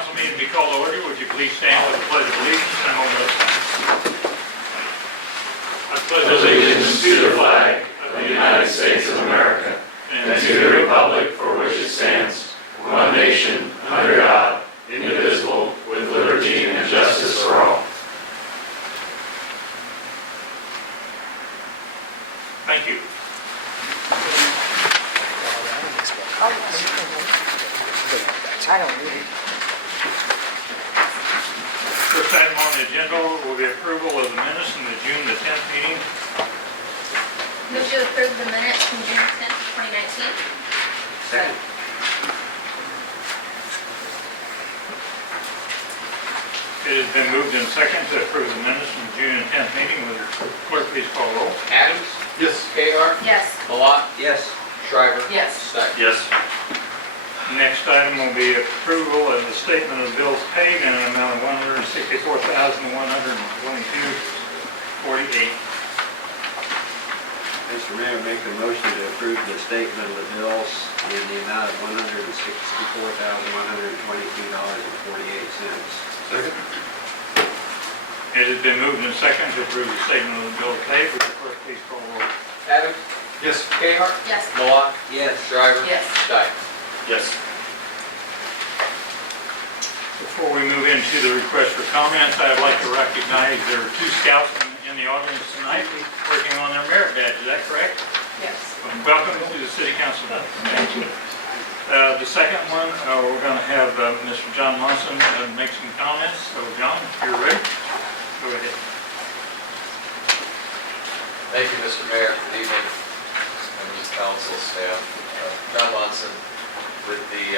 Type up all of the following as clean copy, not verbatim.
council meeting be called to order. Would you please stand with the pledge of allegiance and hold those signs? I pledge Allegiance to the flag of the United States of America and to the republic for which it stands, one nation, under God, indivisible, with liberty and justice for all. Thank you. I don't need it. First item on the agenda will be approval of the minutes from the June the 10th meeting. Move to approve the minutes from June 10th, 2019. Second. It has been moved and second to approve the minutes from the June 10th meeting. Will the clerk please call roll? Adams? Yes. Kahar? Yes. Malat? Yes. Shriver? Yes. Stein? Yes. Next item will be approval of the statement of bills paid in an amount of $164,122.48. Mr. Mayor, make a motion to approve the statement of the bills in the amount of $164,122.48. Second. It has been moved and second to approve the statement of the bills paid. Will the clerk please call roll? Adams? Yes. Kahar? Yes. Malat? Yes. Shriver? Yes. Stein? Yes. Before we move into the request for comments, I'd like to recognize there are two scouts in the audience tonight working on their merit badge. Is that correct? Yes. Welcome to the City Council. Thank you. The second one, we're going to have Mr. John Monson make some comments. So, John, if you're ready, go ahead. Thank you, Mr. Mayor. Good evening, members of council, staff. John Monson with the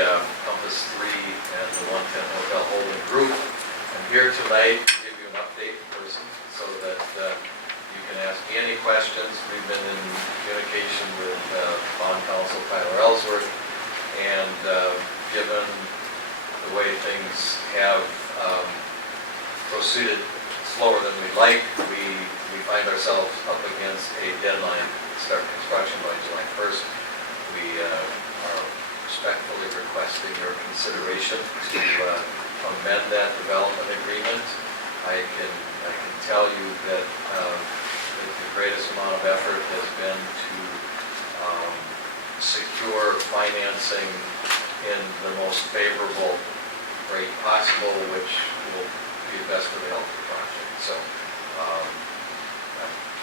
Compass 3 and the 110 Hotel Holding Group. I'm here tonight to give you an update in person so that you can ask me any questions. We've been in communication with bond counsel Tyler Ellsworth, and given the way things have proceeded slower than we'd like, we find ourselves up against a deadline to start construction by July 1st. We are respectfully requesting your consideration to amend that development agreement. I can tell you that the greatest amount of effort has been to secure financing in the most favorable rate possible, which will be best for the health of the project. So I'm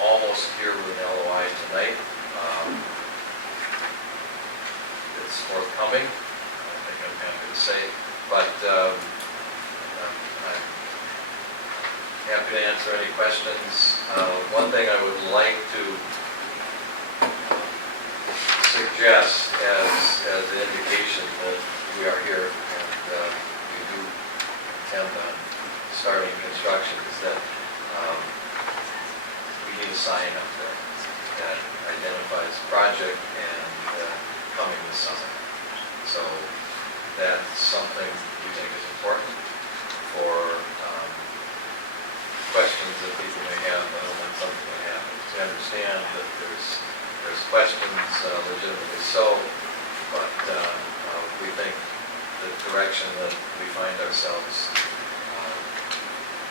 almost here with an LOI tonight. It's forthcoming, I think I'm happy to say, but I'm happy to answer any questions. One thing I would like to suggest as an indication that we are here and we do intend on starting construction is that we need a sign up there that identifies the project and coming this summer. So that's something we think is important for questions that people may have when something may happen. We understand that there's questions, legitimately so, but we think the direction that we find ourselves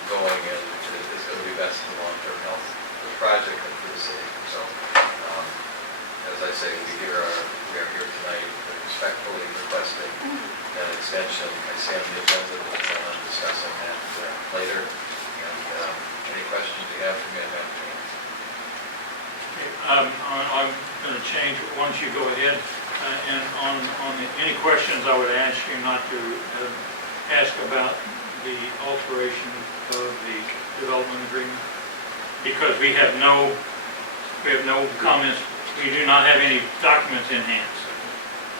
going in is going to be best for the long-term health of the project and for the city. So, as I say, we are here tonight respectfully requesting an extension. I see on the agenda that we'll plan on discussing that later. And any questions you have for me, I'm happy to answer. I'm going to change once you go ahead. And on any questions, I would ask you not to ask about the alteration of the development agreement, because we have no comments. We do not have any documents in hand.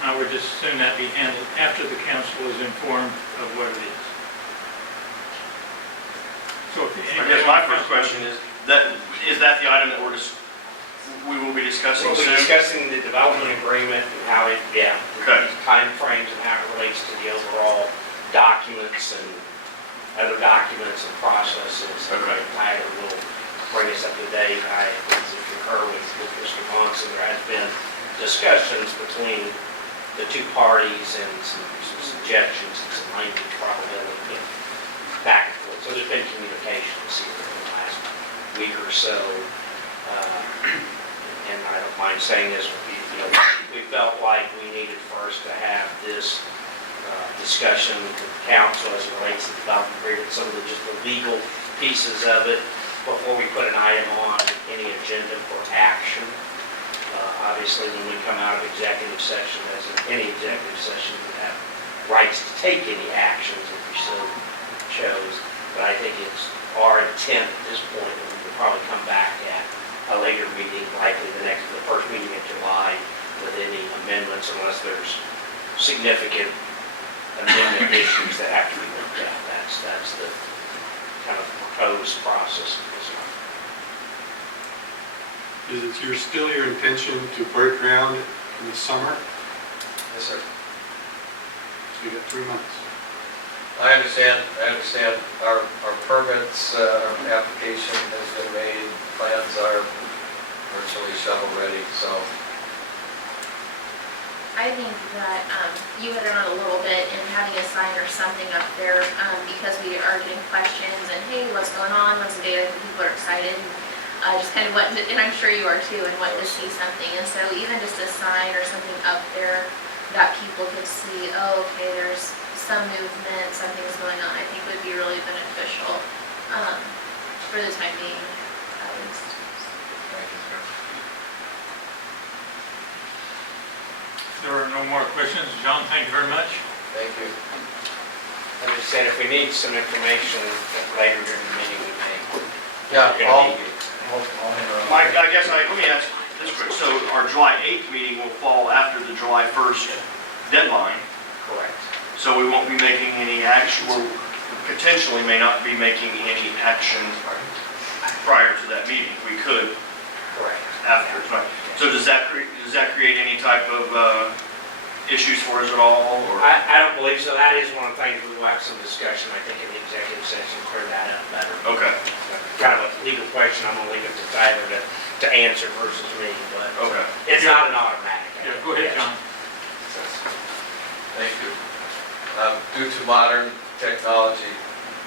I would just assume that be handled after the council is informed of what it is. So I guess my first question is that the item that we will be discussing We'll be soon? discussing the development agreement and how it, Okay. time frames and how it relates to the overall documents and other documents and processes. Okay. Tyler will bring us up to date. I concur with Mr. Monson. There has been discussions between the two parties and some suggestions and some language probability back and forth. So there's been communication this year in the last week or so. And I don't mind saying this, we felt like we needed first to have this discussion with the council as it relates to the development agreement, some of just the legal pieces of it, before we put an item on any agenda for action. Obviously, when we come out of executive session, as in any executive session, we have rights to take any actions if we so chose. But I think it's our intent at this point that we will probably come back at a later meeting, likely the first meeting in July, with any amendments, unless there's significant amendment issues that have to be looked at. That's the kind of proposed process at this time. Is it still your intention to break ground in the summer? Yes, sir. So you got 3 months. I understand our permits, our application has been made, plans are virtually shovel ready, so. I think that you hit it on a little bit in having a sign or something up there because we are getting questions and, hey, what's going on? What's the data? People are excited. Just kind of and I'm sure you are too, and wanting to see something. And so even just a sign or something up there that people could see, oh, okay, there's some movement, something's going on, I think would be really beneficial for the time being, at least. Thank you, sir. There are no more questions. John, thank you very much. Thank you. I'm just saying, if we need some information later during the meeting, we may. Yeah, We're gonna be here. Mike, I guess let me ask this quick. So our July 8th meeting will fall after the July 1st deadline. Correct. So we won't be making any action, or potentially may not be making any action prior to that meeting. We could Correct. after. So does that create any type of issues for us at all? Or? I don't believe so. That is one of the things we will have some discussion, I think, in the executive session, clear that up better. Okay. Kind of a legal question, I'm gonna leave it to Tyler to answer versus me, but Okay. it's not an automatic. Yeah, go ahead, John. Thank you. Due to modern technology,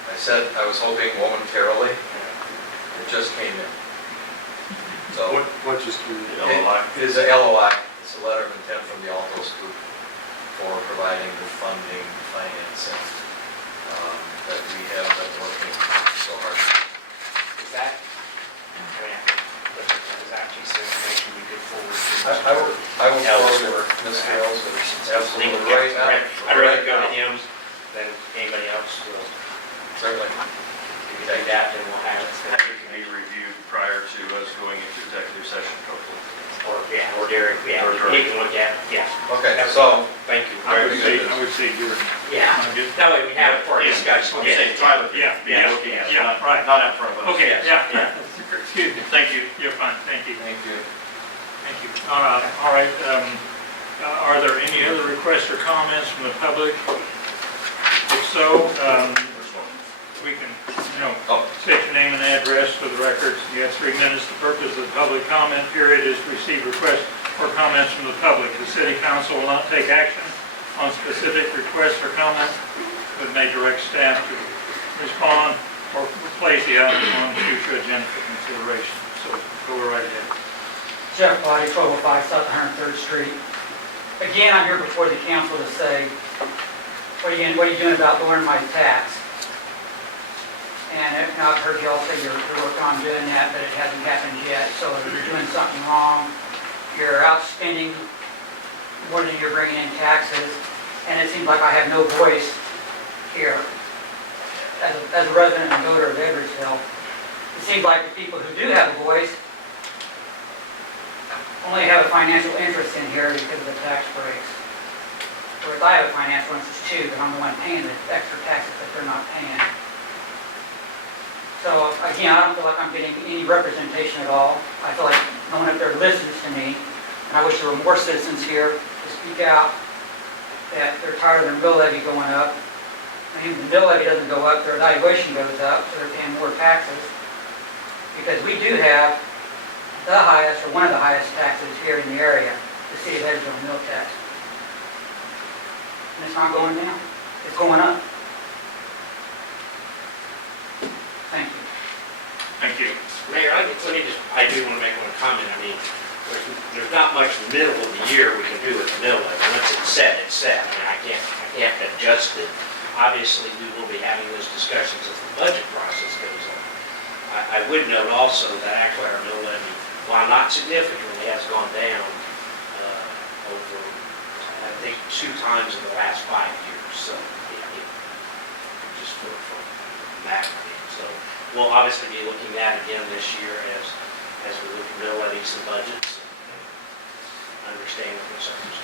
I said I was hoping momentarily, it just came in. So What just came in? it is a LOI, it's a letter of intent from the Altos Group for providing the funding, financing that we have been working so hard. Is that, is actually some information you could forward to? I will forward Mr. Ellsworth, absolutely right now. I'd rather go to him than anybody else will. Certainly. If you take that, then we'll have it. It can be reviewed prior to us going into executive session, hopefully. Or Derek, yeah, he can look at it, yeah. Okay, so Thank you. I would say you're. Yeah, that way we have it for a discussion. I'm saying try with Yeah, be yeah, looking at it, yeah, right. not out front of us. Okay, Yes, yeah. Excuse me. Thank you. You're fine, thank you. thank you. Thank you. All right, are there any other requests or comments from the public? If so, we can, state your name and address for the records. You have 3 minutes. The purpose of the public comment period is to receive requests or comments from the public. The city council will not take action on specific requests or comments, but may direct staff to respond or place the item on future agenda for consideration. So go right ahead. Jeff Body, 1205 South 103rd Street. Again, I'm here before the council to say, what are you doing about lowering my tax? And I've heard you all say you're working on doing that, but it hasn't happened yet. So you're doing something wrong. You're outspending more than you're bringing in taxes. And it seems like I have no voice here. As a resident and voter of Edwardsville, it seems like the people who do have a voice only have a financial interest in here because of the tax breaks. Whereas I have a financial interest too, but I'm the one paying the extra taxes that they're not paying. So again, I don't feel like I'm getting any representation at all. I feel like no one up there listens to me. And I wish there were more citizens here to speak out that they're tired of the mill levy going up. And even the mill levy doesn't go up, their valuation goes up, so they're paying more taxes. Because we do have the highest, or one of the highest taxes here in the area, the city of Edwardsville mill tax. and it's not going down, it's going up. Thank you. Thank you. Mayor, I do want to make one comment. I mean, there's not much middle of the year we can do with the mill levy. Once it's set, it's set. I mean, I can't adjust it. Obviously, we will be having those discussions as the budget process goes on. I would note also that actually our mill levy, while not significantly, has gone down over, I think, 2 times in the last 5 years. So, just for that. So, we'll obviously be looking at again this year as we look at mill levies and budgets and understand the concerns.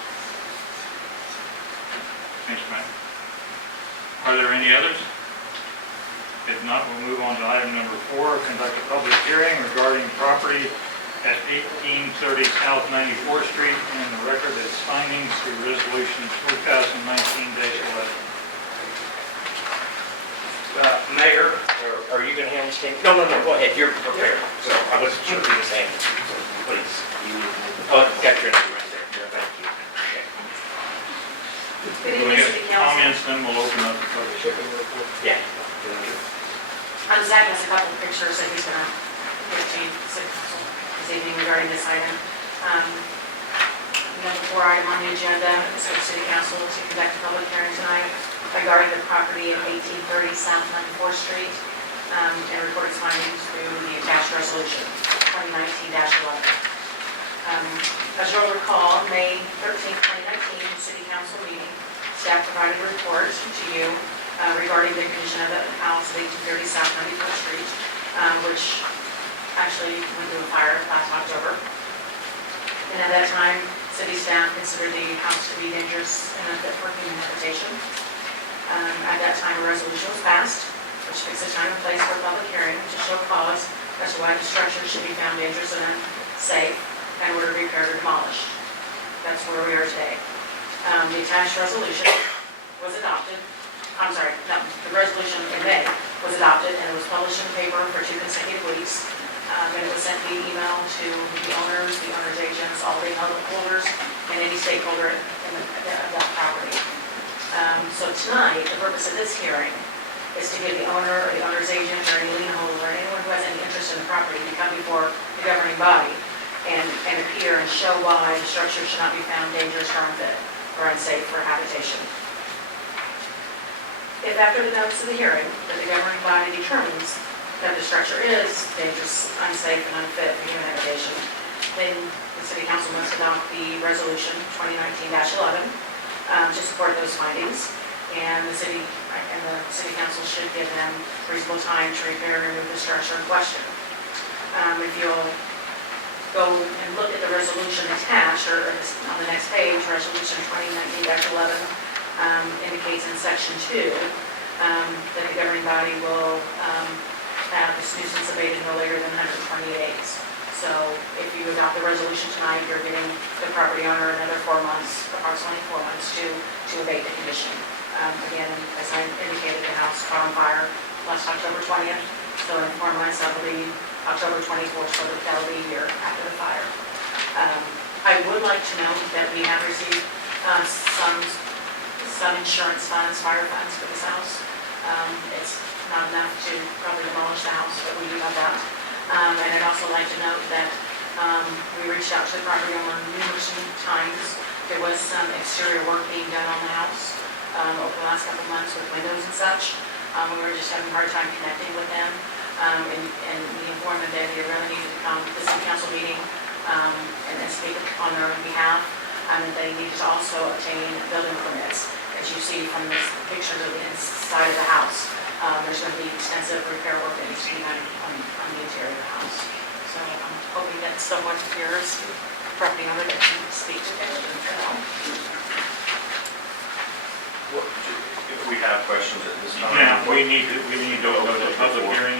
Thanks, Matt. Are there any others? If not, we'll move on to item number 4, conduct a public hearing regarding property at 1830 South 94th Street and the record as findings through resolution 2019-11. Mayor, are you going to handle this thing? No, go ahead, you're prepared. So I wasn't sure who was handling it. Please. Oh, got your name right there. Thank you. Okay. Good Go evening, ahead, City Council. comments, then we'll open up the public hearing. Yeah. Zach has a couple of pictures that he's going to give to you, City Council, this evening regarding this item. Number 4 item on the agenda is for City Council to conduct a public hearing tonight regarding the property at 1830 South 94th Street and report its findings through the attached resolution 2019-11. As you'll recall, May 13, 2019, City Council meeting, staff provided a report to you regarding the condition of the house at 1830 South 94th Street, which actually went through a fire last October. And at that time, city staff considered the house to be dangerous and unfit for human habitation. At that time, a resolution was passed, which fixed a time and place for a public hearing to show cause as to why the structure should be found dangerous and unsafe and ordered repaired or demolished. That's where we are today. The attached resolution was adopted. The resolution in May was adopted and it was published in the paper for 2 consecutive weeks. And it was sent via email to the owners agents, all the public holders, and any stakeholder of that property. So tonight, the purpose of this hearing is to give the owner or the owner's agent or any lien holder or anyone who has any interest in the property to come before the governing body and appear and show why the structure should not be found dangerous or unfit or unsafe for habitation. If after the notice of the hearing that the governing body determines that the structure is dangerous, unsafe, and unfit for human habitation, then the City Council must adopt the resolution 2019-11 to support those findings, and the City Council should give them reasonable time to repair and remove the structure in question. If you'll go and look at the resolution attached, or on the next page, resolution 2019-11 indicates in section 2 that the governing body will have this nuisance abated no later than 120 days. So if you adopt the resolution tonight, you're giving the property owner another 4 months, approximately 4 months, to abate the condition. Again, as I indicated, the house caught on fire last October 20th, so in 4 months, I believe October 24th, so that'll be a year after the fire. I would like to note that we have received some insurance funds, fire funds for this house. It's not enough to probably demolish the house, but we do have that. And I'd also like to note that we reached out to the property owner numerous times. There was some exterior work being done on the house over the last couple of months with windows and such. We were just having a hard time connecting with them. And we informed them that they really needed to come to the City Council meeting and speak on their behalf. And that they needed to also obtain building permits. As you see from the pictures of the inside of the house, there's going to be extensive repair work that needs to be done on the interior of the house. So I'm hoping that someone here is property owner that can speak to them. If we have questions at this time. Yeah, we need to open the public hearing.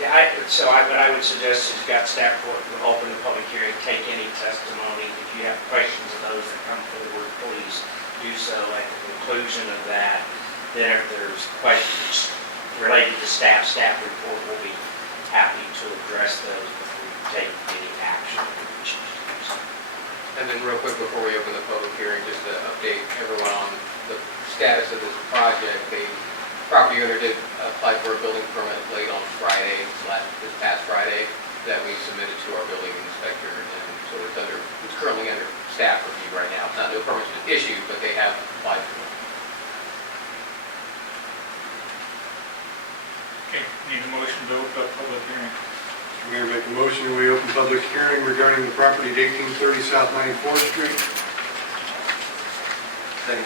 Yeah, what I would suggest is you've got staff report, open the public hearing, take any testimony. If you have questions of those that come forward, please do so at the conclusion of that. Then if there's questions related to staff report, we'll be happy to address those before we take any action. And then real quick before we open the public hearing, just to update everyone on the status of this project. The property owner did apply for a building permit late on Friday, this past Friday, that we submitted to our building inspector. And so it's currently under staff review right now. Not no permits been issued, but they have applied for one. Okay, need a motion to open up public hearing. Mr. Mayor, make a motion that we open public hearing regarding the property at 1830 South 94th Street. Second.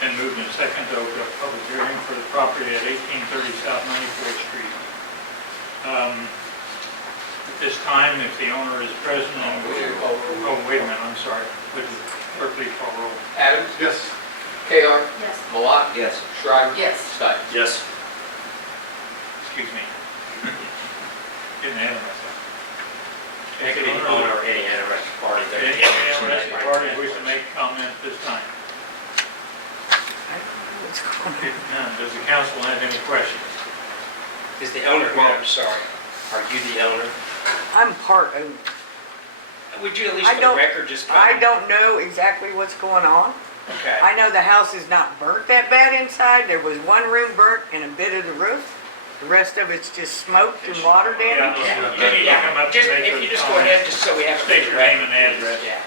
And moved in second to open up public hearing for the property at 1830 South 94th Street. At this time, if the owner is present, oh, wait a minute, I'm sorry. Would the clerk please call roll? Adams? Yes. Kadar? Yes. Malat? Yes. Shriver? Yes. Stites? Yes. Excuse me. Getting ahead of myself. It could be the owner or any interested party there. Any interested party wish to make comment this time? I don't know what's going on. If none, does the council have any questions? Is the owner, I'm sorry, are you the owner? I'm part owner. Would you at least I for the don't- record just come? I don't know exactly what's going on. Okay. I know the house is not burnt that bad inside. There was one room burnt and a bit of the roof. The rest of it's just smoked and water damage. You need to come up Just, and make if you those just go ahead, just so we have. State your name and address. Yeah.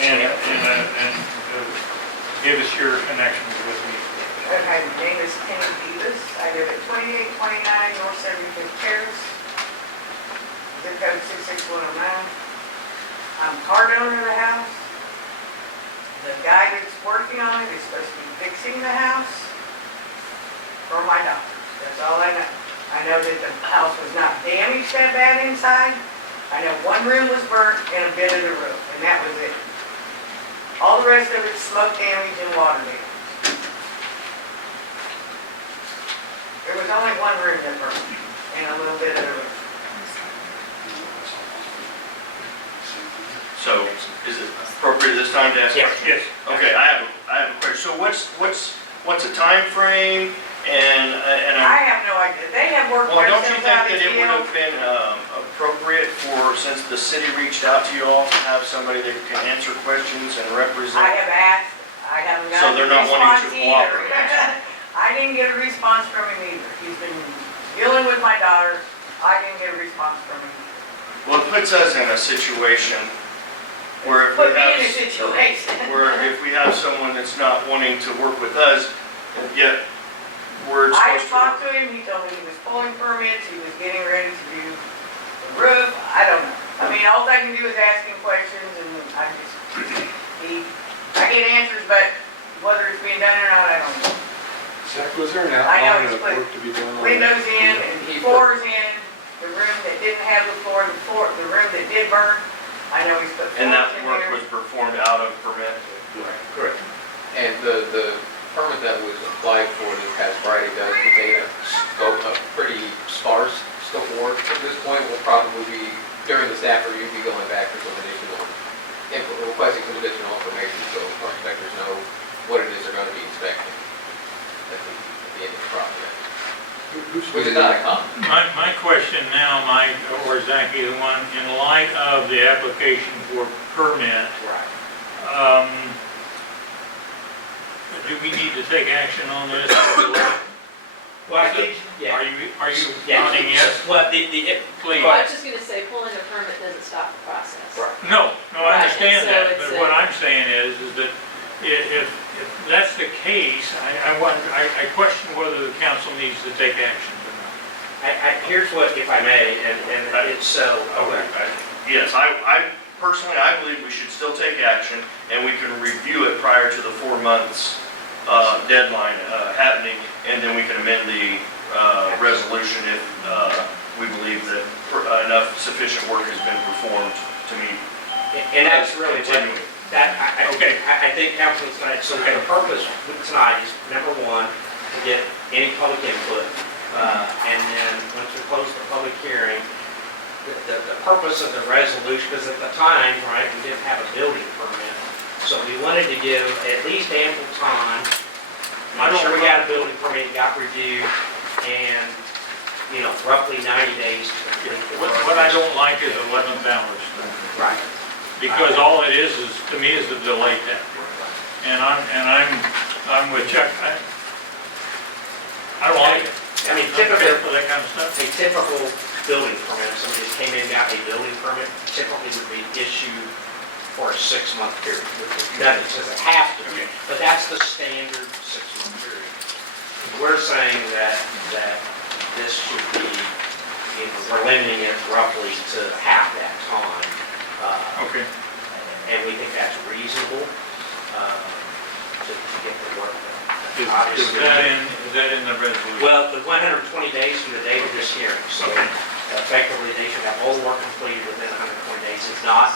And give us your connections with me. Okay, my name is Penny Davis. I live at 2829 North 75th Terrace. Zip code 66109. I'm part owner of the house. The guy that's working on it is supposed to be fixing the house for my doctors. That's all I know. I know that the house was not damaged that bad inside. I know one room was burnt and a bit of the roof, and that was it. All the rest of it's smoke damage and water damage. There was only one room that burned and a little bit of the roof. So is it appropriate this time to ask? Yeah. questions? Yes. Okay, I have a question. So what's a time frame? And I have no idea. They have worked well, don't you themselves think out that of it would jail. have been appropriate for, since the city reached out to you all, to have somebody that can answer questions and represent? I have asked, I haven't So gotten they're a not wanting response to either. cooperate. I didn't get a response from him either. He's been dealing with my daughter. I didn't get a response from him. Well, it puts us in a situation where if we Put me in a have, situation. where if we have someone that's not wanting to work with us, yet we're I supposed to. talked to him, he told me he was pulling permits, he was getting ready to do the roof, I don't know. I mean, all I can do is ask him questions and I get answers, but whether it's being done or not, I don't know. Zach, was there an I know outline it's of put work to be done on that? windows in and floors in, the room that didn't have the floor, the room that did burn, I know he's put And that floors in work there. was performed out of permit? Correct. And the permit that was applied for this past Friday does contain a pretty sparse scope of work. At this point, we'll probably be, during the staff review, be going back for some additional, requesting some additional information so our inspectors know what it is they're going to be inspecting at the end of the project. Which is not a common. My question now, Mike, or Zach, either one, in light of the application for permit, Right. do we need to take action on this? Well, I think, yeah. Are you Yeah. nodding yes? Well, Please. Well, I was just gonna say, pulling a permit doesn't stop the process. No, I Right, understand and so that, it's but what I'm saying is that if that's the case, I question whether the council needs to take action or not. Here's what, if I may, and it's so. Yes, I personally, I believe we should still take action, and we can review it prior to the 4 months deadline happening, and then we can amend the resolution if we believe that enough sufficient work has been performed to meet. And that's really what, Continuing. I think Councilman Snyder, so the purpose tonight is, number one, to get any public input, and then once we close the public hearing, the purpose of the resolution, because at the time, right, we didn't have a building permit, so we wanted to give at least ample time. I'm sure we got a building permit, got reviewed, and, roughly 90 days to complete the What I project. don't like is 11th hours. Right. because all it is, to me, is a delay tactic. And I'm with Chuck, I don't like it. I mean, I'm not typically, for that kind of stuff. a typical building permit, if somebody just came in and got a building permit, typically would be issued for a 6-month period. Doesn't, says it has to be, but that's the standard 6-month period. We're saying that this should be, we're limiting it roughly to half that time. Okay. And we think that's reasonable to get the work done. Is Obviously- that in the resolution? Well, the 120 days from the date of this hearing, so effectively, they should have all the work completed within 120 days. If not,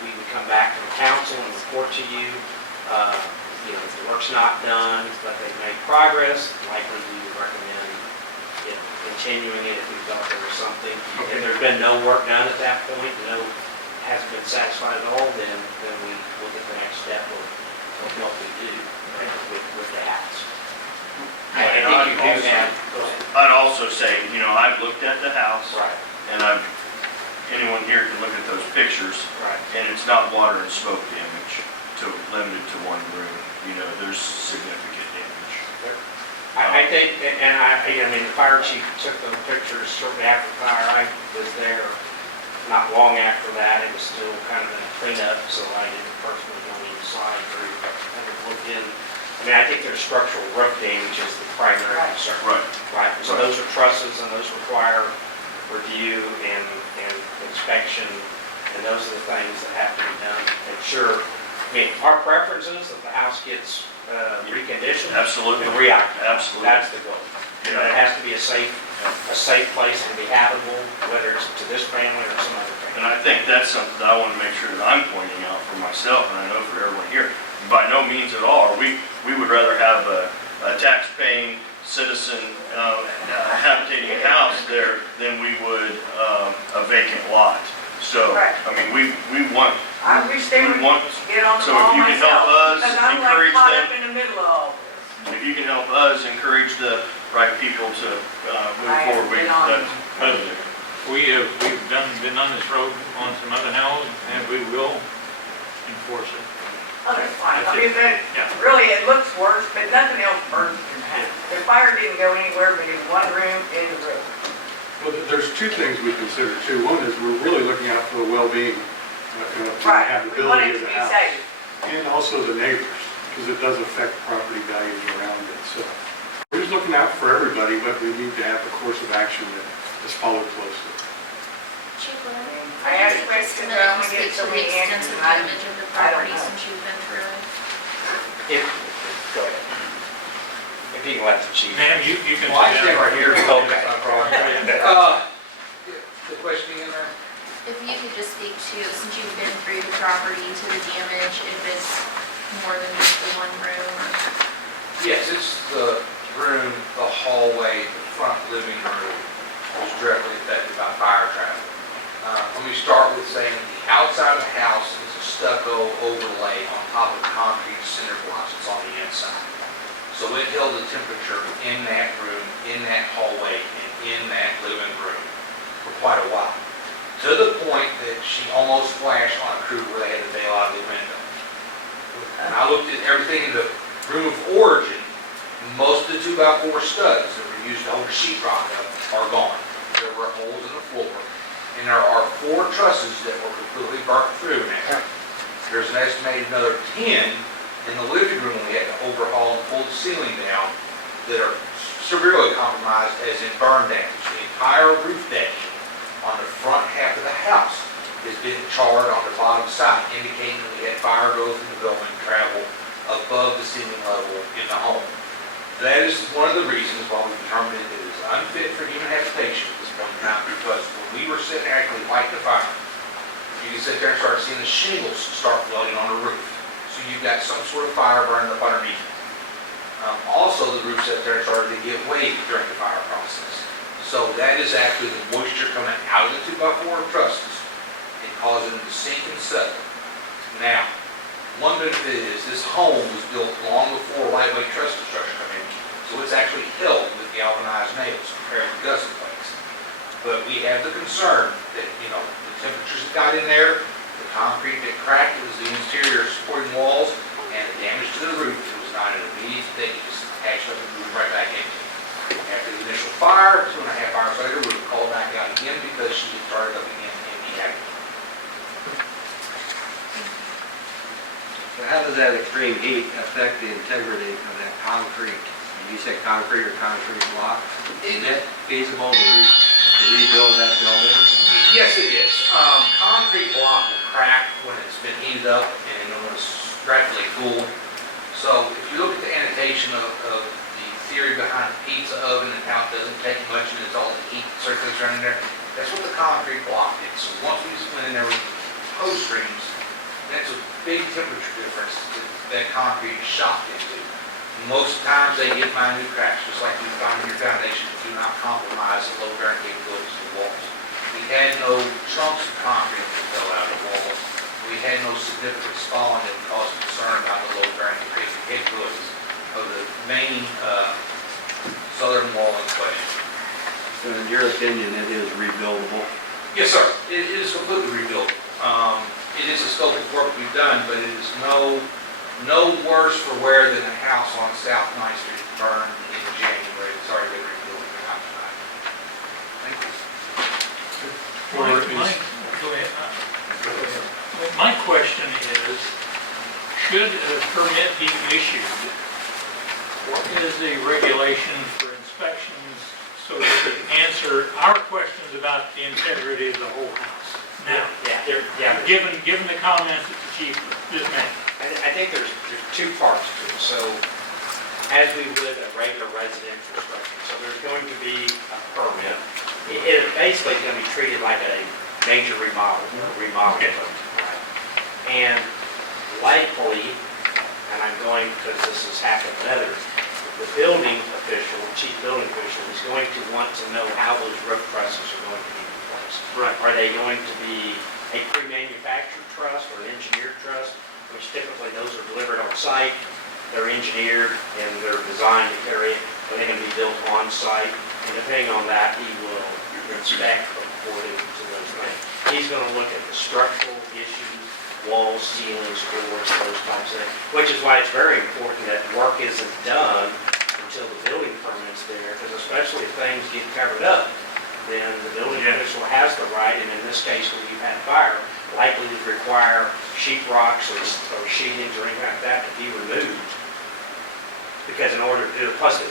we would come back to the council and report to you, if the work's not done, but they've made progress, likely we would recommend continuing it if we felt there was something. Okay. If there's been no work done at that point, hasn't been satisfied at all, then we look at the next step of what we do with the house. I think you do have, go ahead. I'd also say, I've looked at the house, Right, and anyone here can look at those pictures, right. and it's not water and smoke damage limited to one room. There's significant damage. I think, and I mean, the fire chief took those pictures shortly after the fire. I was there not long after that. It was still kind of in cleanup, so I didn't personally go inside or look in. I mean, I think there's structural roof damage is the primary concern. Right. Right, so those are trusses, and those require review and inspection, and those are the things that have to be done. And sure, I mean, our preference is that the house gets reconditioned. Absolutely. And reoccupied. Absolutely. That's the goal. And it has to be a safe place and be habitable, whether it's to this family or some other family. And I think that's something that I want to make sure that I'm pointing out for myself, and I know for everyone here. By no means at all. We would rather have a tax-paying citizen habitating a house there than we would a vacant lot. So, Right. I mean, we want, I wish they would we want, get on the so ball if you can help myself, us, because I'm like encourage caught them. up in the middle of all this. if you can help us encourage the right people to move I have forward, been on that's positive. We've been on this road on some other houses, and we will enforce it. Oh, that's fine. I mean, Yeah. really, it looks worse, but nothing else burns in the house. The fire didn't go anywhere but in one room in the room. Well, there's two things we consider too. One is we're really looking out for the well-being, and the Right, we want habitability it of to the be house. safe. And also the neighbors, because it does affect property values around it. So we're just looking out for everybody, but we need to have a course of action that is followed closely. Chief, will I asked questions, but I only get so many answers, extensive and I damage of the I don't property know. since you've been through it. Go ahead. If you can let the chief. Ma'am, you can. Well, I sit stand down. right here. Okay. The question again there? If you could just speak to, since you've been through the property, to the damage, if it's more than just the one room. Yes, it's the room, the hallway, the front living room was directly affected by fire traffic. Let me start with saying the outside of the house is a stucco overlay on top of concrete cinder blocks. It's on the inside. So it held the temperature in that room, in that hallway, and in that living room for quite a while. To the point that she almost flashed on a crew where they had to bail out of the window. And I looked at everything in the room of origin. Most of the 2x4 studs that were used to hold the sheetrock up are gone. There were holes in the floor. And there are 4 trusses that were completely burnt through now. There's an estimated another 10 in the living room we had to overhaul and pull the ceiling down that are severely compromised as in burn damage. The entire roof decking on the front half of the house has been charred on the bottom side, indicating that we had fire growth in the building travel above the ceiling level in the home. That is one of the reasons why we determined that it is unfit for human habitation at this point in time, because when we were sitting there actually lighting the fire, you can sit there and start seeing the shingles start floating on the roof. So you've got some sort of fire burning up underneath. Also, the roof sat there and started to get wavy during the fire process. So that is actually the moisture coming out of the 2x4 trusses and causing them to sink and settle. Now, one benefit is this home was built long before lightweight truss construction came in, so it's actually held with galvanized nails compared to gusset plates. But we have the concern that, the temperatures that got in there, the concrete that cracked, it was the interior supporting walls and the damage to the roof. It was not an immediate thing, it just patched up and moved right back into it. After the initial fire, 2.5 hours later, we were called back out again because she had started up again and deactivated. So how does that extreme heat affect the integrity of that concrete? Did you say concrete or concrete block? Is it feasible to rebuild that building? Yes, it is. Concrete block will crack when it's been heated up and when it's rapidly cooled. So if you look at the annotation of the theory behind the pizza oven and how it doesn't take much and it's all the heat circulates around in there, that's what the concrete block is. So once we just went in there with hose streams, that's a big temperature difference that concrete is shocked into. Most times they get minute cracks, just like you find in your foundation, that do not compromise the load bearing capabilities of the walls. We had no chunks of concrete that fell out of the walls. We had no significant spalling that would cause concern about the load bearing capabilities of the main southern wall in question. So in your opinion, it is rebuildable? Yes, sir. It is completely rebuildable. It is a scope of work we've done, but it is no worse for wear than a house on South 9th Street burned in January. It's already been rebuilt in the house tonight. Thank you. My question is, should a permit be issued, what is the regulation for inspections so that they answer our questions about the integrity of the whole house? Now, given the comments that the chief just made. I think there's two parts to it. So as we would a regular residential structure, so there's going to be a permit. It basically is going to be treated like a major remodel permit, right? And likely, and I'm going, because this has happened with others, the building official, chief building official, is going to want to know how those roof trusses are going to be replaced. Right. Are they going to be a pre-manufactured truss or an engineered truss, which typically those are delivered on site, they're engineered and they're designed to carry it, but they can be built on site, and depending on that, he will inspect according to those things. He's going to look at the structural issues, walls, ceilings, floors, those types of things, which is why it's very important that work isn't done until the building permit's there, because especially if things get covered up, then the building official has the right, and in this case where you've had fire, likely to require sheetrocks or sheetings or anything like that to be removed. Because in order to do it, plus,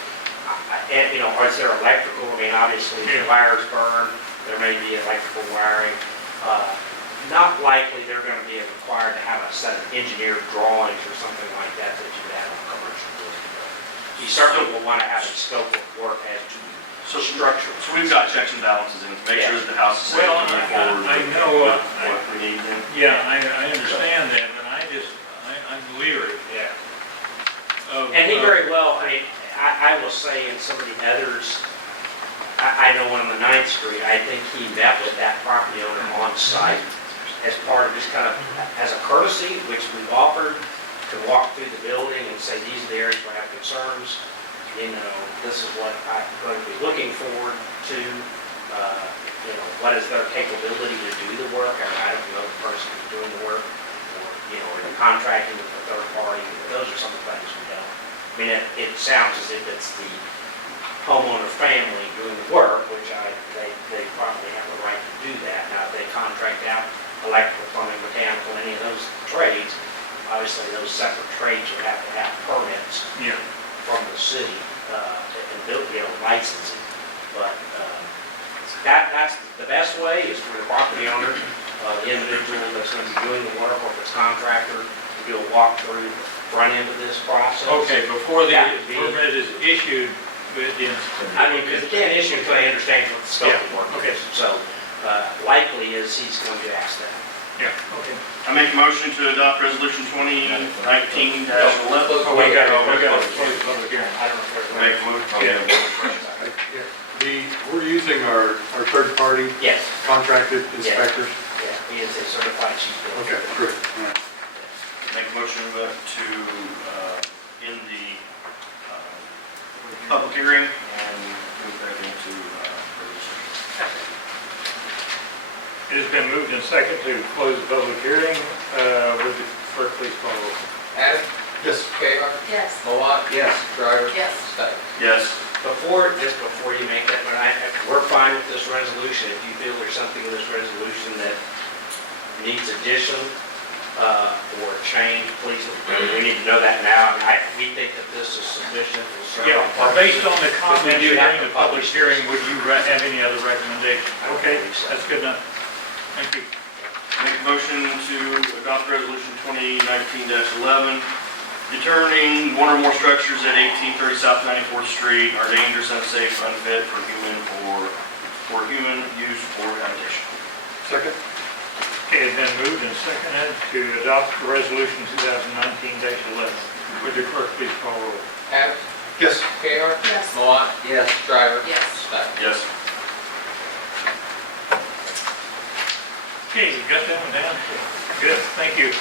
and, or is there electrical? I mean, obviously, if the wires burn, there may be electrical wiring. Not likely they're going to be required to have a set of engineered drawings or something like that that you have on a commercial building. You certainly will want to have a scope of work as to structure. So we've got checks and balances in to make sure that the house is safe Well, to move forward. I know, What we need then. yeah, I understand that, but I'm leery. Yeah. of, And he very well, I mean, I will say in some of the others, I know on the 9th Street, I think he met with that property owner on site as part of just kind of, as a courtesy, which we've offered, to walk through the building and say, these are the areas where I have concerns. This is what I'm going to be looking forward to. What is their capability to do the work? I don't know the person who's doing the work, or, or you're contracting with a third party. Those are some of the things we don't. I mean, it sounds as if it's the homeowner family doing the work, which they probably have the right to do that. Now, if they contract out electrical, plumbing, mechanical, any of those trades, obviously those separate trades would have to have permits from the city and build, licensing. But that's the best way is for the property owner, the individual that's going to be doing the work, or if it's contractor, to do a walkthrough front end of this process. Okay, before the permit is issued, because because you can't issue until he understands what the scope of work is. So likely is he's going to ask that. Yeah, okay. I make a motion to adopt resolution 2019-11. Oh, we got it, close the public hearing. I don't know if Make a motion. We're using our third party Yes, contracted inspectors. yeah, he is a certified chief builder. Okay, great. All right. Make a motion to end the public hearing and move that into resolution. It has been moved and second to close the public hearing. Would the clerk please call roll? Adam? Yes. Kayla? Yes. Malat? Yes. Driver? Yes. Stipes? Yes. Just before you make that, but we're fine with this resolution. If you feel there's something in this resolution that needs addition or change, please, we need to know that now. We think that this is sufficient. Yeah, based on the comments we do have during to the public publish hearing, would you have any other recommendations? I don't Okay, believe so. that's good enough. Thank you. Make a motion to adopt resolution 2019-11, determining one or more structures at 1830 South 94th Street are dangerous, unsafe, unfit for human use or habitation. Second? Okay, it's been moved and seconded to adopt resolution 2019-11. Would the clerk please call roll? Adam? Yes. Kayla? Yes. Malat? Yes. Driver? Yes. Stipes? Yes. Okay, you got that one down? Good, thank you.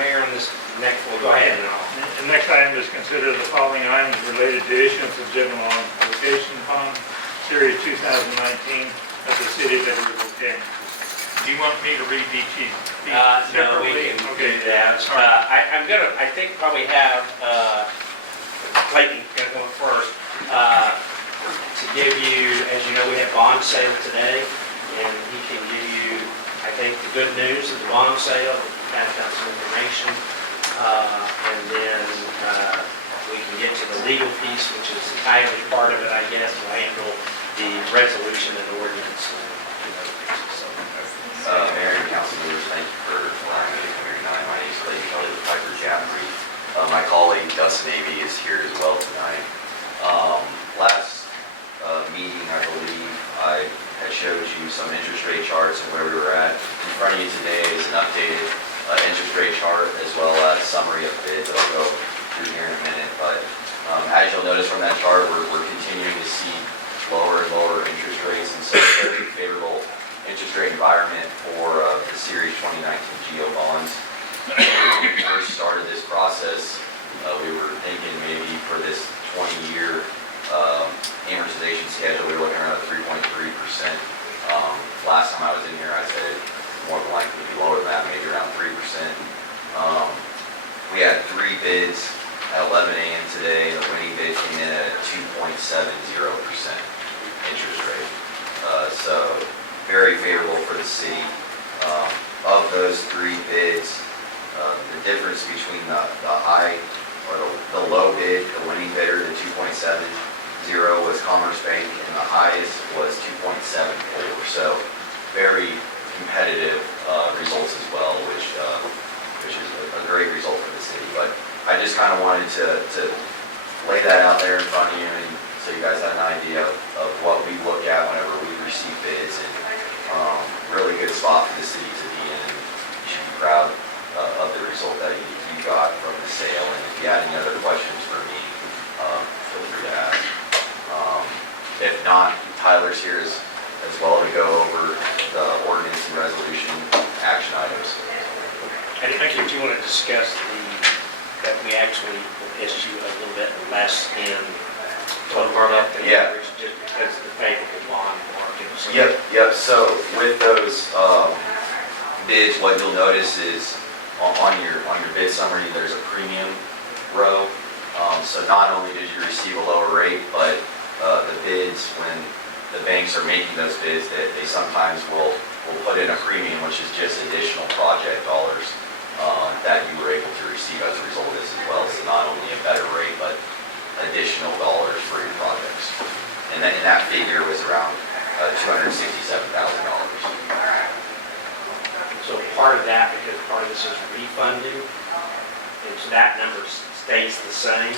Mayor, on this next, well, go ahead and I'll. The next item is consider the following items related to issuance of general obligation bond, series 2019 of the city of Edwardsville, Kansas. Do you want me to read each No, separately? we can Okay. do that. I think probably have Clayton gonna go first, to give you, as you know, we have bond sale today, and he can give you, I think, the good news of the bond sale, pass out some information, and then we can get to the legal piece, which is the title part of it, I guess, will handle the resolution and ordinance. Mayor and council members, thank you for allowing me to come here tonight. My name is Clayton Kelly with Piper Jaffrey. My colleague Dustin Avey is here as well tonight. Last meeting, I believe, I had showed you some interest rate charts and where we were at. In front of you today is an updated interest rate chart as well as summary of bids that I'll go through here in a minute. But as you'll notice from that chart, we're continuing to see lower and lower interest rates, and so very favorable interest rate environment for the Series 2019 GO bonds. When we first started this process, we were thinking maybe for this 20-year amortization schedule, we were looking around at 3.3%. Last time I was in here, I said more than likely to be lower than that, maybe around 3%. We had 3 bids at 11 a.m. today. The winning bid came in at a 2.70% interest rate. So very favorable for the city. Of those 3 bids, the difference between the high or the low bid, the winning bidder, the 2.70 was Commerce Bank, and the highest was 2.74. So very competitive results as well, which is a great result for the city. But I just kind of wanted to lay that out there in front of you, and so you guys have an idea of what we look at whenever we receive bids, and really good spot for the city to be in. You should be proud of the result that you got from the sale. And if you had any other questions for me, feel free to ask. If not, Tyler's here as well to go over the ordinance and resolution action items. I think if you want to discuss that we actually will issue a little bit less in total markup than Yeah. average, just because of the favorable bond market. So Yep. So with those bids, what you'll notice is on your bid summary, there's a premium row. So not only did you receive a lower rate, but the bids, when the banks are making those bids, they sometimes will put in a premium, which is just additional project dollars that you were able to receive as a result of this as well. So not only a better rate, but additional dollars for your projects. And that figure was around $267,000. So part of that, because part of this is refunding, and so that number stays the same,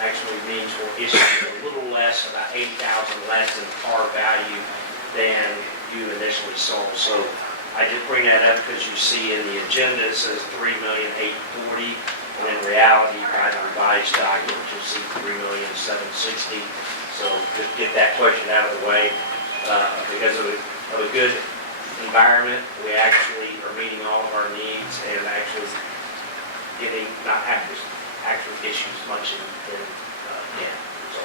actually means we'll issue a little less, about $80,000 less in par value than you initially sold. So I just bring that up because you see in the agenda it says $3,840,000, and in reality, by the revised document, you'll see $3,760,000. So just get that question out of the way. Because of a good environment, we actually are meeting all of our needs and actually not having to actually issue as much in debt. So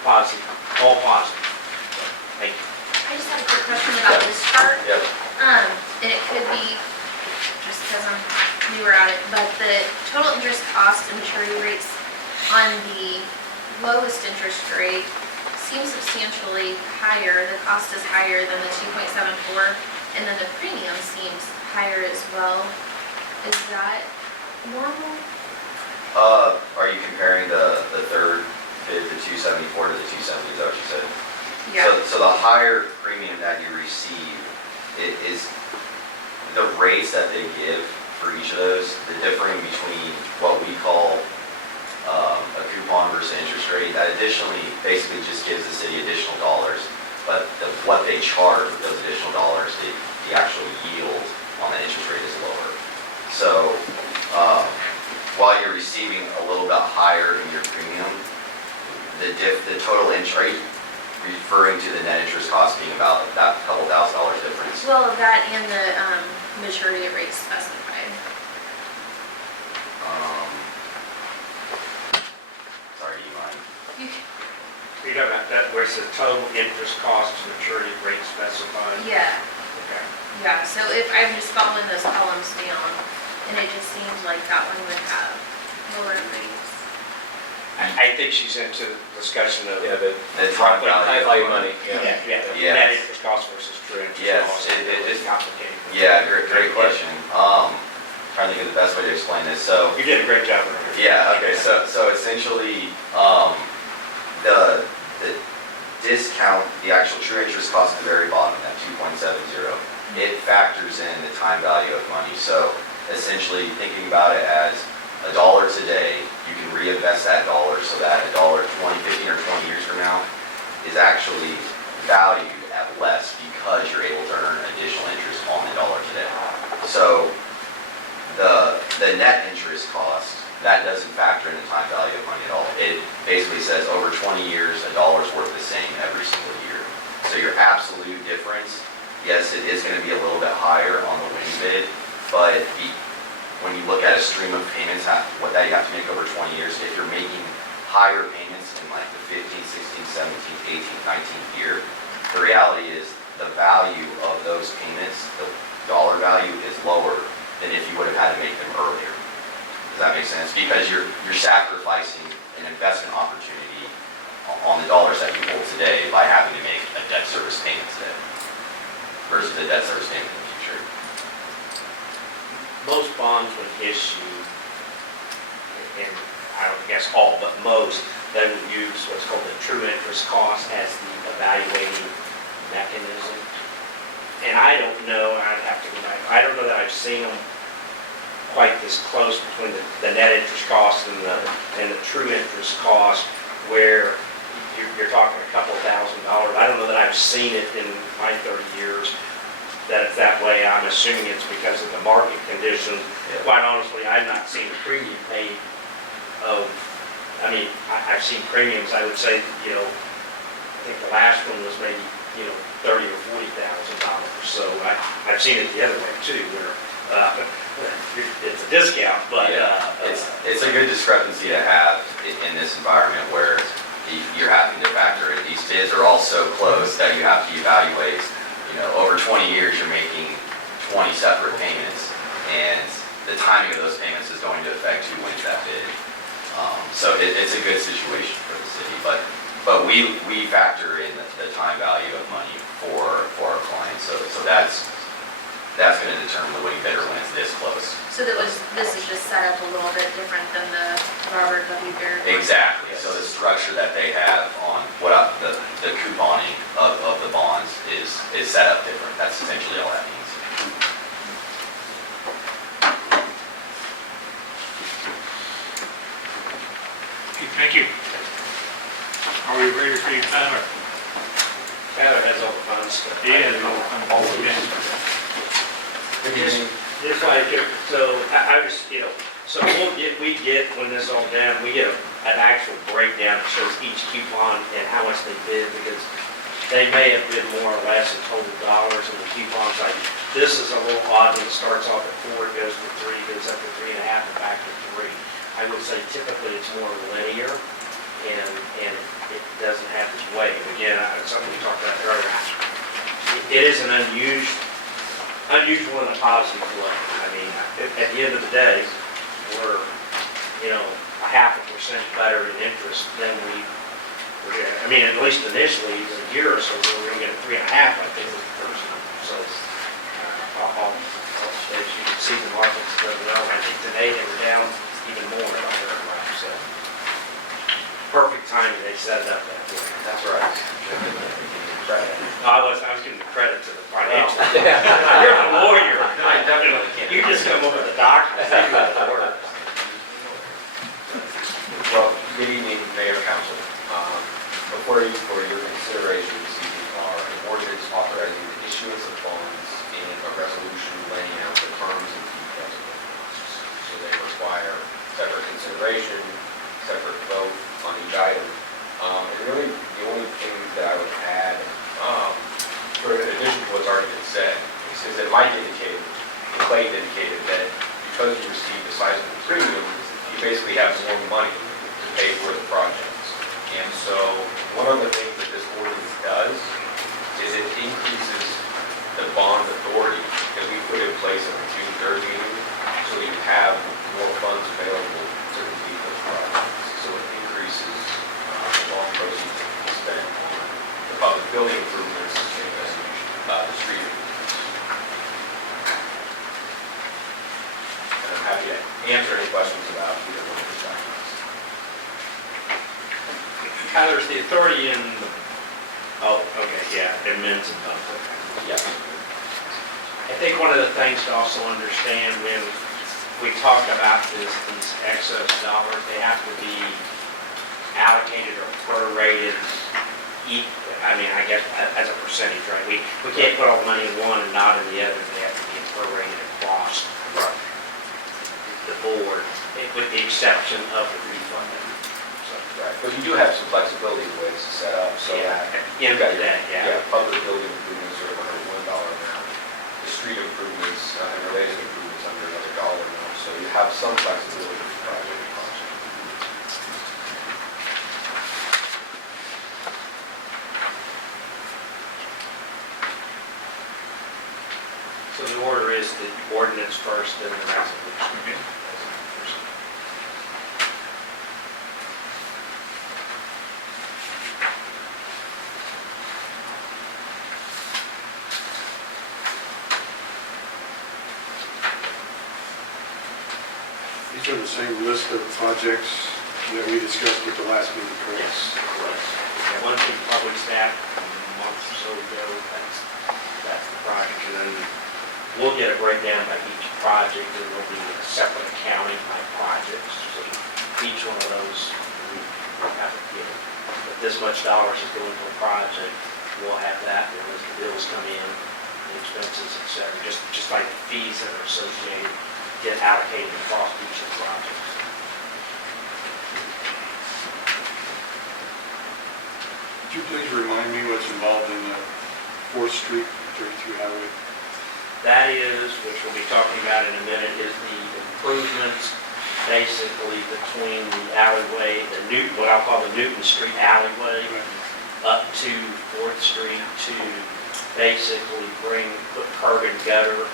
positive, all positive. So, thank you. I just have a quick question about this chart. Yep. And it could be just because I'm newer at it, but the total interest cost and maturity rates on the lowest interest rate seems substantially higher. The cost is higher than the 2.74, and then the premium seems higher as well. Is that normal? Are you comparing the third bid, the 274 to the 270, is that what you said? So the higher premium that you receive is the rates that they give for each of those, the differing between what we call a coupon versus interest rate. That additionally basically just gives the city additional dollars, but what they charge with those additional dollars, the actual yield on the interest rate is lower. So while you're receiving a little bit higher in your premium, the total interest rate, referring to the net interest cost being about that couple $1,000 difference. Well, that and the maturity rate specified. Sorry, do you mind? You're talking about that, where's the total interest cost maturity rate specified? Yeah, Okay. yeah, so if I'm just following those columns down, and it just seems like that one would have lower rates. I think she's into the discussion of. Yeah, the The time high value money, Yeah, yeah. Yes. net interest cost versus true interest Yes, cost. it's complicated. Yeah, great question. Trying to think of the best way to explain this. So, You did a great job. Rick. yeah, okay, so essentially, the discount, the actual true interest cost at the very bottom, that 2.70, it factors in the time value of money. So essentially, thinking about it as $1 today, you can reinvest that dollar so that $1 15 or 20 years from now is actually valued at less because you're able to earn additional interest on the dollar today. So the net interest cost, that doesn't factor in the time value of money at all. It basically says over 20 years, $1's worth the same every single year. So your absolute difference, yes, it is going to be a little bit higher on the wind bid, but when you look at a stream of payments, what that you have to make over 20 years, if you're making higher payments in like the 15th, 16th, 17th, 18th, 19th year, the reality is the value of those payments, the dollar value is lower than if you would have had to make them earlier. Does that make sense? Because you're sacrificing an investment opportunity on the dollars that you hold today by having to make a debt service payment today versus a debt service payment in the future. Most bonds when issued, and I don't guess all, but most, they would use what's called the true interest cost as the evaluating mechanism. And I don't know, I'd have to go back, I don't know that I've seen them quite this close between the net interest cost and the true interest cost where you're talking a couple $1,000. I don't know that I've seen it in my 30 years that it's that way. I'm assuming it's because of the market conditions. Quite honestly, I've not seen a premium paid of, I've seen premiums, I would say, I think the last one was maybe, $30,000 or $40,000. So I've seen it the other way too, where it's a discount, but. Yeah, it's a good discrepancy to have in this environment where you're having to factor in, these bids are all so close that you have to evaluate, over 20 years, you're making 20 separate payments, and the timing of those payments is going to affect who wins that bid. So it's a good situation for the city, but we factor in the time value of money for our clients, so that's going to determine the winning bidder when it's this close. So this is just set up a little bit different than the Robert W. Baird one? Exactly, so the structure that they have on the couponing of the bonds is set up different. That's essentially all that means. Okay, thank you. Are we ready for you, Tyler? Tyler has all the fun stuff. He has all the fun. Just like, so I was, so we get, when this is all done, we get an actual breakdown that shows each coupon and how much they bid, because they may have bid more or less in total dollars, and the coupons, like, this is a little odd when it starts off at 4, it goes to 3, goes up to 3.5, and back to 3. I would say typically it's more linear, and it doesn't have this wave. Again, something we talked about earlier, it is an unusual in a positive way. I mean, at the end of the day, we're, you know, 0.5% better in interest than we were getting. I mean, at least initially, in a year or so, we were going to get 3.5, I think was the first number. So, as you can see, the markets go down. I think today they were down even more than right. So, perfect timing, they set it up that way. That's right. I was giving the credit to the financial. You're the lawyer. I definitely can't. You just come up with the documents, you do the work. Well, good evening, Mayor, Council. Before you, for your consideration this evening are an ordinance authorizing the issuance of bonds and a resolution laying out the terms and details of the bonds. So they require separate consideration, separate vote on each item. And really, the only thing that I would add, in addition to what's already been said, is that Mike indicated, and Clayton indicated that because you received a sizable premium, you basically have more money to pay for the projects. And so one of the things that this ordinance does is it increases the bond authority that we put in place at the June 3rd meeting, so you have more funds available to complete those projects. So it increases the bond proceeds that can be spent on the public building improvements and the street improvements. And I'm happy to answer any questions about either one of these documents. There's the authority in, oh, okay, yeah, amends and bumps. Yes. I think one of the things to also understand when we talk about these excess dollars, they have to be allocated or prorated, I mean, I guess as a percentage, right? We can't put all the money in one and not in the other. They have to be prorated across the board, with the exception of the refunding. Right, but you do have some flexibility in ways to set up, so Yeah, that at the end of the day, yeah. public building improvements are $101 amount, the street improvements and related improvements under another dollar amount, so you have some flexibility with project to project. So the order is the ordinance first, then the resolution. These are the same list of projects that we discussed at the last meeting, correct? Yes, correct. Yeah, one thing public staff a month or so ago, that's the project, and then we'll get a breakdown by each project, and there'll be a separate accounting by projects. So each one of those, we have to get, if this much dollars is going to a project, we'll have that, and as the bills come in, the expenses, et cetera, just like the fees that are associated, get allocated across each of the projects. Could you please remind me what's involved in the 4th Street, 33 Highway? That is, which we'll be talking about in a minute, is the improvements basically between the alleyway, what I'll call the Newton Street alleyway, up to 4th Street to basically put curb and gutter,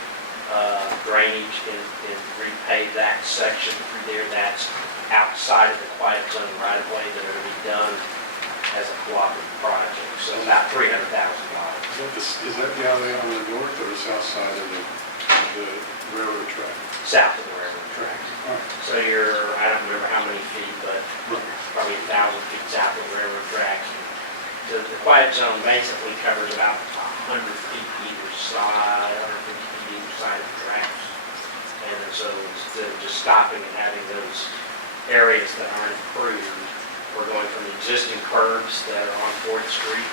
drainage and repave that section through there. That's outside of the quiet zone right of way that are to be done as a cooperative project. So about $300,000. Is that the alley on the north or the south side of the railroad track? South of the railroad track. All right. So I don't remember how many feet, but probably 1,000 feet south of the railroad track. The quiet zone basically covers about 100 feet either side, 150 feet either side of the tracks. And so instead of just stopping and having those areas that aren't improved, we're going from the existing curbs that are on 4th Street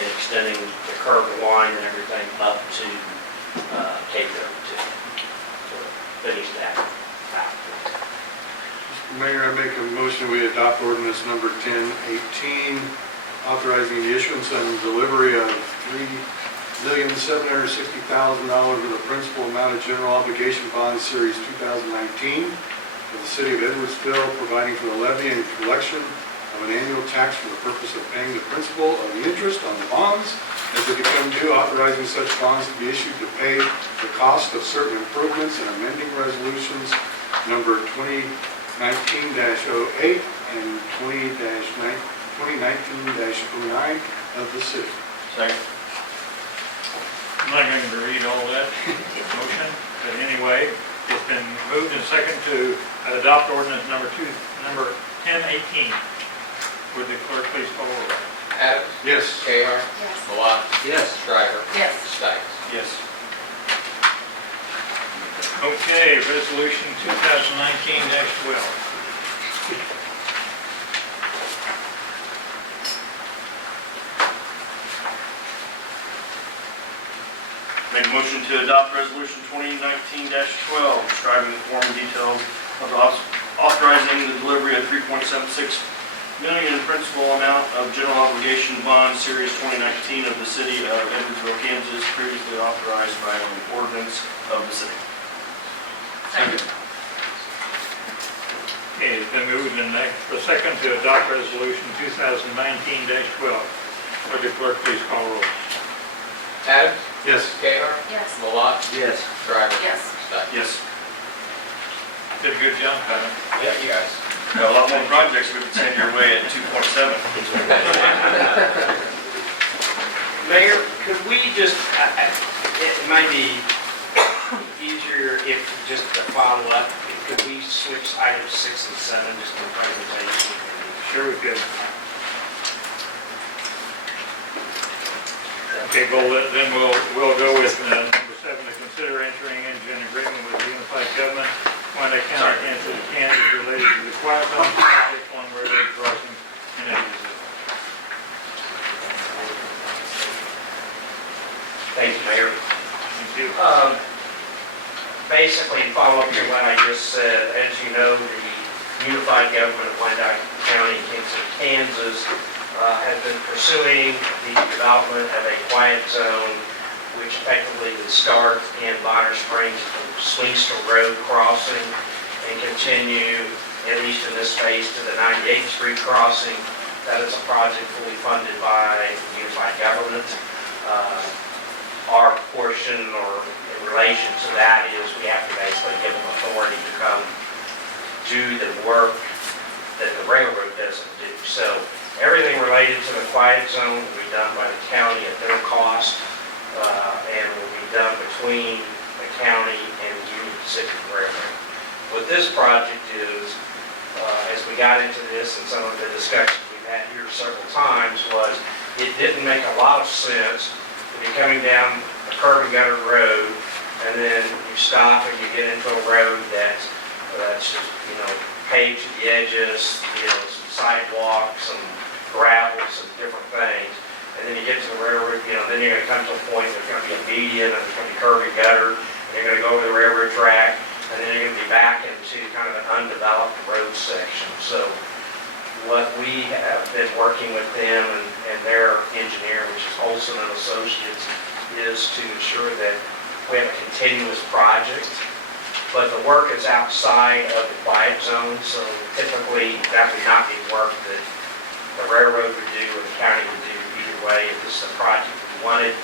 and extending the curb line and everything up to K32. So finish that out. Mayor, I make a motion we adopt ordinance number 1018, authorizing the issuance and delivery of $3,760,000 of the principal amount of general obligation bond series 2019 of the city of Edwardsville, providing for the levy and collection of an annual tax for the purpose of paying the principal of the interest on the bonds as they become due, authorizing such bonds to be issued to pay the cost of certain improvements and amending resolutions number 2019-08 and 2019-09 of the city. Second. I'm not going to read all that motion, but anyway, it's been moved and second to adopt ordinance number 1018. Would the clerk please call the roll? Adams, Yes. Cahar, Yes. Malat, Yes. Shriver, Yes. Stites. Yes. Okay, resolution 2019-12. Make a motion to adopt resolution 2019-12, describing the form and details of authorizing the delivery of 3.76 million in principal amount of general obligation bond series 2019 of the city of Edwardsville, Kansas, previously authorized by an ordinance of the city. Second. Okay, it's been moved and the second to adopt resolution 2019-12. Would the clerk please call roll? Adams, Yes. Cahar, Yes. Malat, Yes. Shriver. Yes. Stites. Yes. Did a good job, Kevin. Yeah, you guys. Got a lot more projects we could send your way at 2.7. Mayor, could we just, it might be easier if, just to follow up, could we switch items 6 and 7, just in presentation? Sure we could. Okay, well, then we'll go with number 7, to consider entering into an agreement with the Unified Government, Wyandotte County, Kansas, related to the quiet zone project on railroad crossing in Edwardsville. Thank you, Mayor. Thank you. Basically, follow up to what I just said, as you know, the Unified Government of Wyandotte County, Kansas, has been pursuing the development of a quiet zone, which effectively would start in Bonner Springs at the Swingstone Road crossing and continue, at least in this phase, to the 98th Street crossing. That is a project fully funded by the Unified Government. Our portion, or in relation to that, is we have to basically give them authority to come do the work that the railroad doesn't do. So everything related to the quiet zone will be done by the county at their cost, and will be done between the county and the Union Pacific Railroad. What this project is, as we got into this and some of the discussions we've had here several times, was it didn't make a lot of sense to be coming down a curb and gutter road, and then you stop and you get into a road that's just, paved to the edges, some sidewalks, some gravel, some different things. And then you get to the railroad, then you're gonna come to a point, there's gonna be a median, and there's gonna be curb and gutter, and you're gonna go over the railroad track, and then you're gonna be back into kind of an undeveloped road section. So what we have been working with them and their engineer, which is Olson and Associates, is to ensure that we have a continuous project, but the work is outside of the quiet zone, so typically that would not be work that the railroad would do or the county would do either way. If this is a project we wanted,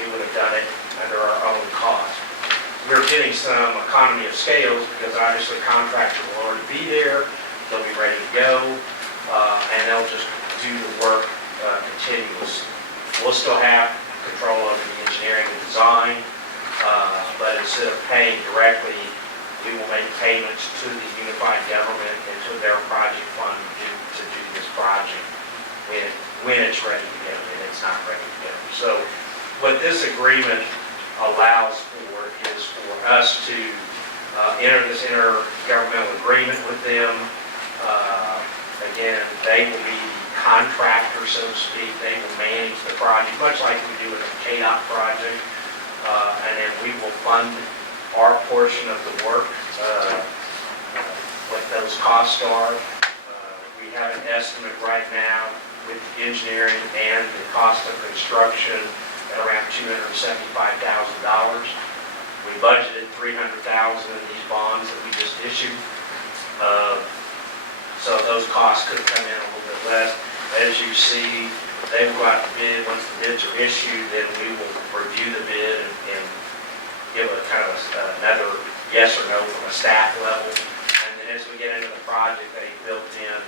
we would have done it under our own cost. We're getting some economy of scales because obviously contractors will already be there, they'll be ready to go, and they'll just do the work continuously. We'll still have control over the engineering and design, but instead of paying directly, we will make payments to the Unified Government and to their project fund to do this project when it's ready to go, and it's not ready to go. So what this agreement allows for is for us to enter this intergovernmental agreement with them. Again, they will be the contractor, so to speak. They will manage the project, much like we do with a KDOT project, and then we will fund our portion of the work, what those costs are. We have an estimate right now with engineering and the cost of construction at around $275,000. We budgeted $300,000 in these bonds that we just issued. So those costs could come in a little bit less. As you see, they will go out to bid. Once the bids are issued, then we will review the bid and give a kind of another yes or no from a staff level. And then as we get into the project, they built in,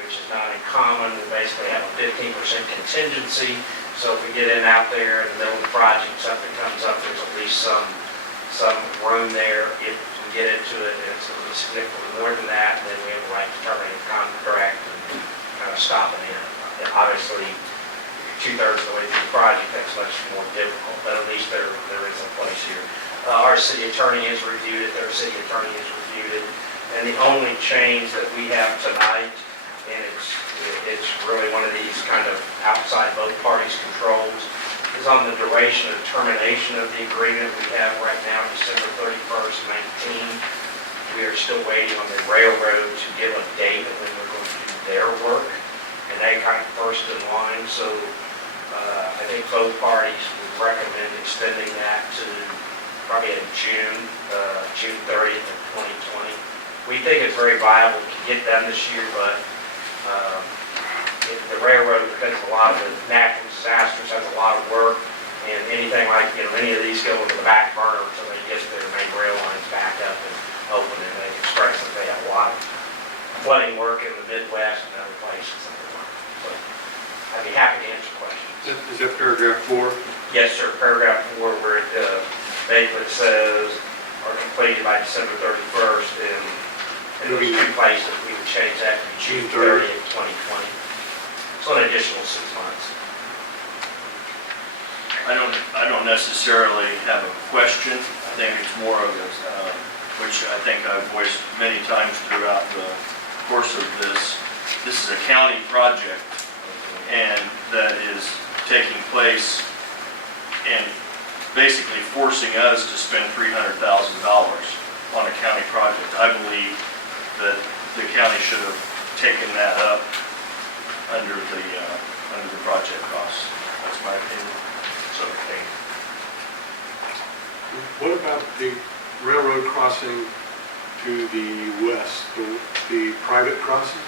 which is not uncommon, we basically have a 15% contingency. So if we get in out there in the middle of the project, something comes up, there's at least some room there. If we get into it and it's significantly more than that, then we have the right to terminate the contract and kind of stop it in. And obviously, 2/3 of the way through the project, that's much more difficult, but at least there is a place here. Our city attorney has reviewed it, their city attorney has reviewed it, and the only change that we have tonight, and it's really one of these kind of outside both parties' controls, is on the duration of termination of the agreement we have right now, December 31st, 19. We are still waiting on the railroad to give a date of when we're going to do their work, and they kind of first in line, so I think both parties would recommend extending that to probably in June 30th of 2020. We think it's very viable to get done this year, but the railroad, because of a lot of the natural disasters, has a lot of work, and anything like, any of these go into the back burner until they get their main rail lines back up and open, and they express that they have a lot of flooding work in the Midwest and other places. So I'd be happy to answer questions. Is that paragraph 4? Yes, sir, paragraph 4, where it basically says, are completed by December 31st, and in those two places, we would change that to June 30th, 2020. So an additional 6 months. I don't necessarily have a question. I think it's more of a, which I think I've voiced many times throughout the course of this. This is a county project, and that is taking place and basically forcing us to spend $300,000 on a county project. I believe that the county should have taken that up under the project costs. That's my opinion. So, What about the railroad crossing to the west, the private crossing?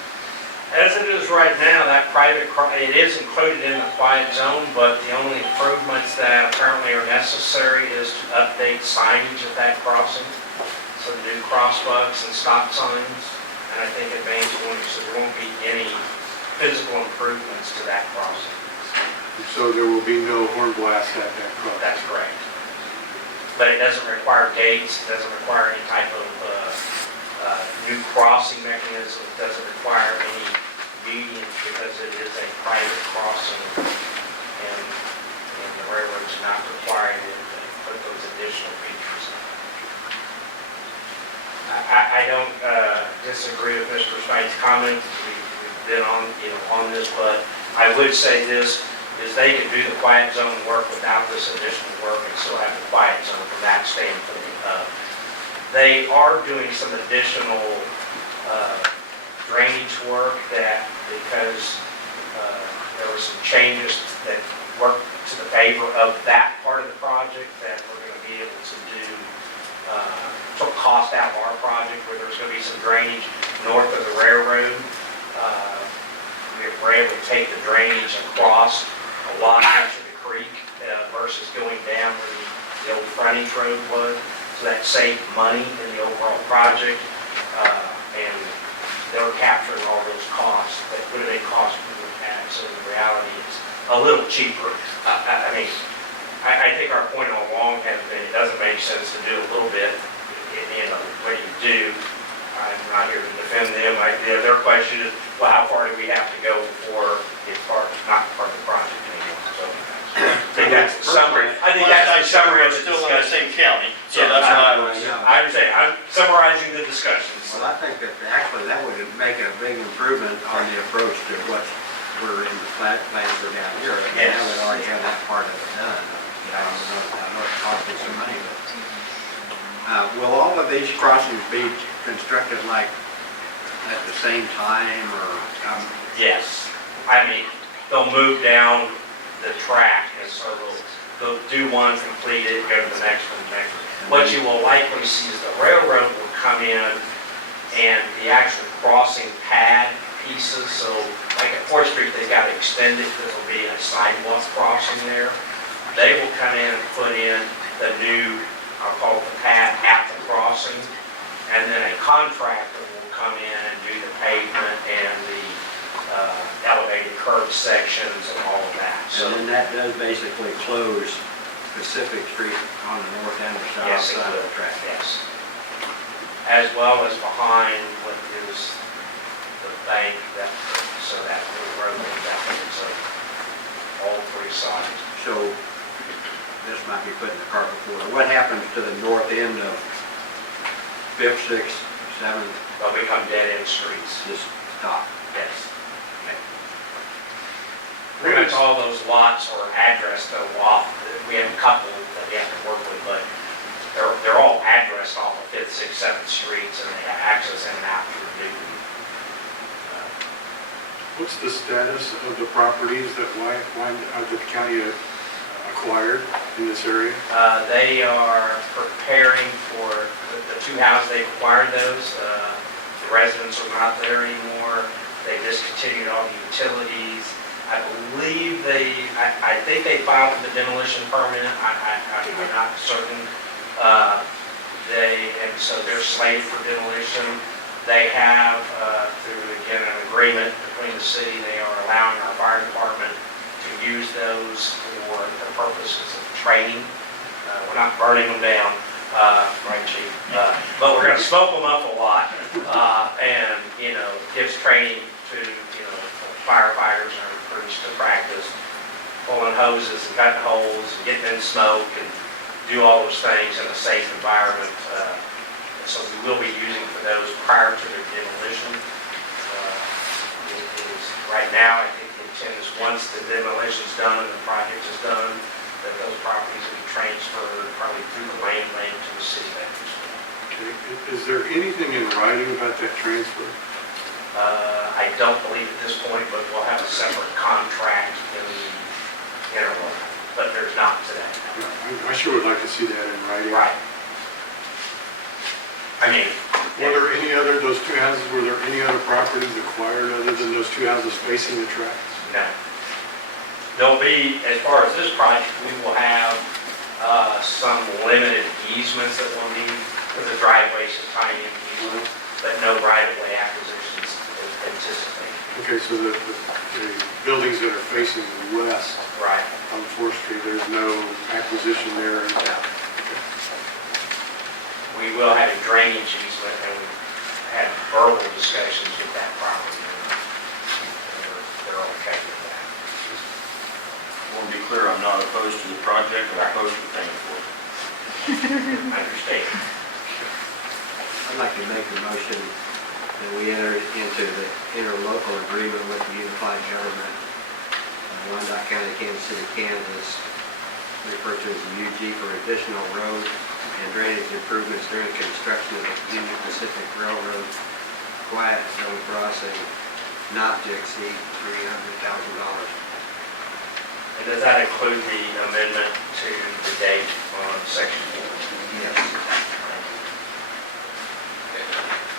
As it is right now, that it is included in the quiet zone, but the only improvements that apparently are necessary is to update signage at that crossing. So the new crosswalks and stop signs, and I think advance warning, so there won't be any physical improvements to that crossing. So there will be no horn blast at that crossing? That's correct. But it doesn't require gates, it doesn't require any type of new crossing mechanism, it doesn't require any medians because it is a private crossing, and the railroad's not requiring it to put those additional features in. I don't disagree with Mr. Stein's comments. We've been on this, but I would say this, is they can do the quiet zone work without this additional work and still have the quiet zone from that standpoint. They are doing some additional drainage work that, because there were some changes that worked to the favor of that part of the project, that we're going to be able to do, took cost out of our project, where there's going to be some drainage north of the railroad. We were able to take the drainage across a lot into the creek versus going down where the old frontage road was. So that saved money in the overall project, and they were capturing all those costs that would have been cost we would have. So the reality is a little cheaper. I think our point all along has been it doesn't make sense to do a little bit. When you do, I'm not here to defend them. Their question is, well, how far do we have to go before it's not part of the project anymore? So I think that's the summary. I think that's the summary of the still in the discussion. same county, so that's why I was. I understand. I'm summarizing the discussions. Well, I think that actually that would make a big improvement on the approach to what we're in the plans for down here. Yes. Now we already have that part of it done. I know it's costing some money, but will all of these crossings be constructed like at the same time, or? Yes. They'll move down the track, and so they'll do one, complete it, go to the next one, next one. What you will likely see is the railroad will come in, and the actual crossing pad pieces, so like at 4th Street, they've got to extend it, there'll be a sidewalk crossing there. They will come in and put in the new, I'll call it the pad at the crossing, and then a contractor will come in and do the pavement and the elevated curb sections and all of that. So And then that does basically close Pacific Street on the north and the south yes, it side of will. the track. Yes. As well as behind what is the bank, that, so that little road goes out there, so all 3 sides. So this might be putting the cart before. What happens to the north end of 5th, 6th, 7th? They'll become dead-end streets. Just stop. Yes. Pretty much all those lots are addressed though off, we have a couple that we have to work with, but they're all addressed off of 5th, 6th, 7th streets, and they have access in and out through Newton. What's the status of the properties that the county acquired in this area? They are preparing for the 2 houses, they acquired those. The residents are not there anymore. They discontinued all the utilities. I believe I think they filed for the demolition permit. I'm not certain. And so they're slated for demolition. They have, through again an agreement between the city, they are allowing our fire department to use those for the purposes of training. We're not burning them down, right, Chief? But we're going to smoke them up a lot, and gives training to firefighters and crews to practice pulling hoses and cutting holes and getting in smoke and do all those things in a safe environment. So we will be using for those prior to their demolition. Right now, I think the intent is once the demolition's done and the project is done, that those properties will be transferred probably through the land to the city of Edwardsville. Okay. Is there anything in writing about that transfer? I don't believe at this point, but we'll have a separate contract in the interval, but there's not today. I sure would like to see that in writing. Right. I mean, Were there any other, those 2 houses, were there any other properties acquired other than those 2 houses facing the tracks? no. There'll be, as far as this project, we will have some limited easements that we'll need, because the driveway's a tiny easement, but no right-of-way acquisitions is anticipated. Okay, so the buildings that are facing west Right. on 4th Street, there's no acquisition there? We will have a drainage easement, and we've had verbal discussions with that property. They're okay with that. I want to be clear, I'm not opposed to the project, I'm opposed to paying for it. I understand. I'd like to make a motion that we enter into the interlocal agreement with the unified government, Wyandotte County, Kansas City, Kansas, referred to as the UG, for additional road and drainage improvements during construction of the Union Pacific Railroad quiet zone crossing, not to exceed $300,000. And does that include the amendment to the date on section 4? Yes.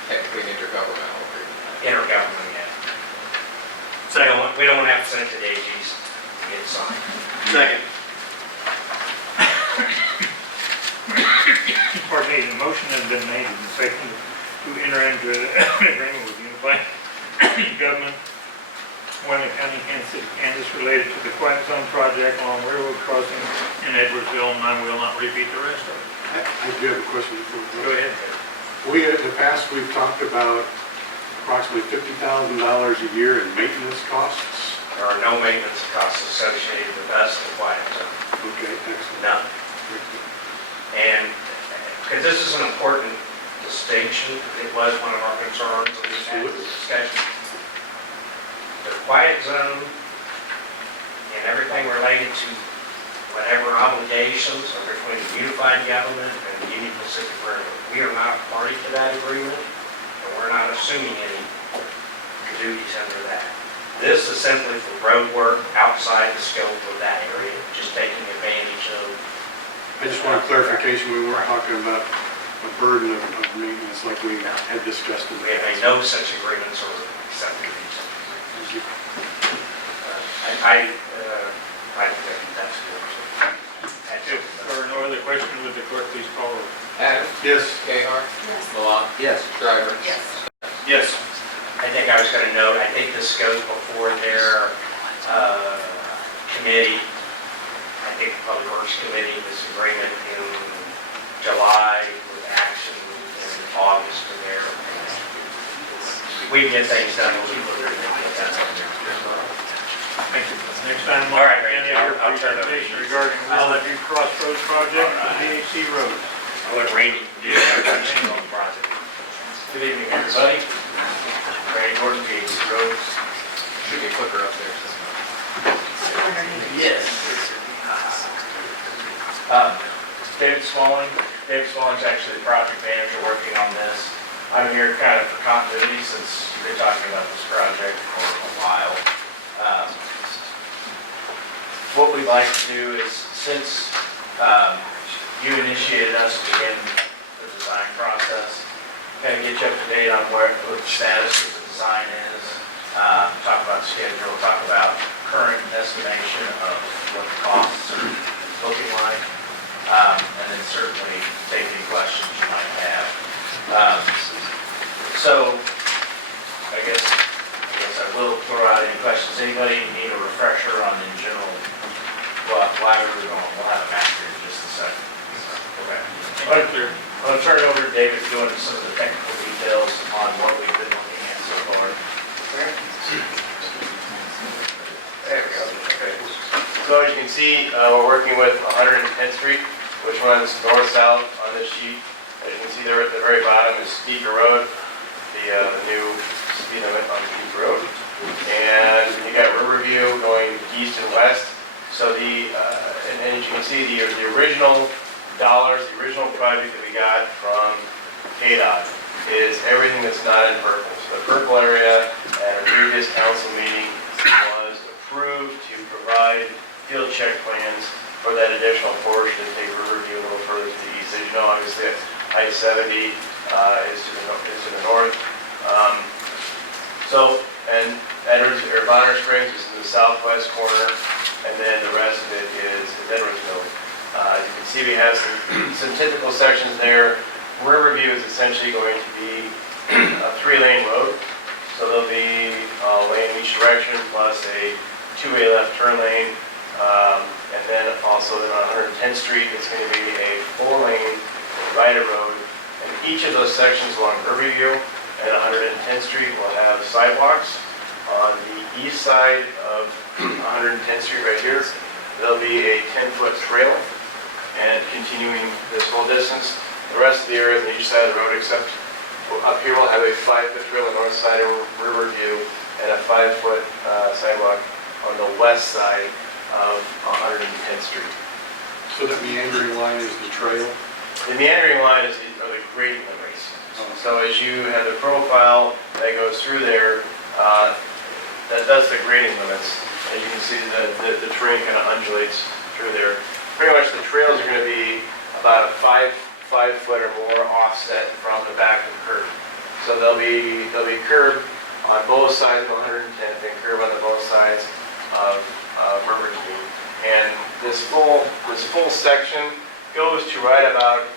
Technically intergovernmental agreement. Intergovernment, yeah. So we don't want to have to send it to the AGs to get it signed. Second. Pardon me, the motion has been made and seconded to enter into an agreement with Unified Government, Wyandotte County, Kansas City, Kansas, related to the quiet zone project along railroad crossing in Edwardsville, and I will not repeat the rest of it. I do have a question before. Go ahead. In the past, we've talked about approximately $50,000 a year in maintenance costs. There are no maintenance costs associated with us in the quiet zone. Okay, excellent. None. And, because this is an important distinction, it was one of our concerns in this discussion. The quiet zone and everything related to whatever obligations are between the unified government and the Union Pacific Railroad. We are not a party to that agreement, and we're not assuming any duties under that. This is simply for road work outside the scope of that area, just taking advantage of. I just want clarification, we weren't talking about a burden of maintenance like we had discussed in the We have made past. no such agreements or accepted these. Thank you. I think that's good. If there are no other questions, would the clerk please call roll? Adams, Yes. Gayheart, Yes. Malott, Yes. Driver. Yes. Yes. I think I was going to note, I think this goes before their committee. I think the Public Works Committee, this agreement in July with action in August for their. We can get things done, we'll be able to get that done. Thank you. Next item on All the right, Randy, agenda, your I'll turn it over to presentation you. regarding Riverview Crossroads Project and DAC Road. I'll let Randy do the introduction on the project. Good evening, everybody. Randy Gordon, DAC Roads. Should be a clicker up there. Yes. David Smalling. David Smalling's actually the project manager working on this. I'm here kind of for continuity since we've been talking about this project for a while. What we'd like to do is, since you initiated us to begin the design process, kind of get you up to date on what the status of the design is, talk about schedule, talk about current estimation of what the costs are looking like, and then certainly take any questions you might have. So, I guess I will throw out any questions. Anybody need a refresher on the general, why we were going? We'll have a map here in just a second. Okay. I'm going to turn it over to David to go into some of the technical details on what we've been looking at so far. There we go. Okay. So as you can see, we're working with 110th Street, which runs north-south on this sheet. As you can see there at the very bottom is Speaker Road, the new speed limit on Speaker Road. And you got Riverview going east and west. So and as you can see, the original dollars, the original project that we got from KDOT is everything that's not in purple. So the purple area at a previous council meeting was approved to provide field check plans for that additional portion to take Riverview a little further to the east. As you know, obviously, I-70 is to the north. And Bonner Springs is in the southwest corner, and then the rest of it is Edwardsville. As you can see, we have some typical sections there. Riverview is essentially going to be a 3-lane road. So there'll be a lane in each direction plus a 2-way left turn lane. And then also on 110th Street, it's going to be a 4-lane right-of road. And each of those sections along Riverview and 110th Street will have sidewalks. On the east side of 110th Street right here, there'll be a 10-foot trail. And continuing this whole distance, the rest of the area on each side of the road, except up here we'll have a 5-foot trail on the north side of Riverview and a 5-foot sidewalk on the west side of 110th Street. So that meandering line is the trail? The meandering line are the grading limits. So as you have the profile that goes through there, that's the grading limits. As you can see, the terrain kind of undulates through there. Pretty much the trails are going to be about a 5-foot or more offset from the back of the curb. So there'll be curb on both sides of 110th and curb on both sides of Riverview. And this full section goes to right about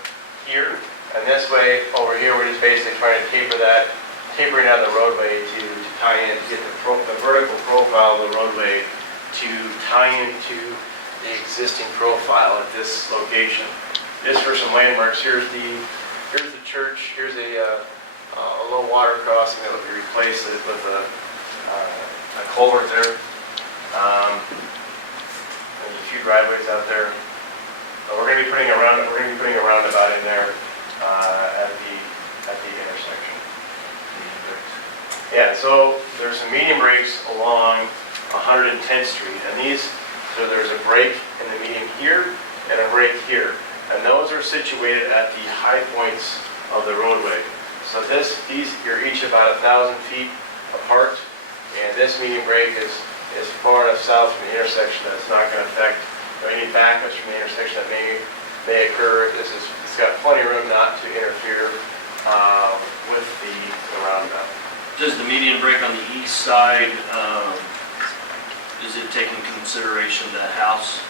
here. And this way, over here, we're just basically trying to tapering out the roadway to tie in, to get the vertical profile of the roadway to tie into the existing profile at this location. Just for some landmarks, here's the church, here's a low water crossing that will be replaced with a culvert there. There's a few driveways out there. We're going to be putting a roundabout in there at the intersection. Yeah, so there's some median breaks along 110th Street, and so there's a break in the median here and a break here, and those are situated at the high points of the roadway. So these are each about 1,000 feet apart, and this median break is far enough south from the intersection that it's not going to affect any backups from the intersection that may occur. It's got plenty of room not to interfere with the roundabout. Does the median break on the east side, does it take into consideration the house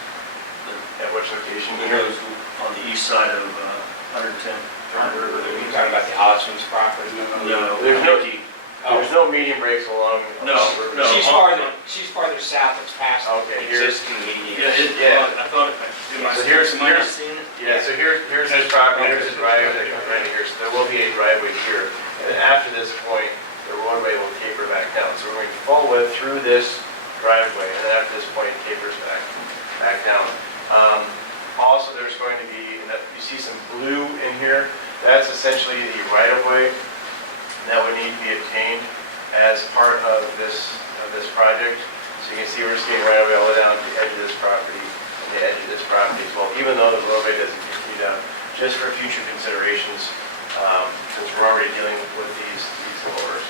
At which location? that goes on the east side of 110? Are you talking about the Osmonds property? No. There's no median breaks along. No. She's farther south, it's past Okay, the here's- existing median. Yeah. I thought, So here's- seen it? Yeah, so here's his property, there's his driveway that comes right here, so there will be a driveway here. And then after this point, the roadway will taper back down. So we're going to full width through this driveway, and then after this point, it tapers back down. Also, there's going to be, you see some blue in here, that's essentially the right-of-way that would need to be obtained as part of this project. So you can see we're just getting right-of-way all the way down to the edge of this property, and the edge of this property as well, even though the roadway doesn't continue down, just for future considerations, since we're already dealing with these lowers.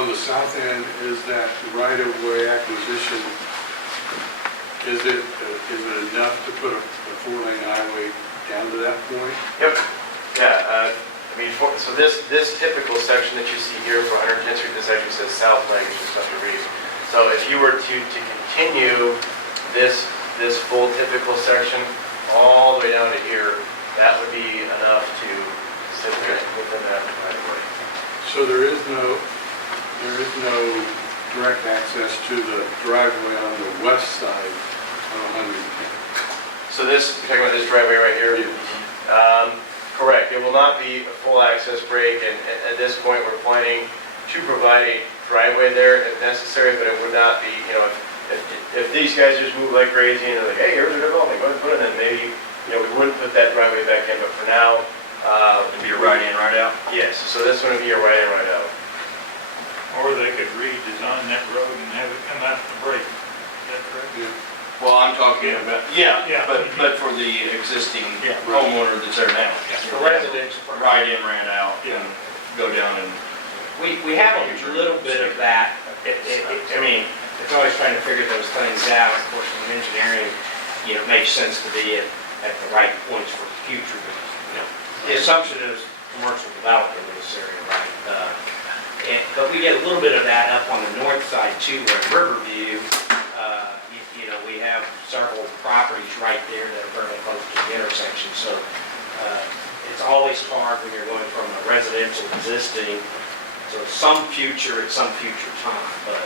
On the south end, is that right-of-way acquisition, is it enough to put a four-lane highway down to that point? Yep, yeah, I mean, so this typical section that you see here for 110th Street, this actually says south leg, it's just up to read. So if you were to continue this full typical section all the way down to here, that would be enough to sit within that right of way. So there is no direct access to the driveway on the west side of 110. So this, you're talking about this driveway right here? Correct, it will not be a full access break, and at this point, we're planning to provide a driveway there if necessary, but it would not be, if these guys just move like crazy and they're like, hey, here's a development, go ahead and put it in, maybe, we wouldn't put that driveway back in, but for now. It'd be a right in, right out? Yes, so this one would be a right in, right out. Or they could redesign that road and have it come out the break. Is that correct? Yeah. Well, I'm talking about, yeah, Yeah. but for the existing Yeah. homeowner that's there now. For residential. Right in, right out, and go down and. We have a little bit of that. I mean, it's always trying to figure those things out. Of course, in engineering, it makes sense to be at the right points for future. The assumption is commercial development in this area, right? But we get a little bit of that up on the north side too, where Riverview, we have several properties right there that are very close to the intersection. So it's always hard when you're going from a residential existing to some future at some future time. But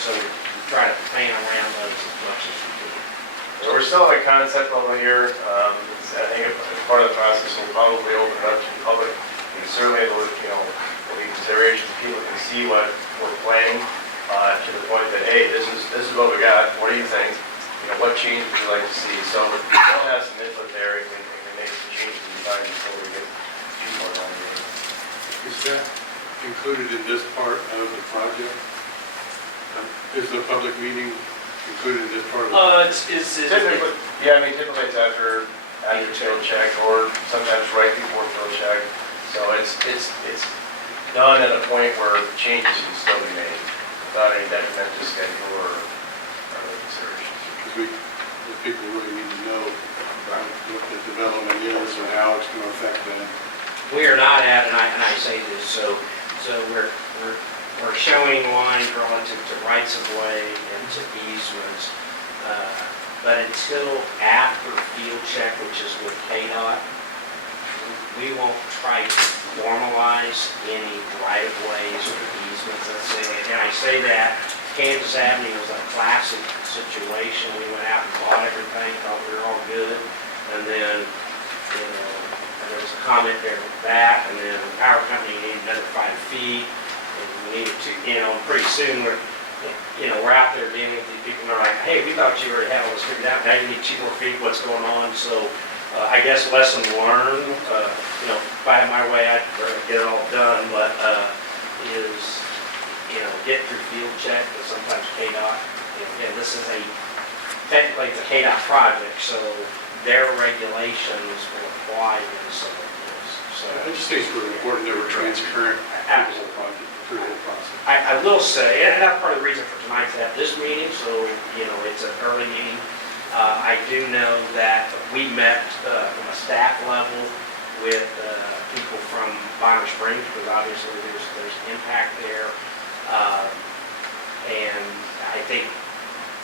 so we try to plan around those as much as we can. So we're still at a concept level here. I think as part of the process, we'll probably open it up to the public. And certainly, there'll be considerations, people can see what we're planning to the point that, hey, this is what we got, what do you think? What change would you like to see? So we'll have some input there, and we can make some changes in time before we get too far down the road. Is that included in this part of the project? Is the public meeting included in this part of the project? Typically, yeah, typically it's after field check or sometimes right before field check. So it's done at a point where changes can still be made without any detriment to schedule or other considerations. Because the people really need to know about what the development is and how it's going to affect them. We are not at, and I say this, so we're showing lines relative to rights of way and to easements, but until after field check, which is with KDOT, we won't try to formalize any right of ways or easements, let's say. And I say that Kansas Avenue was a classic situation. We went out and bought everything, thought we were all good, and then there was a comment there with that, and then the power company needed another 5 feet, and we needed to, pretty soon we're out there dealing with these people, and they're like, hey, we thought you already had all this figured out, now you need 2 more feet, what's going on? So I guess lesson learned, if I had my way, I'd rather get it all done, but is, get through field check, but sometimes KDOT, and this is technically it's a KDOT project, so their regulations will apply to some of this. So I just think it's really important that we're transparent through the whole process. I will say, and that's part of the reason for tonight to have this meeting, so, it's an early meeting. I do know that we met from a staff level with people from Bonner Springs, because obviously there's impact there. And I think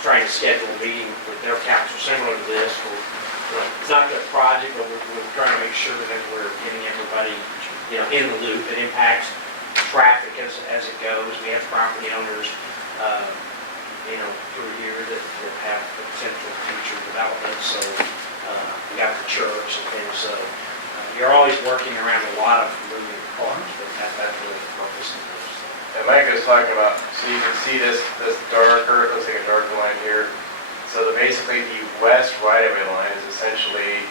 trying to schedule a meeting with their council similar to this, it's not their project, but we're trying to make sure that we're getting everybody, in the loop. It impacts traffic as it goes. We have property owners, through here that have potential future development. So we got the church and things. So you're always working around a lot of moving parts, but that's really the purpose of this. And Mike was talking about, so you can see this darker, it looks like a darker line here. So basically the west right-of-way line is essentially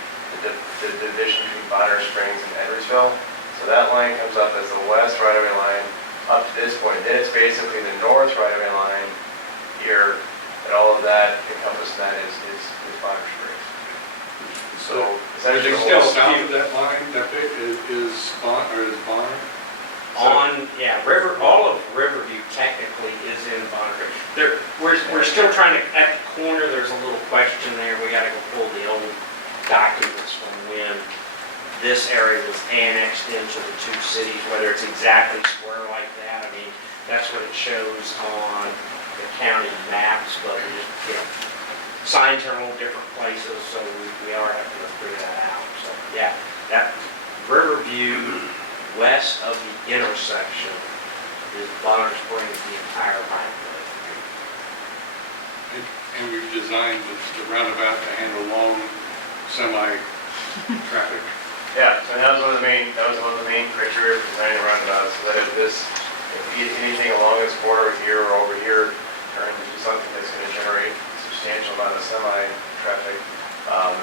the division between Bonner Springs and Edwardsville. So that line comes up as the west right-of-way line up to this point. Then it's basically the north right-of-way line here, and all of that encompassed that is Bonner Springs. So essentially the Still whole south of that line, that bit is Bonner? All of Riverview technically is in Bonner. We're still trying to, at the corner, there's a little question there. We gotta go pull the old documents from when this area was annexed into the two cities, whether it's exactly square like that. I mean, that's what it shows on the county maps, but we just, signs are in all different places, so we are having to figure that out. So, yeah, that Riverview west of the intersection is Bonner Springs, the entire line. And we've designed the roundabout to handle long semi-traffic. Yeah, so that was one of the main criteria for designing the roundabout, so that if anything along this border here or over here turns into something that's going to generate a substantial amount of semi-traffic,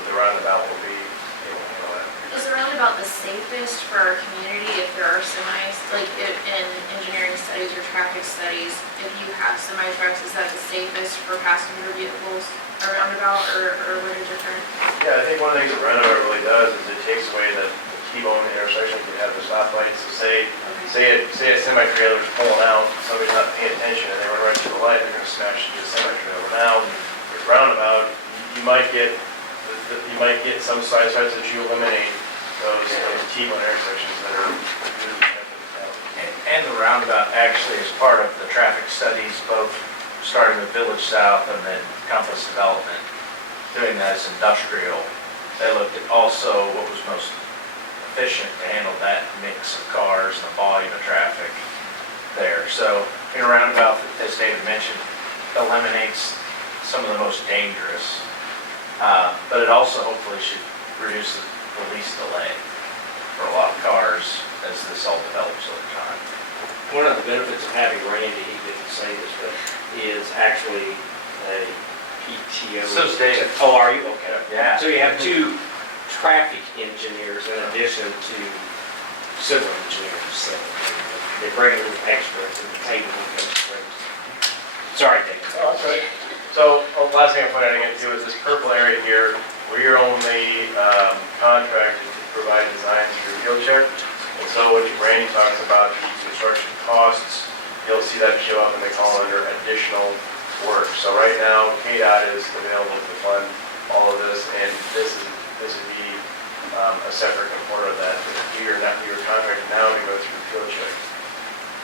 the roundabout will be able to handle that. Is the roundabout the safest for our community if there are semis, like in engineering studies or traffic studies, if you have semi-trucks, is that the safest for passenger vehicles, a roundabout, or what are different? Yeah, I think one of the things that roundabout really does is it takes away the T-bone intersection. You have the stoplight, so say a semi-trailer is pulling out, somebody's not paying attention and they run right to the light, they're going to smash into the semi-trailer. Now, with roundabout, you might get some side sites that you eliminate those T-bone intersections that are really And the roundabout actually is part of the traffic studies, both starting with Village South and then Compass Development, doing that as industrial. They looked at also what was most efficient to handle that mix of cars and the volume of traffic there. So in a roundabout, as David mentioned, eliminates some of the most dangerous, but it also hopefully should reduce the least delay for a lot of cars as this all develops over time. One of the benefits of having Randy, he didn't say this, but is actually a PTO. So is David. Oh, are you? Okay. Yeah. So you have two traffic engineers in addition to civil engineers. So they bring a little extra to the table when it comes to rates. Sorry, David. Oh, that's right. So, last thing I pointed out again too is this purple area here, we're only contracted to provide designs through field check. And so what Randy talks about, the construction costs, you'll see that show up and they call under additional work. So right now, KDOT is available to fund all of this, and this would be a separate component of that. We are contracted now to go through field check.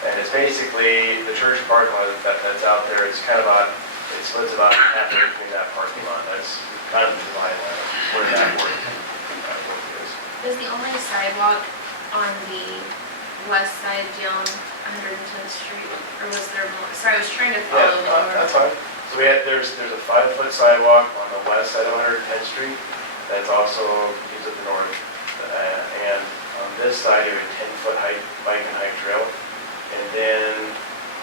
And it's basically the church parking lot that's out there. It's kind of it splits about halfway between that parking lot. That's kind of the divide line where that work is. Is the only sidewalk on the west side down 110th Street, or was there more? Sorry, I was trying to follow. Yeah, that's fine. So there's a 5-foot sidewalk on the west side of 110th Street. That's also gives it the north. And on this side, you have a 10-foot bike and hike trail. And then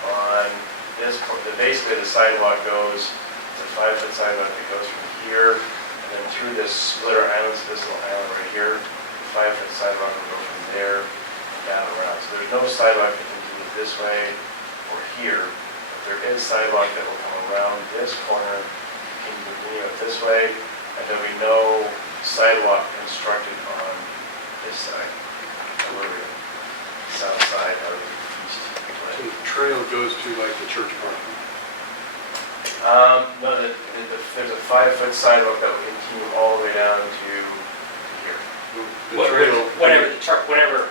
on this, basically the sidewalk goes, it's a 5-foot sidewalk that goes from here and then through this splitter island, so this little island right here. The 5-foot sidewalk will go from there down around. So there's no sidewalk that can do it this way or here. But there is sidewalk that will come around this corner, can continue it this way, and there'll be no sidewalk constructed on this side. So we're the south side or the east way. So the trail goes to like the church parking. No, there's a 5-foot sidewalk that will continue all the way down to here. The trail. Whatever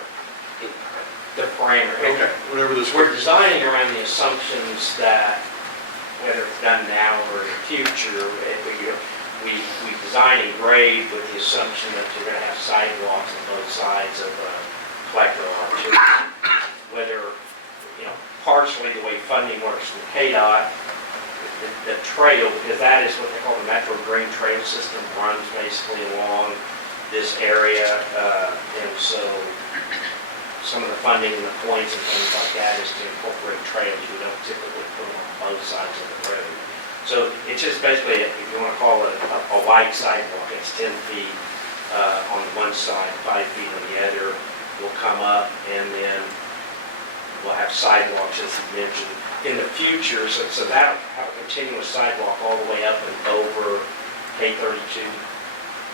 the parameter. Okay, whatever this. We're designing around the assumptions that whether it's done now or in the future, we design and grade with the assumption that you're gonna have sidewalks on both sides of collector arches. Whether, partially the way funding works with KDOT, the trail, because that is what they call the Metro Green Trail System, runs basically along this area, and so some of the funding and the points and things like that is to incorporate trails. We don't typically put them on both sides of the road. So it's just basically, if you want to call it a wide sidewalk, it's 10 feet on one side, 5 feet on the other. Will come up, and then we'll have sidewalks, as you mentioned, in the future. So that'll have a continuous sidewalk all the way up and over K32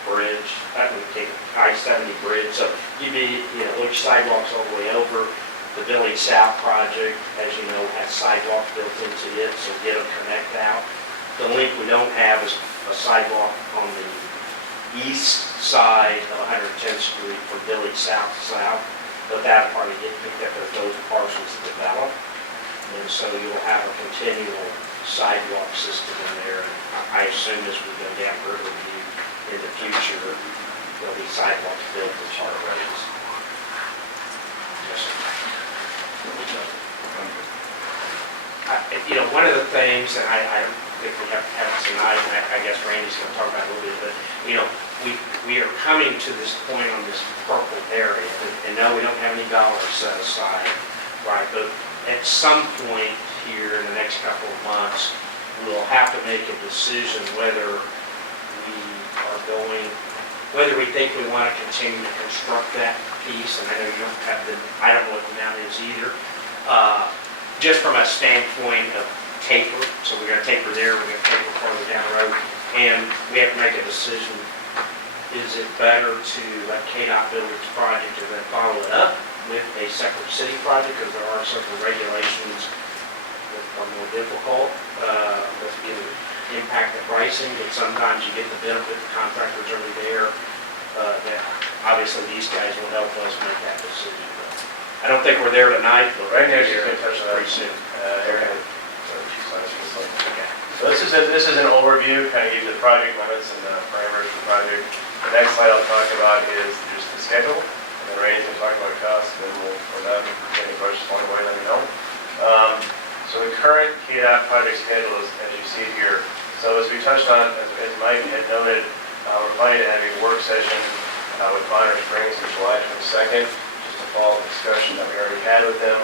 bridge. That would take I-70 bridge. So you'd be, each sidewalks all the way over. The Village South project, as you know, has sidewalks built into it, so get them connect out. The link we don't have is a sidewalk on the east side of 110th Street from Village South to South, but that'll probably get picked up as those parcels develop. And so you'll have a continual sidewalk system in there. I assume as we go down Riverview in the future, there'll be sidewalks built as part of roads. Yes, sir. One of the things, and I don't think we have to have it tonight, and I guess Randy's going to talk about it a little bit, but, we are coming to this point on this purple area, and no, we don't have any dollars set aside, right? But at some point here in the next couple of months, we'll have to make a decision whether we think we want to continue to construct that piece, and I know you don't have I don't know what the amount is either. Just from a standpoint of taper, so we're going to taper there, we're going to taper farther down the road, and we have to make a decision. Is it better to let KDOT build its project and then follow it up with a separate city project, because there are certain regulations that are more difficult, that can impact the pricing, but sometimes you get the benefit, the contractor's already there, that obviously these guys will help us make that decision. I don't think we're there tonight, but Right now, we're she's there going to touch on pretty soon. area. So this is an overview, kind of give you the project limits and the parameters of the project. The next slide I'll talk about is just the schedule, and then Randy's going to talk about costs, and then we're done. Any questions along the way, let me know. So the current KDOT project schedule is, as you see here. So as we touched on, as Mike had noted, we're planning to have a work session with Bonner Springs on July 22nd. All the discussion that we already had with them,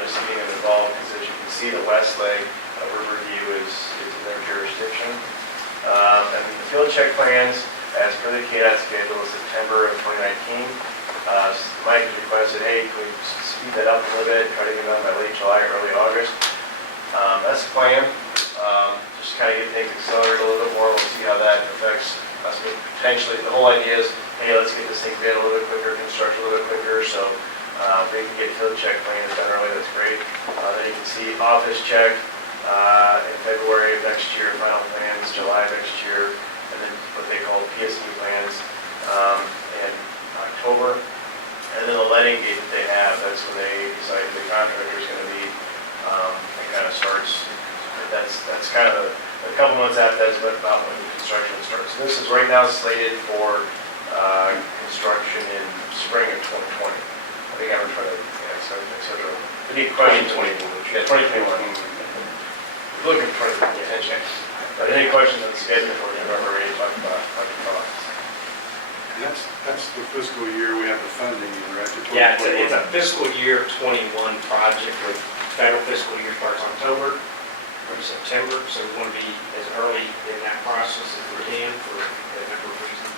just to get them involved, because as you can see, the west leg of Riverview is in their jurisdiction. And the field check plans, as per the KDOT schedule, is September of 2019. Mike has requested, hey, can we speed that up a little bit, try to get it done by late July, early August. That's the plan. Just kind of get things accelerated a little bit more. We'll see how that affects us. Potentially, the whole idea is, hey, let's get this thing bid a little bit quicker, construct a little bit quicker, so they can get field check plans done early, that's great. Then you can see office check in February of next year, final plans July of next year, and then what they call PSE plans in October. And then the letting gate that they have, that's when they decide who the contractor is going to be. It kind of starts, that's kind of a couple months after, that's about when the construction starts. So this is right now slated for construction in spring of 2020. I think I'm trying to, etc. Any questions? 2021. Yeah, 2021. Looking for the attention. But any questions on the schedule before we ready to talk about costs? That's the fiscal year we have the funding, right? Yeah, it's a fiscal year 21 project. With federal fiscal year starts October or September, so we want to be as early in that process as we can for a number of reasons.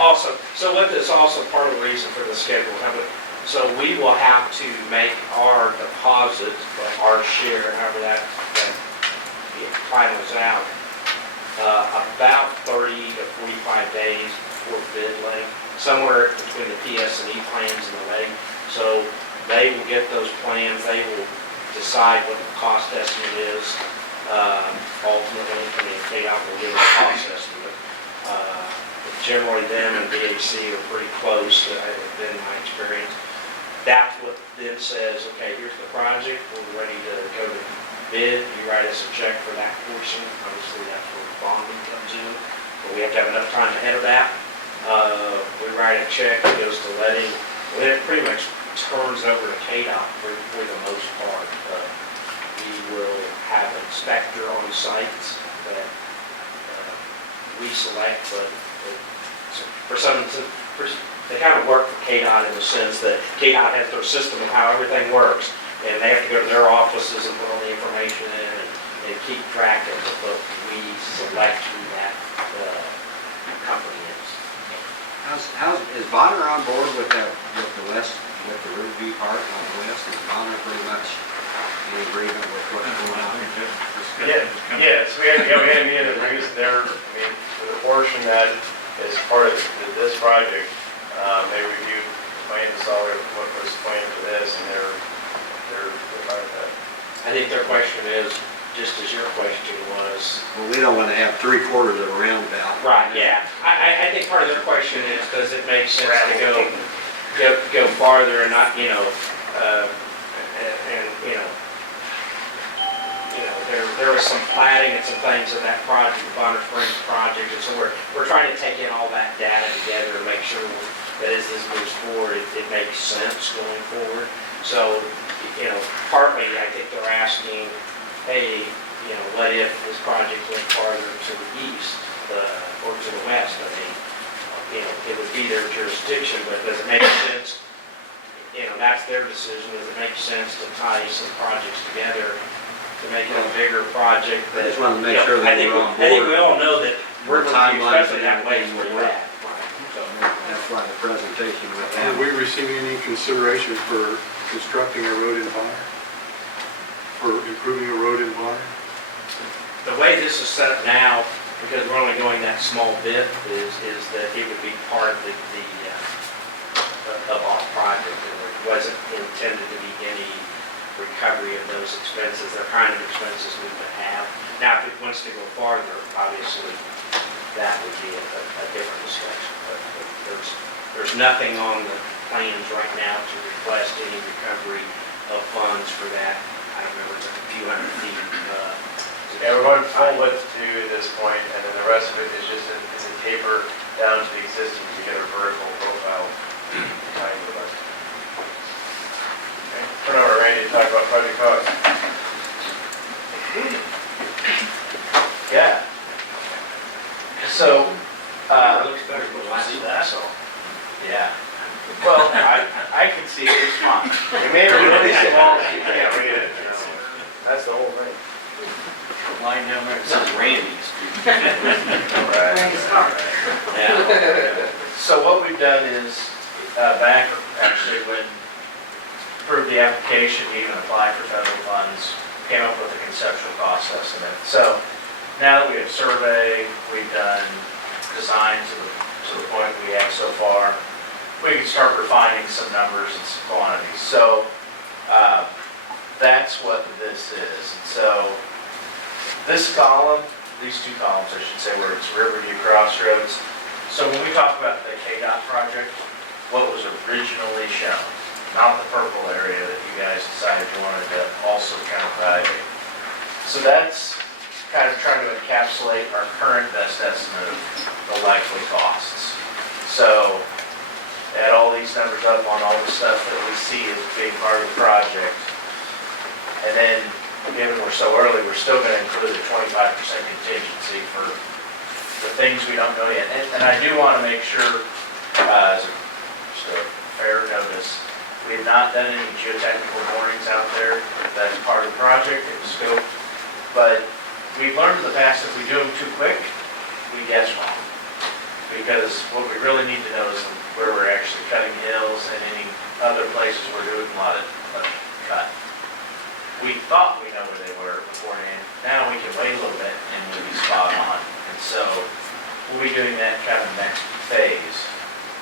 Also, so what is also part of the reason for the schedule, so we will have to make our deposit, our share, however that finals out, about 30 to 45 days before bid leg, somewhere between the PS&E plans and the leg. So they will get those plans, they will decide what the cost estimate is, ultimately, I mean, KDOT will give us a cost estimate. Generally, them and DHC are pretty close, in my experience. that's what then says, okay, here's the project, we're ready to go to bid, you write us a check for that portion, obviously that's where bonding comes in, but we have to have enough time ahead of that. We write a check, it goes to letting, well, it pretty much turns over to KDOT for the most part. We will have an inspector on site that we select, but for some, they kind of work for KDOT in the sense that KDOT has their system of how everything works, and they have to go to their offices and put all the information in and keep track of it, but we select who that company is. Is Bonner on board with the Riverview Park on the west? Is Bonner pretty much in agreement with what's going on? Yes, we had a meeting of agreement there, I mean, for the portion that is part of this project, they reviewed, planned and saw what was planned for this, and they're part of that. I think their question is, just as your question was. Well, we don't want to have 3/4 of a roundabout. Right, yeah. I think part of their question is, does it make sense to go farther and not, and there was some platting and some things of that project, the Bonner Springs project, and so we're trying to take in all that data together and make sure that as this moves forward, it makes sense going forward. So, partly I think they're asking, hey, what if this project went farther to the east or to the west? I mean, it would be their jurisdiction, but does it make sense? That's their decision. Does it make sense to tie some projects together to make it a bigger project? I just want to make sure that we're on board. I think we all know that we're going to be Timelines especially that way for that. So that's why the presentation with Are them. we receiving any consideration for constructing a road in Bonner? For improving a road in Bonner? The way this is set up now, because we're only going that small bit, is that it would be part of of our project. It wasn't intended to be any recovery of those expenses. They're kind of expenses we would have. Now, if it wants to go farther, obviously, that would be a different discussion. But there's nothing on the plans right now to request any recovery of funds for that. I don't remember, it's a few hundred feet. Yeah, we're going full width to this point, and then the rest of it is just it's a taper down to the existing to get a vertical profile behind the west. Okay, turn over to Randy to talk about project costs. Yeah. So, Looks better than the last one, so. yeah. Well, I can see it just fine. You may have released them all, you can't read it, That's the whole thing. Line down there, it says Randy's. Randy's car. Yeah. So what we've done is, back actually when approved the application, we even applied for federal funds, came up with a conceptual cost estimate. So now that we have survey, we've done design to the point we have so far, we can start refining some numbers and some quantities. So that's what this is. And so this column, these two columns, I should say, where it's Riverview Crossroads. So when we talk about the KDOT project, what was originally shown, not the purple area that you guys decided you wanted to also count evaluate. So that's kind of trying to encapsulate our current best estimate of the likely costs. So add all these numbers up on all the stuff that we see as a big part of the project. And then, given we're so early, we're still going to include a 25% contingency for the things we don't know yet. And I do want to make sure, as just a fair notice, we have not done any geotechnical borings out there. That's part of the project, it's scope. But we've learned in the past, if we do them too quick, we guess wrong. Because what we really need to know is where we're actually cutting hills and any other places we're doing a lot of cut. We thought we know where they were beforehand. Now we can wait a little bit and we'll be spot on. And so we'll be doing that kind of next phase.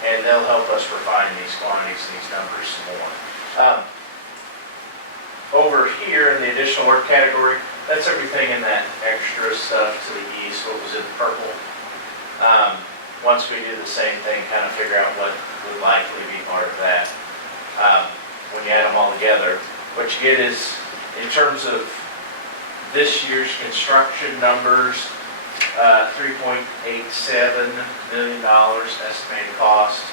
And they'll help us refine these quantities and these numbers some more. Over here in the additional work category, that's everything in that extra stuff to the east, what was in purple. Once we do the same thing, kind of figure out what would likely be part of that. when you add them all together. What you get is, in terms of this year's construction numbers, $3.87 million estimated cost.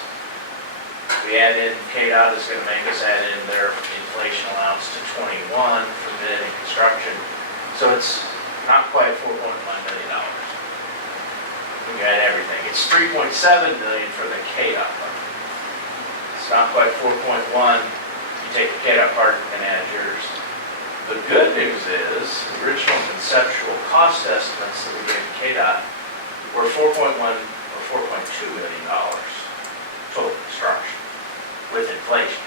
We add in, KDOT is gonna make us add in their inflation allowance to 21 for bid and construction. So it's not quite $4.1 million. When you add everything, it's $3.7 million for the KDOT part. It's not quite 4.1. You take the KDOT part and add yours. The good news is, the original conceptual cost estimates that we gave to KDOT were 4.1 or $4.2 million total construction with inflation.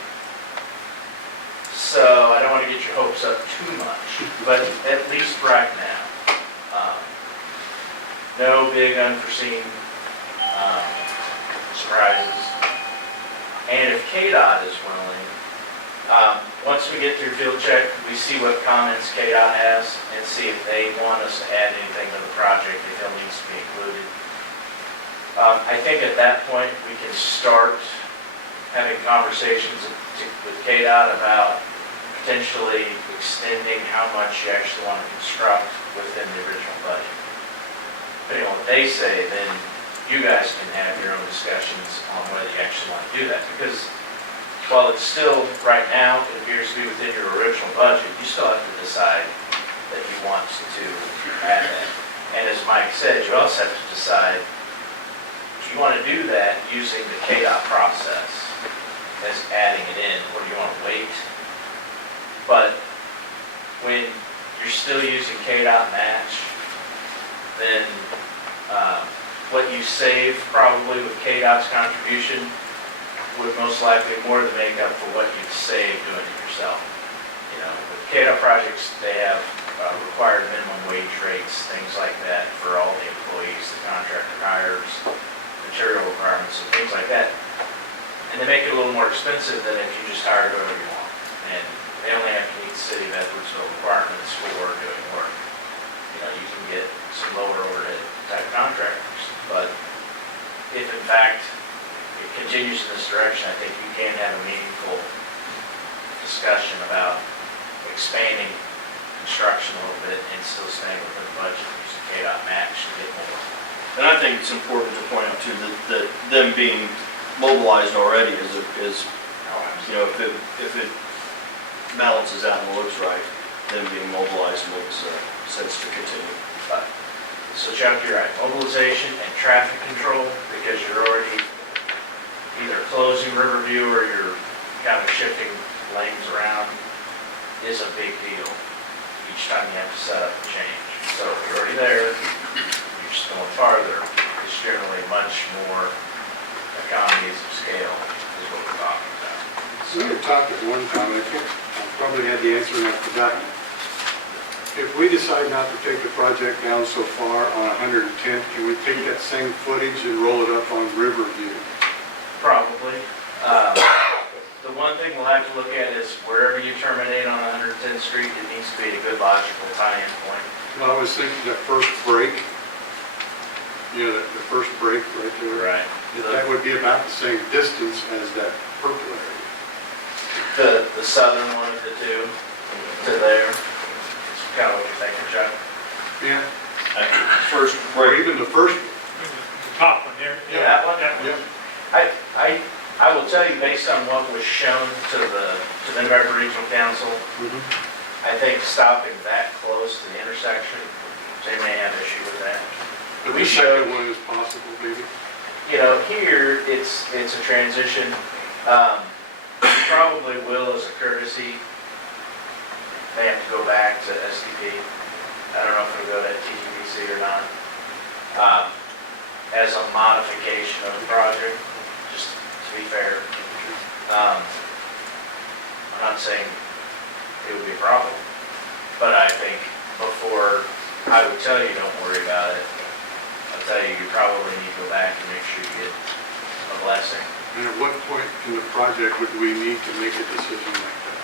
So I don't want to get your hopes up too much, but at least right now, no big unforeseen surprises. And if KDOT is willing, once we get through field check, we see what comments KDOT has and see if they want us to add anything to the project, if it needs to be included. I think at that point, we can start having conversations with KDOT about potentially extending how much you actually want to construct within the original budget. Depending on what they say, then you guys can have your own discussions on whether you actually want to do that. Because while it's still, right now, it appears to be within your original budget, you still have to decide that you want to add that. And as Mike said, you also have to decide, do you want to do that using the KDOT process as adding it in, or do you want to wait? But when you're still using KDOT match, then what you save probably with KDOT's contribution would most likely more than make up for what you'd save doing it yourself. You know, with KDOT projects, they have required minimum wage rates, things like that for all the employees, the contractor hires, material requirements and things like that. And they make it a little more expensive than if you just hired whoever you want. And they only have to meet the city of Edwardsville requirements for doing work. You know, you can get some lower overhead type contractors. But if in fact it continues in this direction, I think you can have a meaningful discussion about expanding construction a little bit and still staying within the budget, using KDOT match to get more. And I think it's important to point out too that them being mobilized already is, you know, if it balances out and looks right, them being mobilized makes sense to continue. So Chuck, you're right, mobilization and traffic control, because you're already either closing Riverview or you're kind of shifting lanes around, is a big deal each time you have to set up a change. So if you're already there, you're just going farther, it's generally much more economies of scale is what we're talking about. We had talked at one time, and I think I probably had the answer and I've forgotten. If we decide not to take the project down so far on 110th, can we take that same footage and roll it up on Riverview? Probably. The one thing we'll have to look at is wherever you terminate on 110th Street, it needs to be a good logical tie-in point. Well, I was thinking that first break, you know, the first break right there. Right. That would be about the same distance as that purple area. The southern one of the two to there. It's kind of what you're thinking, Chuck. Yeah. First Or break. even the first, The top one there. That one? yeah. I will tell you, based on what was shown to the American Regional Council, I think stopping that close to the intersection, they may have issue with that. But We the second showed, one is possible, maybe. you know, here, it's a transition. You probably will, as a courtesy, they have to go back to SDP. I don't know if it'll go to TTBC or not. As a modification of the project, just to be fair. I'm not saying it would be a problem, but I think before I would tell you don't worry about it, I'll tell you probably need to go back and make sure you get a blessing. And at what point in the project would we need to make a decision like that?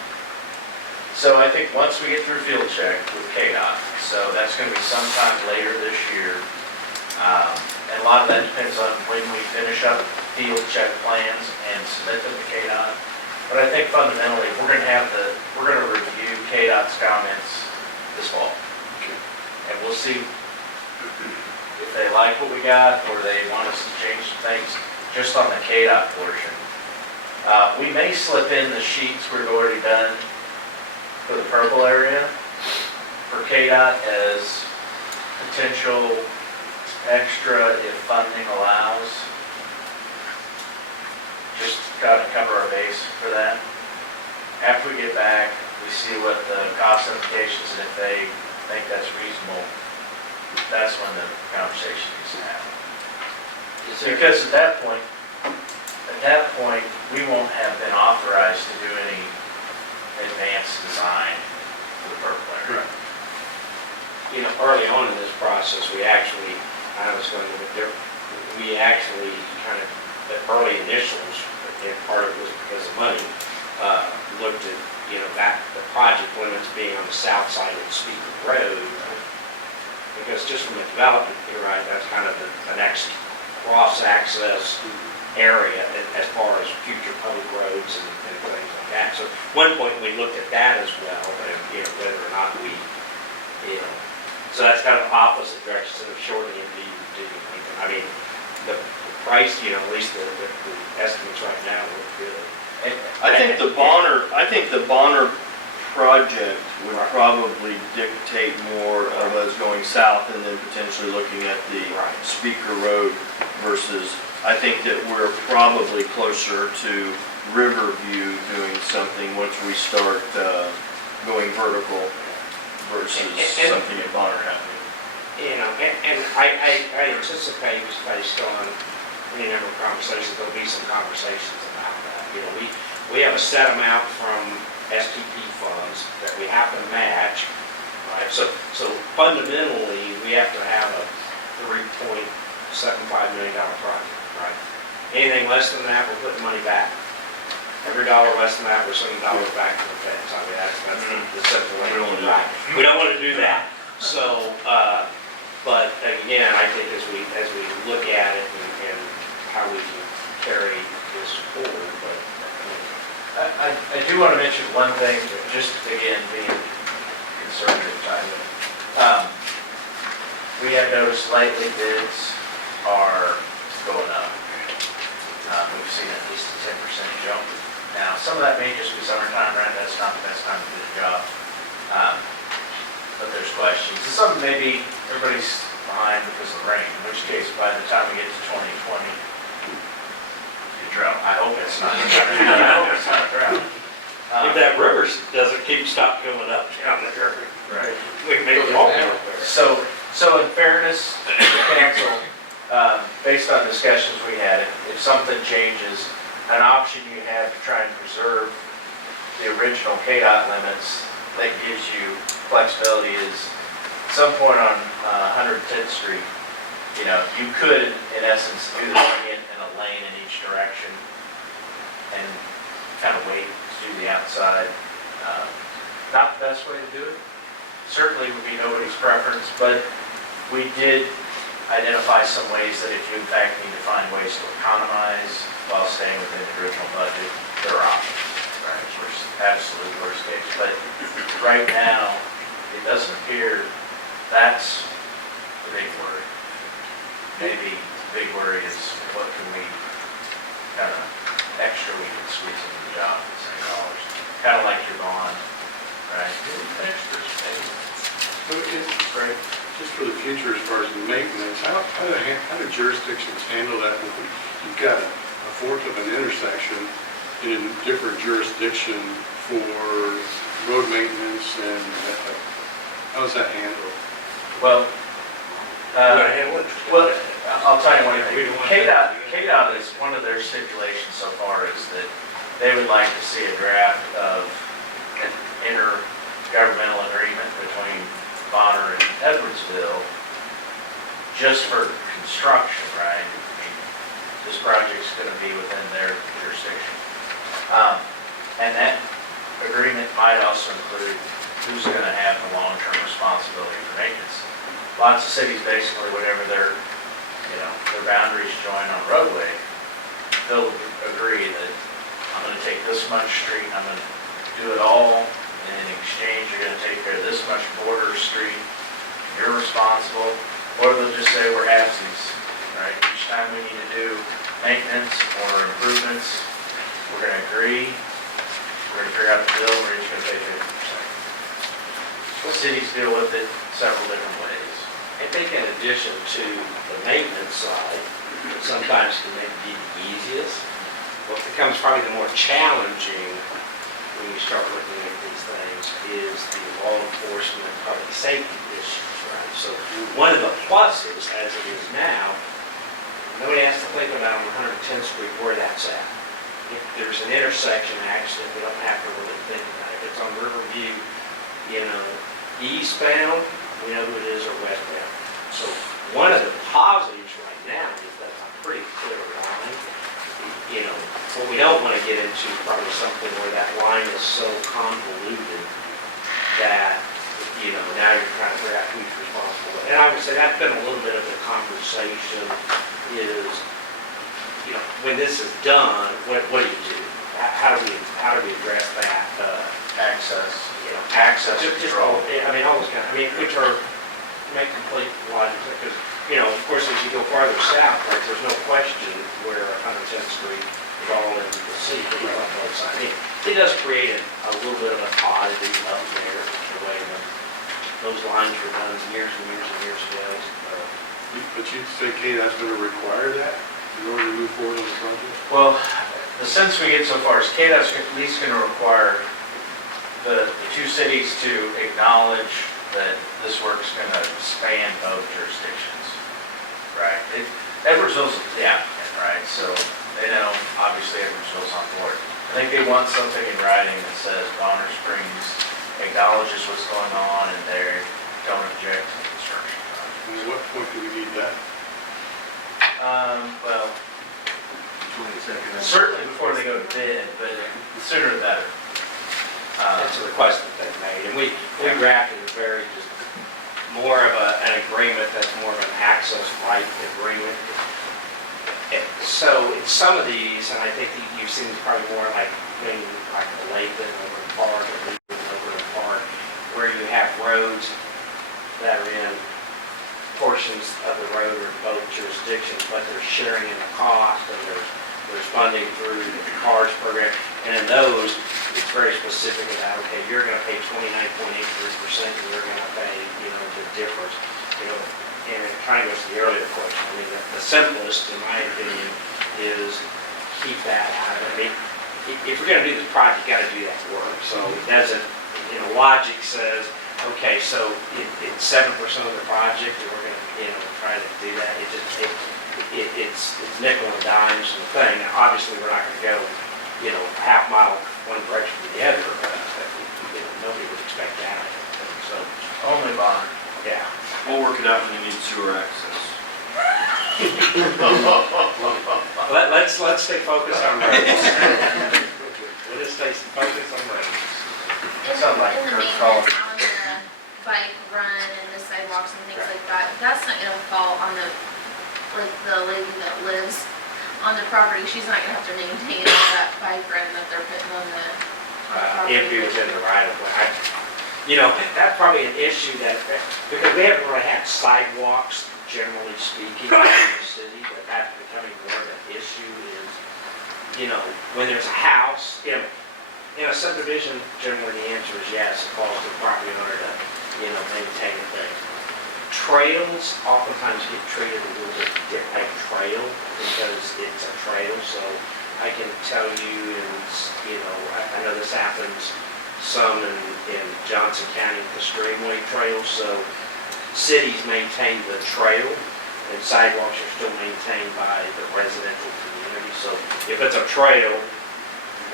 So I think once we get through field check with KDOT, so that's going to be sometime later this year. And a lot of that depends on when we finish up field check plans and submit them to KDOT. But I think fundamentally, we're gonna review KDOT's comments this fall. Okay. And we'll see if they like what we got, or they want us to change some things, just on the KDOT portion. We may slip in the sheets we've already done for the purple area for KDOT as potential extra if funding allows. Just kind of cover our base for that. After we get back, we see what the cost implications, and if they think that's reasonable, that's when the conversation needs to happen. Because at that point, we won't have been authorized to do any advanced design for the purple area. Right. You know, early on in this process, we actually, I was going to, we actually kind of, the early initials, and part of it was because of money, looked at, you know, that, the project limits being on the south side of the Speaker Road, because just from the development, you're right, that's kind of the next cross-access area as far as future public roads and things like that. So at one point, we looked at that as well, and, you know, whether or not we, you know, so that's kind of opposite direction, instead of shortening and doing anything. I mean, the price, you know, at least the estimates right now look good. I think the Bonner project would probably dictate more of us going south and then potentially looking at the Speaker Road versus, I think that we're probably closer to Riverview doing something once we start going vertical versus something at Bonner happening. You know, and I anticipate, just based on any number of conversations, there'll be some conversations about that. You know, we have a set amount from STP funds that we have to match, right? So fundamentally, we have to have a $3.75 million project, right? Anything less than that, we're putting money back. Every dollar less than that, we're sending dollars back to the feds. I mean, that's the simple way to do it. We don't want to do that. So, but again, I think as we look at it and how we can carry this forward, but I do want to mention one thing, just again, being conservative type of. We have noticed lately bids are going up. We've seen at least a 10% jump. Now, some of that may just be summertime, right? That's not the best time to do the job. But there's questions. And some maybe everybody's behind because of the rain, in which case by the time we get to 2020, drought. I hope it's not. I hope it's not drought. if that river doesn't stop coming up down there, Right. we can make it walk out there. So in fairness to council, based on discussions we had, if something changes, an option you have to try and preserve the original KDOT limits that gives you flexibility is at some point on 110th Street, you know, you could in essence do the bring in a lane in each direction and kind of wait to do the outside. Not the best way to do it. Certainly would be nobody's preference, but we did identify some ways that if you in fact need to find ways to economize while staying within the original budget, there are options, right? Worst, absolute worst case. But right now, it doesn't appear that's the big worry. Maybe the big worry is what can we kind of extra we can squeeze into the job at the same dollars. Kind of like your bond, right? Extras, maybe. But Right. just for the future, as far as the maintenance, how do jurisdictions handle that? You've got a fourth of an intersection in a different jurisdiction for road maintenance, and how is that handled? Well, Well, I'll tell you one thing. KDOT is, one of their stipulations so far is that they would like to see a draft of an intergovernmental agreement between Bonner and Edwardsville just for construction, right? I mean, this project's going to be within their jurisdiction. And that agreement might also include who's going to have the long-term responsibility for maintenance. Lots of cities, basically, whatever their boundaries join on roadway, they'll agree that I'm gonna take this much street, I'm gonna do it all, and in exchange, you're gonna take care of this much border street, you're responsible, or they'll just say we're halfsies, right? Each time we need to do maintenance or improvements, we're gonna agree, we're gonna figure out the bill, we're each gonna pay 50%. The cities deal with it several different ways. I think in addition to the maintenance side, that sometimes can maybe be the easiest, what becomes probably the more challenging when you start looking at these things is the law enforcement and public safety issues, right? So one of the pluses, as it is now, nobody has to think about on 110th Street where that's at. If there's an intersection accident, we don't have to really think about it. If it's on Riverview, eastbound, we know who it is, or westbound. So one of the positives right now is that's a pretty clear line. What we don't want to get into is probably something where that line is so convoluted that, now you're trying to figure out who's responsible. And I would say that's been a little bit of the conversation is, when this is done, what do you do? How do we address that? Access. Access control. All those which are make complete logic, because, of course, as you go farther south, right, there's no question where 110th Street is all in the city, but on both sides. It does create a little bit of an oddity up there, the way those lines were done years and years and years ago. But you'd say KDOT's going to require that in order to move forward on the project? Well, the sense we get so far is KDOT's at least going to require the two cities to acknowledge that this work's going to span both jurisdictions, right? Edwardsville's the applicant, right? So they know, obviously, Edwardsville's on board. I think they want something in writing that says Bonner Springs acknowledges what's going on and they don't object to the construction project. And at what point do we need that? Well, 22nd. certainly before they go to bid, but the sooner the better. That's a request that they've made, and we drafted just more of an agreement that's more of an access right agreement. So in some of these, and I think you've seen probably more like maybe like the Lakeland over in Park or Leland over in Park, where you have roads that are in portions of the road or both jurisdictions, but they're sharing in the cost, and there's funding through the CARS program, and in those, it's very specific about, okay, you're gonna pay 29.83%, and you're gonna pay, the difference, and it kind of goes to the earlier question. The simplest, in my opinion, is keep that out. If you're gonna do this project, you gotta do that work, so it doesn't, logic says, okay, so it's 7% of the project, and we're gonna, try to do that. It's nickel and dimes and the thing. Now, obviously, we're not gonna go, half mile one direction to the other. Nobody would expect that. So, Only Bonner. yeah. We'll work it out when you need sewer access. Let's stay focused on roads. Let's stay focused on roads. Sounds like In the Kirk Collins. maintenance on the bike run and the sidewalks and things like that, that's not gonna fall on the lady that lives on the property. She's not gonna have to maintain all that bike run that they're putting on the property. If he was in the right of way. That's probably an issue because we haven't really had sidewalks, generally speaking, in the city, but that's becoming more of an issue is, when there's a house, in a subdivision, generally the answer is yes, it falls to the property owner to, maintain the thing. Trails oftentimes get treated a little bit like a trail because it's a trail, so I can tell you, I know this happens some in Johnson County with the Streamway Trail, so cities maintain the trail and sidewalks are still maintained by the residential community. So if it's a trail,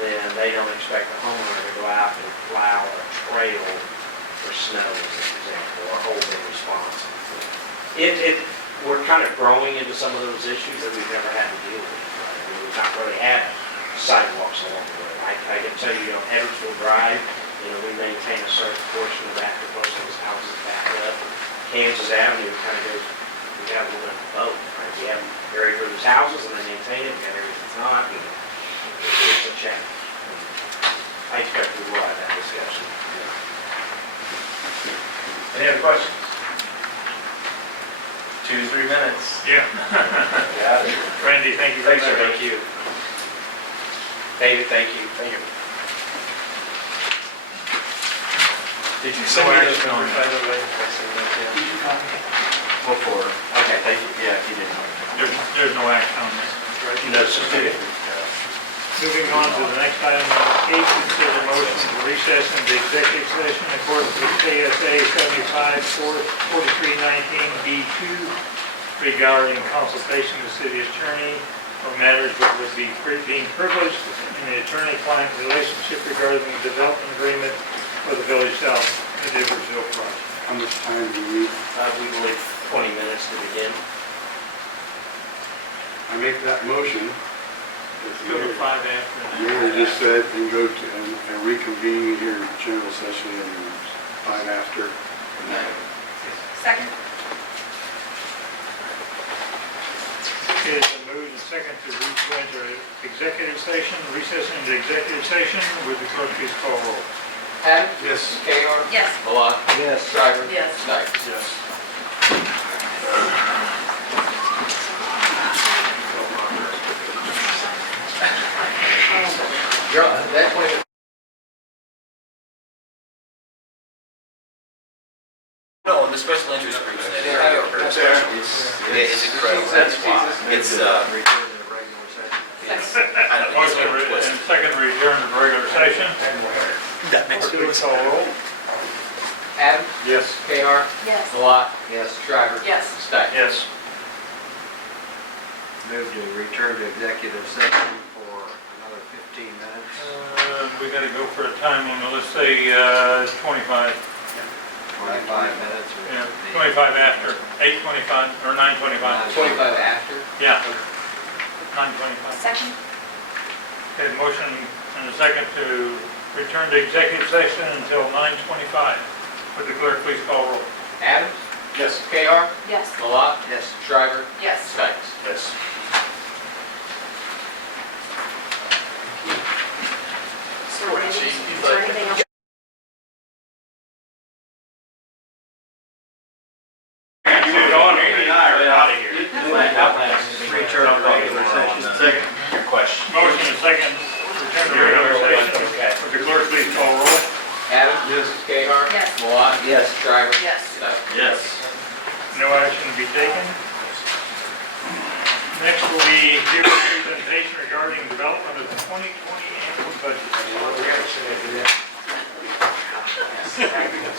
then they don't expect the homeowner to go out and plow a trail for snow, as an example, or hold them responsible. We're kind of growing into some of those issues that we've never had to deal with. Right? We've not really had sidewalks along the way. I can tell you, Edwardsville Drive, we maintain a certain portion of that because most of those houses back up. Kansas Avenue kind of goes, we got a little bit of both. Right? We have area for those houses and they maintain it, we got areas that's not. And it's a change. I expect we will have that discussion. Any other questions? 2-3 minutes. Yeah. Yeah. Randy, thank you very Thanks, sir. much. Thank you. David, thank you. Thank you. Did you No send me those action on numbers, by the way? I sent them to you. Go for it. Okay, thank you. Yeah, you did. There's no action on this, right? No, sir. Moving on to the next item, number 8, consider motion to recess into executive session according to KSA 75-4319B2 regarding consultation with city attorney or matters that would be being privileged in the attorney-client relationship regarding the development agreement for the Village South Edwardsville project. How much time do we need? We believe 20 minutes to begin. I make that motion. Go to 5 after. Mayor just said, and go to, and reconvene here in general session in 5 after. Second. Okay, it's been moved and second to go into executive session, recess into executive session. Would the clerk please call roll? Adams? Yes. Kayar? Yes. Malott? Yes. Shriver? Yes. Snipes? Yes. You're on, that 20 minutes. No, the special interest groups. It's incredible, That's why. It's, return to the regular session. I don't know, it's Motion like a twist. and second to return to regular session. Clerk please call roll. Adams? Yes. Kayar? Yes. Malott? Yes. Shriver? Yes. Snipes? Yes. Move to return to executive session for another 15 minutes. We gotta go for a time limit, let's say 25. 25 minutes. Yeah, 25 after, 8:25 or 9:25. 25 after? Yeah, 9:25. Second. Okay, motion and a second to return to executive session until 9:25. Would the clerk please call roll? Adams? Yes. Kayar? Yes. Malott? Yes. Shriver? Yes. Snipes? Yes. Is there anything else? Randy and I are out of here. Return to regular session. Second. Your question. Motion and second, return to regular session. Okay. Would the clerk please call roll? Adams? Yes. Kayar? Yes. Malott? Yes. Shriver? Yes. Snipes? Yes. No action to be taken. Next will be here presentation regarding development of the 2020 annual budget.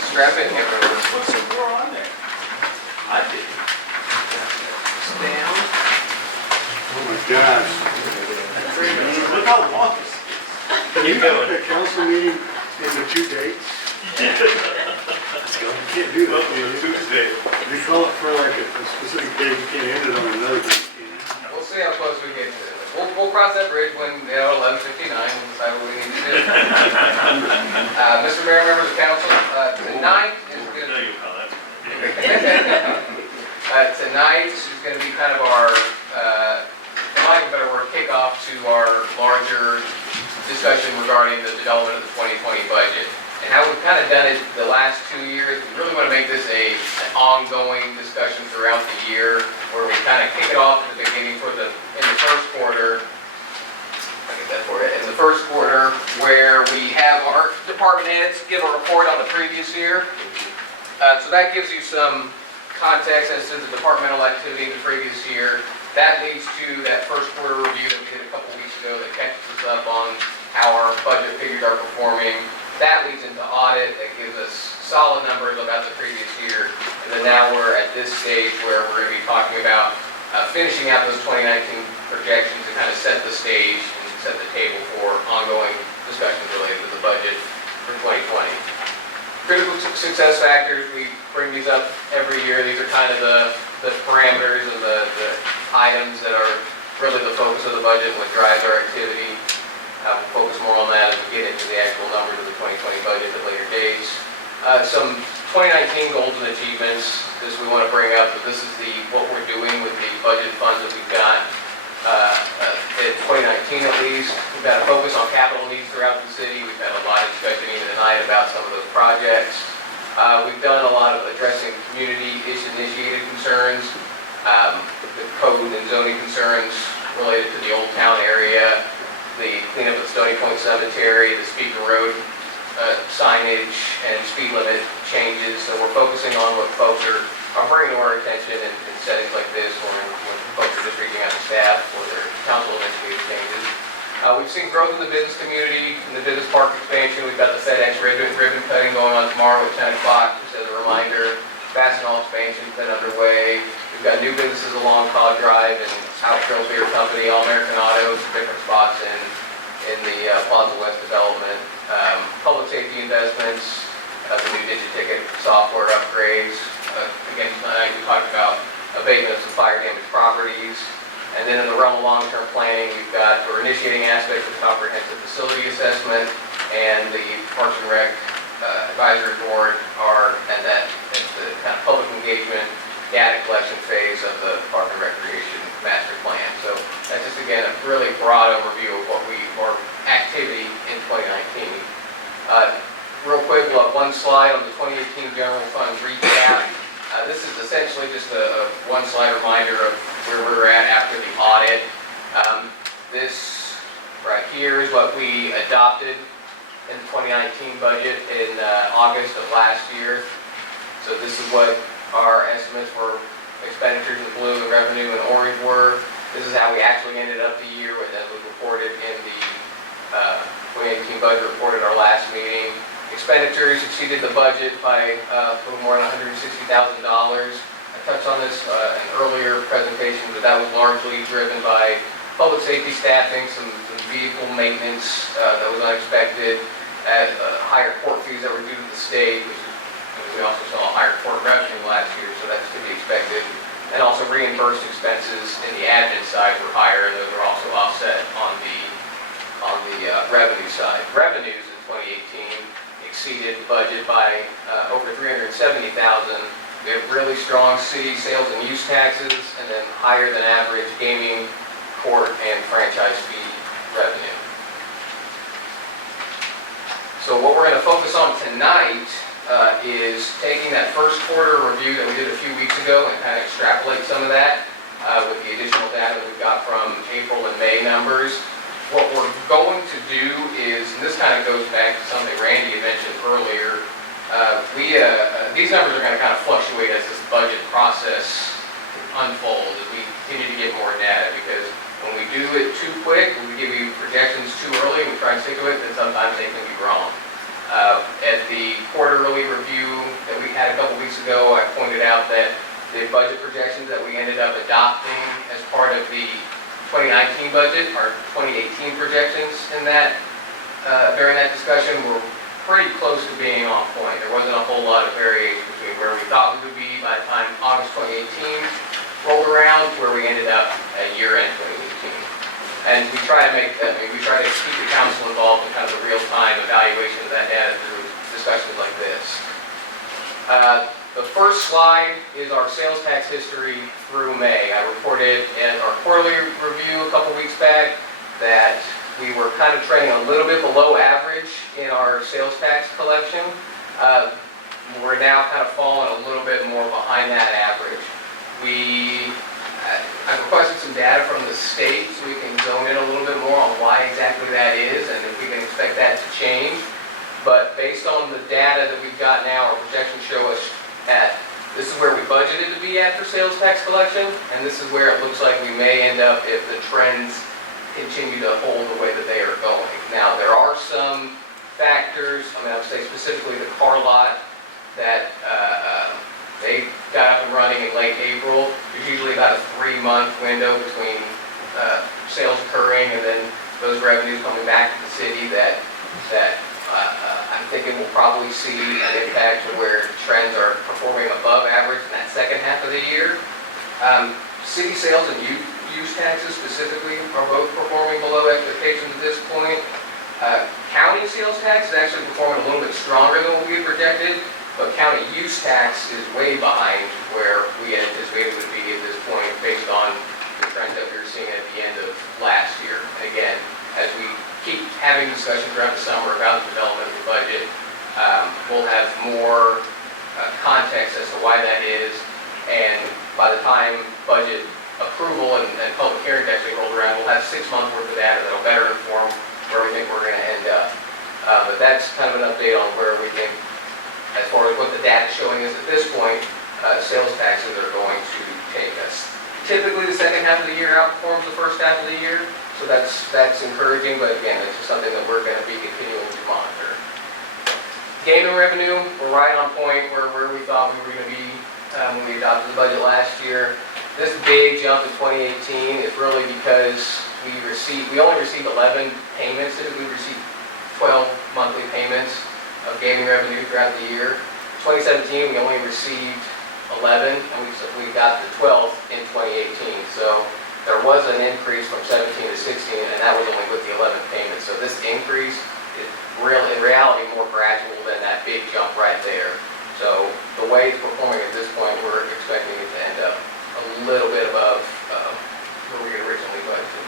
Strap in here, everyone. What's the more on there? I did. Down. Oh my gosh. Look how long this is. Can you put a council meeting into 2 dates? Let's go. You can't do that, can you? Tuesday. If you call it for like a specific date, you can't end it on another date, can you? We'll see how close we get to it. We'll cross that bridge when, 11:59 and decide what we need to do. Mr. Mayor, members of council, tonight is I going know to you call that. tonight is going to be kind of our, for lack of a better word, kickoff to our larger discussion regarding the development of the 2020 budget. And how we've kind of done it the last 2 years, we really want to make this an ongoing discussion throughout the year, where we kind of kick it off at the beginning in the first quarter. I'll get that for you. In the first quarter, where we have our department heads give a report on the previous year. So that gives you some context as to the departmental activity in the previous year. That leads to that first quarter review that we did a couple weeks ago that catches us up on how our budget figures are performing. That leads into audit that gives us solid numbers about the previous year. And then now we're at this stage where we're going to be talking about finishing out those 2019 projections to kind of set the stage and set the table for ongoing discussions related to the budget for 2020. Critical success factors, we bring these up every year. These are kind of the parameters and the items that are really the focus of the budget and what drives our activity. We'll focus more on that as we get into the actual numbers of the 2020 budget at later dates. Some 2019 goals and achievements, this we want to bring up, but this is what we're doing with the budget funds that we've got. in 2019 at least. We've had a focus on capital needs throughout the city. We've had a lot of discussion even tonight about some of those projects. We've done a lot of addressing community initiated concerns, the code and zoning concerns related to the Old Town area, the cleanup of Stony Point Cemetery, the Speaker Road signage and speed limit changes. So we're focusing on what folks are bringing to our attention in settings like this when folks are just reaching out to staff for their council initiated changes. We've seen growth in the business community, in the business park expansion. We've got the FedEx ribbon cutting going on tomorrow at 10 o'clock, just as a reminder. Fastenal expansion's been underway. We've got new businesses along Cog Drive and Outfield Beer Company, All American Auto, some different spots in the Plaza West development. Public safety investments, the new DigiTicket software upgrades. Again, tonight we talked about abatement of some fire damaged properties. And then in the realm of long-term planning, we're initiating aspects of comprehensive facility assessment and the Parks and Rec Advisory Board and it's the kind of public engagement data collection phase of the Park and Recreation Master Plan. So that's just, again, a really broad overview of our activity in 2019. Real quick, we'll have one slide on the 2018 General Fund recap. This is essentially just a one-slide reminder of where we're at after the audit. This right here is what we adopted in the 2019 budget in August of last year. So this is what our estimates for expenditures in blue and revenue in orange were. This is how we actually ended up the year, as was reported in the 2018 budget report at our last meeting. Expenditures exceeded the budget by a little more than $160,000. I touched on this in earlier presentations, but that was largely driven by public safety staffing, some vehicle maintenance that was unexpected, higher court fees that were due to the state, which we also saw a higher court revenue last year, so that's to be expected. And also reimbursed expenses in the admin side were higher, and those were also offset on the revenue side. Revenues in 2018 exceeded the budget by over $370,000. We have really strong city sales and use taxes, and then higher than average gaming, court, and franchise fee revenue. So what we're going to focus on tonight is taking that first quarter review that we did a few weeks ago and kind of extrapolate some of that with the additional data we've got from April and May numbers. What we're going to do is, and this kind of goes back to something Randy had mentioned earlier, these numbers are going to kind of fluctuate as this budget process unfolds, as we continue to get more data, because when we do it too quick, when we give you projections too early and we try and stick to it, then sometimes they can be wrong. At the quarterly review that we had a couple weeks ago, I pointed out that the budget projections that we ended up adopting as part of the 2019 budget, our 2018 projections in that, during that discussion were pretty close to being on point. There wasn't a whole lot of variation between where we thought we would be by the time August 2018 rolled around to where we ended up at year-end 2018. And we try to keep the council involved in kind of the real-time evaluation of that data through discussions like this. The first slide is our sales tax history through May. I reported in our quarterly review a couple weeks back that we were kind of trending a little bit below average in our sales tax collection. We're now kind of falling a little bit more behind that average. I've requested some data from the state so we can zone in a little bit more on why exactly that is and if we can expect that to change. But based on the data that we've got now, our projections show us this is where we budgeted to be at for sales tax collection, and this is where it looks like we may end up if the trends continue to hold the way that they are going. Now, there are some factors, I would say specifically the car lot that they got up and running in late April. There's usually about a 3-month window between sales occurring and then those revenues coming back to the city that I'm thinking we'll probably see an impact to where trends are performing above average in that second half of the year. City sales and use taxes specifically are both performing below expectations at this point. County sales tax is actually performing a little bit stronger than what we had projected, but county use tax is way behind where we had anticipated it would be at this point based on the trends that we were seeing at the end of last year. And again, as we keep having discussions throughout the summer about the development of the budget, we'll have more context as to why that is. And by the time budget approval and public hearing actually rolled around, we'll have 6 months worth of data that'll better inform where we think we're going to end up. But that's kind of an update on where we think, as far as what the data is showing us at this point, sales taxes are going to take us. Typically, the second half of the year outperforms the first half of the year, so that's encouraging, but again, it's just something that we're going to be continuing to monitor. Gaming revenue, we're right on point where we thought we were going to be when we adopted the budget last year. This big jump in 2018 is really because we only received 11 payments. Typically, we receive 12 monthly payments of gaming revenue throughout the year. 2017, we only received 11, and we got the 12th in 2018. So there was an increase from 17 to 16, and that was only with the 11 payments. So this increase is in reality more gradual than that big jump right there. So the way it's performing at this point, we're expecting it to end up a little bit above where we had originally budgeted.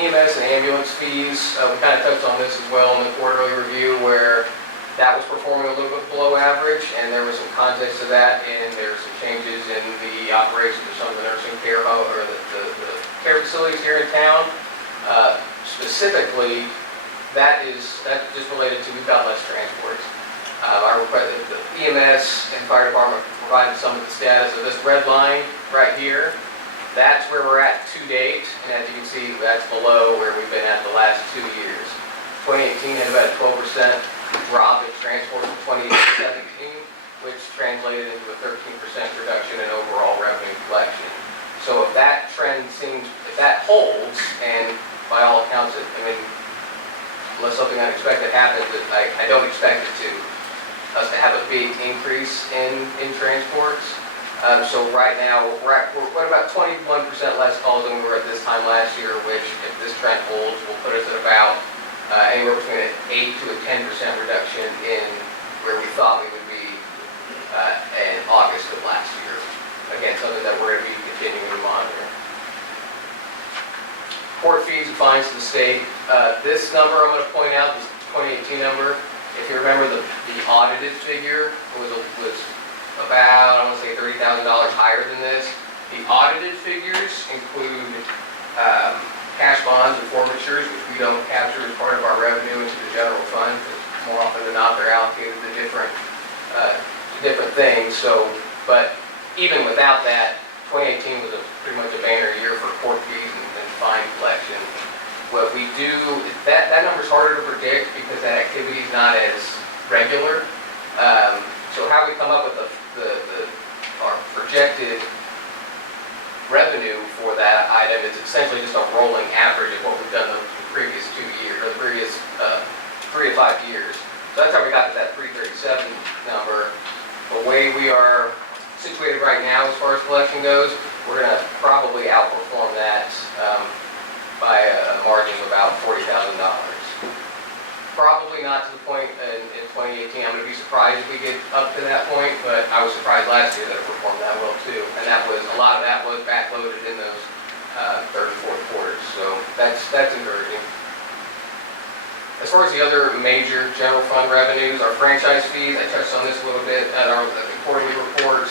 EMS and ambulance fees, we kind of touched on this as well in the quarterly review, where that was performing a little bit below average, and there was some context to that, and there were some changes in the operations of some of the nursing care or the care facilities here in town. Specifically, that's just related to we've got less transports. The EMS and fire department provided some of the status of this red line right here. That's where we're at to date, and as you can see, that's below where we've been at the last 2 years. 2018 had about a 12% drop in transport from 2017, which translated into a 13% reduction in overall revenue collection. So if that trend if that holds, and by all accounts, unless something unexpected happens, I don't expect us to have a big increase in transports. So right now, we're at about 21% less calls than we were at this time last year, which, if this trend holds, will put us at about anywhere between an 8 to a 10% reduction in where we thought we would be in August of last year. Again, something that we're going to be continuing to monitor. Court fees and fines to the state. This number I'm going to point out is the 2018 number. If you remember, the audited figure was about, I want to say, $30,000 higher than this. The audited figures include cash bonds and forfeitures, which we don't capture as part of our revenue into the general fund, because more often than not, they're allocated to different things. So, but even without that, 2018 was pretty much a banner year for court fees and fine collection. What we do, that number's harder to predict because that activity is not as regular. So how we come up with our projected revenue for that item is essentially just a rolling average of what we've done the previous 2 years, or the previous 3 to 5 years. So that's how we got to that 337 number. The way we are situated right now as far as collection goes, we're going to probably outperform that by a margin of about $40,000. Probably not to the point in 2018. I'm going to be surprised if we get up to that point, but I was surprised last year that it performed that well too. And a lot of that was backloaded in those third and fourth quarters. So that's encouraging. As far as the other major general fund revenues, our franchise fees, I touched on this a little bit at the quarterly report.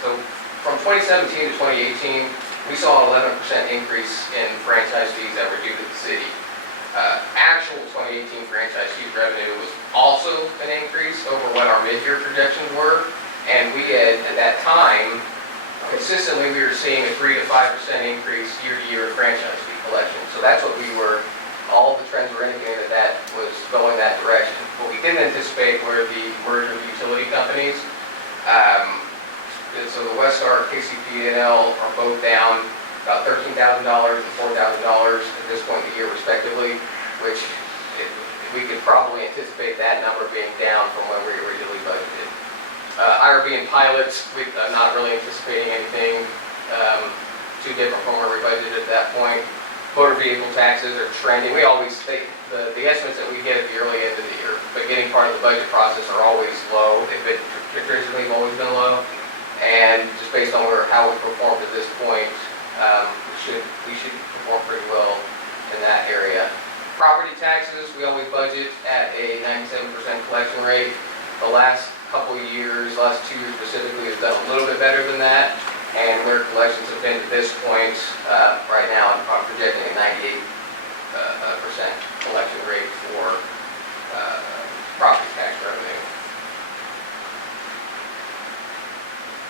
So from 2017 to 2018, we saw an 11% increase in franchise fees that were due to the city. Actual 2018 franchise fees revenue was also an increase over what our mid-year projections were, and we had, at that time, consistently we were seeing a 3 to 5% increase year-to-year in franchise fee collection. So that's what all the trends were indicating that was going that direction. What we didn't anticipate were the merger of utility companies. So the Westar, KCP&L are both down about $13,000 and $4,000 at this point in the year respectively, which we could probably anticipate that number being down from when we originally budgeted. IRB and pilots, we're not really anticipating anything too different from where we budgeted at that point. Motor vehicle taxes are trending. We always think the estimates that we get at the early end of the year, beginning part of the budget process, are always low. They've been traditionally always been low, and just based on how we performed at this point, we perform pretty well in that area. Property taxes, we always budget at a 97% collection rate. The last couple of years, last 2 years specifically, we've done a little bit better than that. And where collections have been to this point, right now, I'm projecting a 98% collection rate for property tax revenue.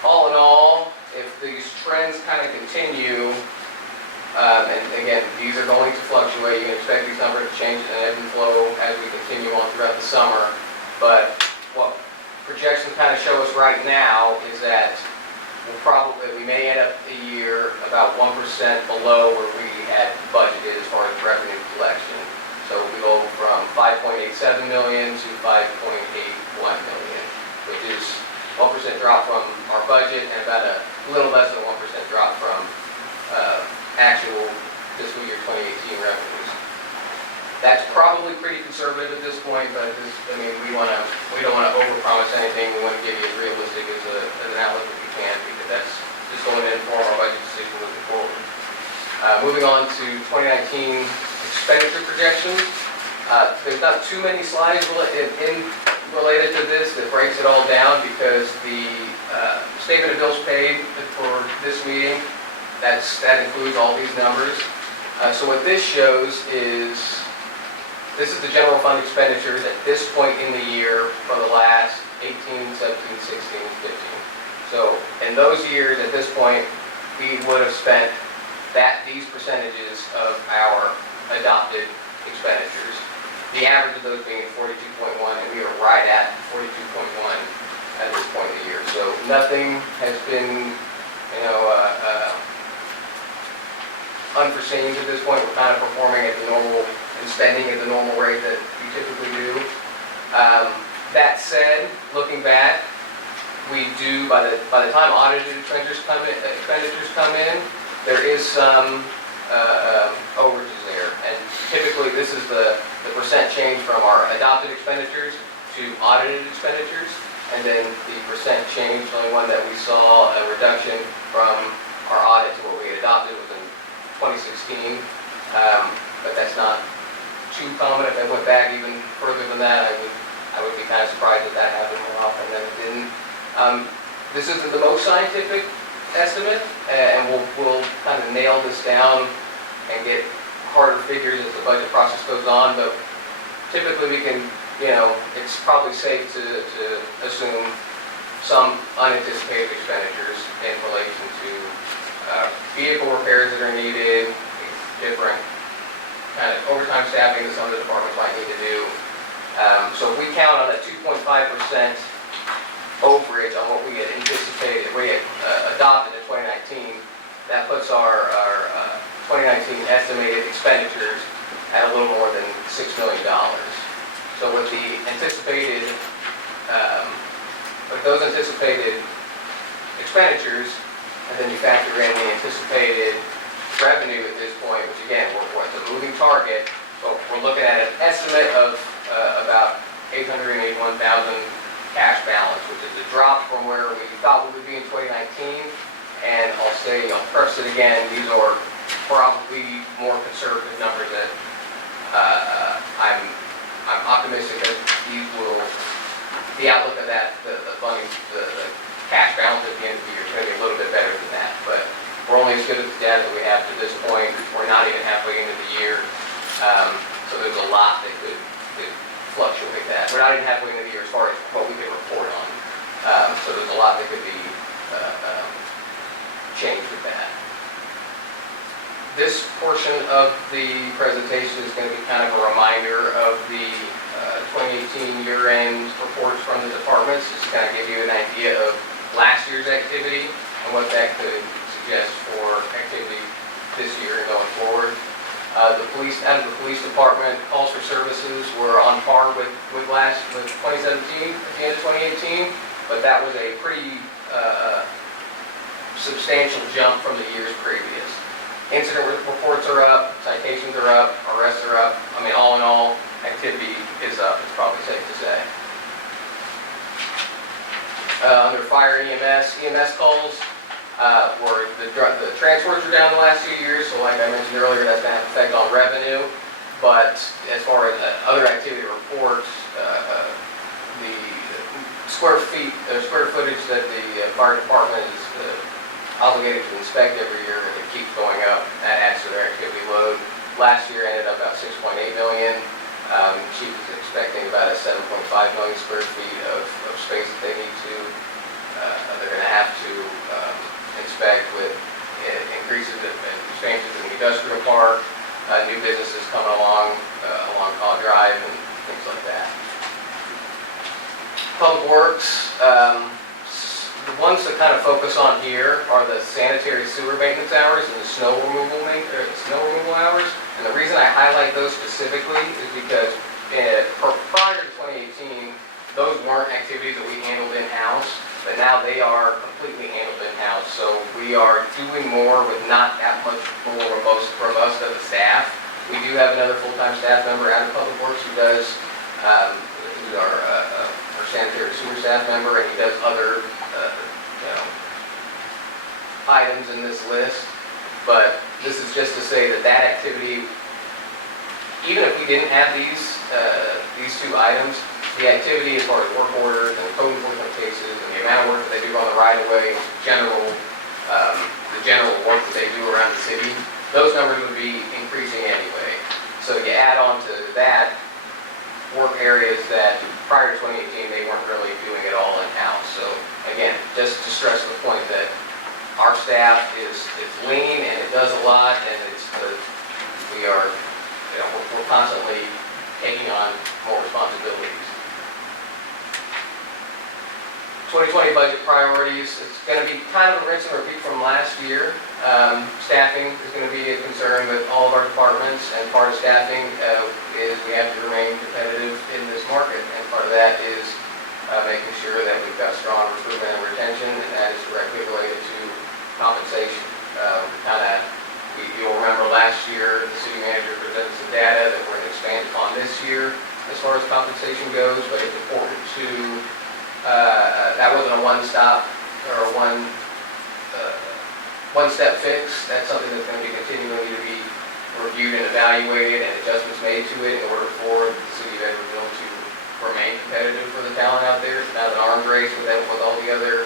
All in all, if these trends kind of continue, and again, these are going to fluctuate, you can expect these numbers to change and ebb and flow as we continue on throughout the summer, but what projections kind of show us right now is that we may end up a year about 1% below where we had budgeted as far as revenue collection. So we go from 5.87 million to 5.81 million, which is 1% drop from our budget and about a little less than 1% drop from actual fiscal year 2018 revenues. That's probably pretty conservative at this point, but we don't want to overpromise anything. We want to give you as realistic as an outlook as we can, because that's just going to inform our budget decision moving forward. Moving on to 2019 expenditure projections. There's not too many slides related to this that breaks it all down, because the statement of bills paid for this meeting, that includes all these numbers. So what this shows is, this is the general fund expenditures at this point in the year for the last 18, 17, 16, and 15. So in those years, at this point, we would have spent these percentages of our adopted expenditures. The average of those being 42.1, and we are right at 42.1 at this point in the year. So nothing has been, unforeseen to this point. We're kind of performing at the normal and spending at the normal rate that we typically do. That said, looking back, we do, by the time audited expenditures come in, there is some overages there. And typically, this is the percent change from our adopted expenditures to audited expenditures. And then the percent change, the only one that we saw a reduction from our audit to what we had adopted was in 2016. But that's not too common. If I went back even further than that, I would be kind of surprised that that happened more often than it didn't. This isn't the most scientific estimate, and we'll kind of nail this down and get harder figures as the budget process goes on, but typically we can, it's probably safe to assume some unanticipated expenditures in relation to vehicle repairs that are needed, different kind of overtime staffing that some of the departments might need to do. So if we count on a 2.5% overage on what we had anticipated, we had adopted in 2019, that puts our 2019 estimated expenditures at a little more than $6 million. So with the anticipated, with those anticipated expenditures, and then you factor in the anticipated revenue at this point, which again, we're at the moving target, so we're looking at an estimate of about $881,000 cash balance, which is a drop from where we thought we would be in 2019. And I'll preface it again, these are probably more conservative numbers that I'm optimistic that these will, the outlook of that, the funding, the cash balance at the end of the year is going to be a little bit better than that. But we're only as good as the data that we have to this point. We're not even halfway into the year. So there's a lot that could fluctuate that. We're not even halfway into the year as far as what we can report on. So there's a lot that could be changed with that. This portion of the presentation is going to be kind of a reminder of the 2018 year-end reports from the departments, just to kind of give you an idea of last year's activity and what that could suggest for activity this year and going forward. The police department calls for services were on par with 2017 at the end of 2018, but that was a pretty substantial jump from the years previous. Incident reports are up, citations are up, arrests are up. I mean, all in all, activity is up, it's probably safe to say. Under fire and EMS calls, where the transports are down the last 2 years, so like I mentioned earlier, that's gonna have an effect on revenue. But as far as other activity reports, the square footage that the fire department is obligated to inspect every year, it keeps going up. That adds to their activity load. Last year ended up about 6.8 million. Chief is expecting about a 7.5 million square feet of space that they need to, they're going to have to inspect with increases and expansions in the industrial park, new businesses coming along Cog Drive and things like that. Public Works, the ones that kind of focus on here are the sanitary sewer maintenance hours and the snow removal hours. And the reason I highlight those specifically is because prior to 2018, those weren't activities that we handled in-house, but now they are completely handled in-house. So we are doing more with not that much more robust of the staff. We do have another full-time staff member out of Public Works who does, who's our sanitary sewer staff member, and he does other items in this list. But this is just to say that that activity, even if we didn't have these two items, the activity as far as work orders and code enforcement cases and the amount of work that they do on the right of way, the general work that they do around the city, those numbers would be increasing anyway. So you add on to that work areas that prior to 2018 they weren't really doing it all in-house. So again, just to stress the point that our staff is lean and it does a lot, and we're constantly taking on more responsibilities. 2020 budget priorities, it's going to be kind of a rinse and repeat from last year. Staffing is going to be a concern with all of our departments, and part of staffing is we have to remain competitive in this market, and part of that is making sure that we've got strong recruitment and retention, and that is directly related to compensation. You'll remember last year, the city manager presented some data that we're going to expand upon this year as far as compensation goes, but it's important to, that wasn't a one-stop or a one-step fix. That's something that's going to be continually to be reviewed and evaluated and adjustments made to it in order for the city of Edwardsville to remain competitive for the talent out there. It's not an arms race with all the other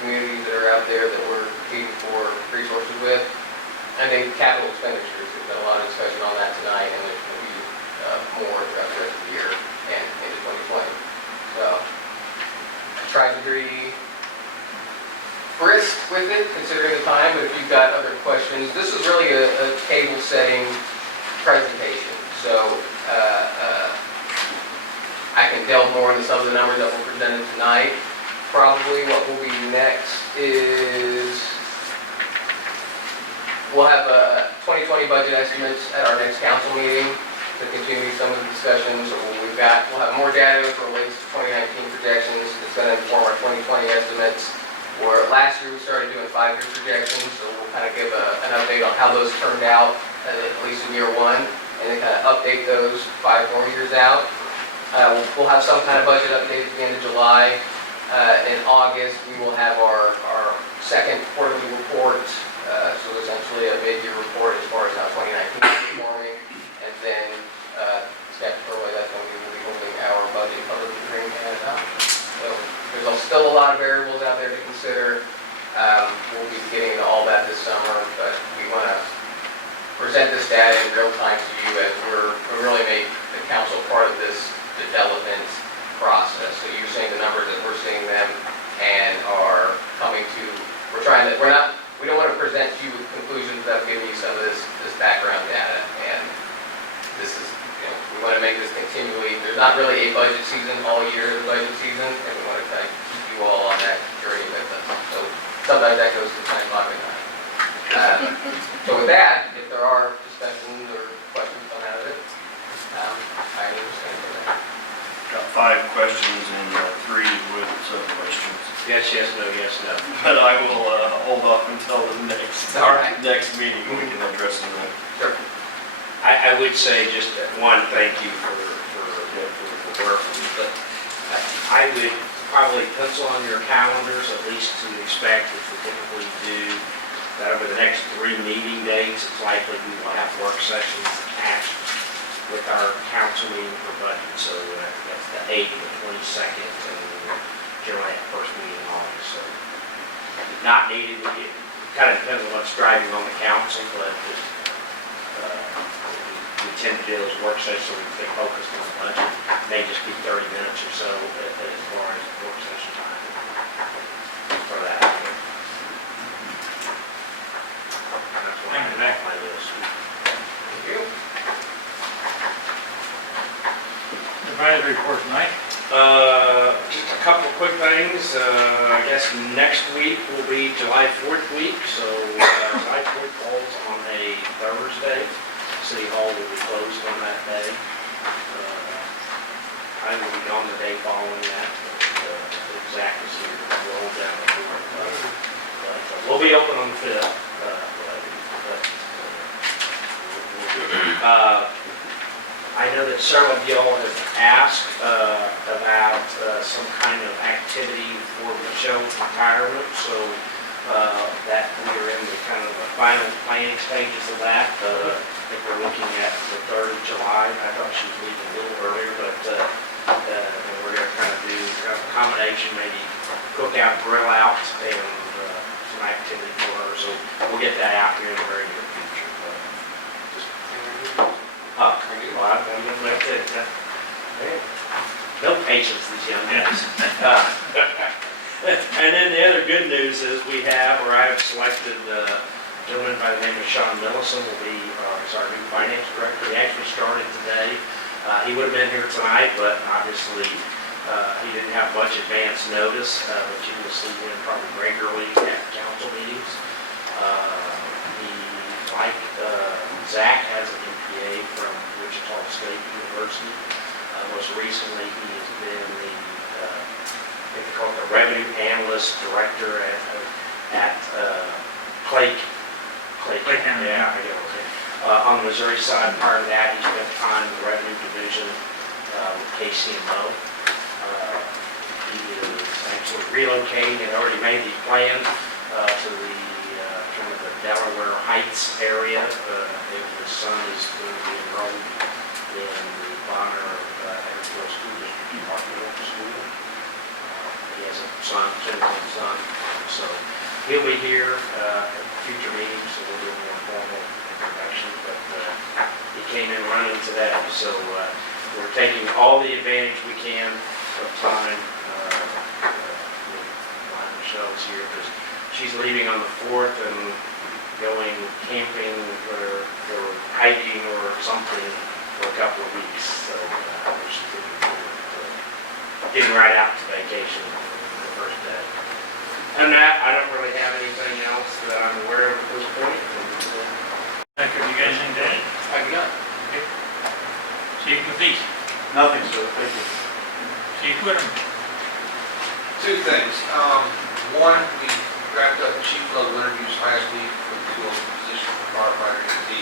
communities that are out there that we're competing for resources with. And then capital expenditures, there's been a lot of discussion on that tonight, and there's going to be more throughout the rest of the year and into 2020. So, try to be brisk with it, considering the time, but if you've got other questions, this is really a table setting presentation. So, I can delve more into some of the numbers that were presented tonight. Probably what will be next is we'll have 2020 budget estimates at our next council meeting to continue some of the discussions. So we'll have more data for relates to 2019 projections. It's going to inform our 2020 estimates. Where last year we started doing 5-year projections, so we'll kind of give an update on how those turned out, at least in year one, and then kind of update those 5 more years out. We'll have some kind of budget update at the end of July. In August, we will have our second quarterly report, so essentially a mid-year report as far as how 2019 is performing, and then statutorily that's when we will be holding our budget public hearing and adoption. So there's still a lot of variables out there to consider. We'll be getting into all that this summer, but we want to present this data in real time to you as we really make the council part of this development process. So you're seeing the numbers as we're seeing them and are coming to, we don't want to present you with conclusions without giving you some of this background data. And this is, we want to make this continually, there's not really a budget season all year, the budget season, and we want to kind of keep you all on that journey with us. So sometimes that goes to 10 o'clock at night. So with that, if there are discussions or questions come out of it, I understand for that. Got 5 questions and 3 with sub-questions. Yes, yes, no, yes, no. But I will hold off until the next meeting when we can address them. Sure. I would say just one, thank you for the work, but I would probably pencil on your calendars, at least to expect, if we typically do, that over the next 3 meeting days, it's likely we will have work sessions attached with our council meeting for budget. So that's the 8th, the 22nd, and generally at first meeting in August. So not needed, it kind of depends on what's driving on the council, but we tend to do those work sessions so we can stay focused on the budget. It may just be 30 minutes or so as far as work session time for that. That's why I have my list. Thank you. Advisory report tonight. Just a couple of quick things. I guess next week will be July 4th week, so July 4th falls on a Thursday. City Hall will be closed on that day. I will be gone the day following that, but Zach is here to roll down the door. But we'll be open on the 5th. I know that several of y'all have asked about some kind of activity for Michelle's retirement, so that we're in the kind of the final planning stages of that. I think we're looking at the 3rd of July. I thought she was leaving a little earlier, but we're going to kind of do kind of a combination, maybe cook out, grill out, and some activity for her. So we'll get that out here in the very near future. No patience, these young guys. And then the other good news is we have, or I have selected a gentleman by the name of Sean Millison will be our new finance director. He actually started today. He would have been here tonight, but obviously he didn't have much advance notice, but you will see him probably regularly at council meetings. He, like Zach, has an MPA from Wichita State University. Most recently, he has been the, I think they call it the revenue analyst director at Clay County. Yeah, I get it. On the Missouri side, prior to that, he spent time in the revenue division with KCMO. He is actually relocating and already made these plans to the kind of the Delaware Heights area. His son is going to be enrolled in the Bonner Edwardsville School District Departmental School. He has a son, so he'll be here at future meetings, so we'll do a more formal introduction, but he came in running today, so we're taking all the advantage we can of time. Michelle's here because she's leaving on the 4th and going camping or hiking or something for a couple of weeks, so she's looking forward to getting right out to vacation the first day. And that, I don't really have anything else that I'm aware of at this point. Thank you. You guys anything to add? I got it. Chief McPhee. Nothing, sir, thank you. Chief Whittem. Two things. One, we wrapped up the chief level interviews last week for the 2 open position for firefighter EMT.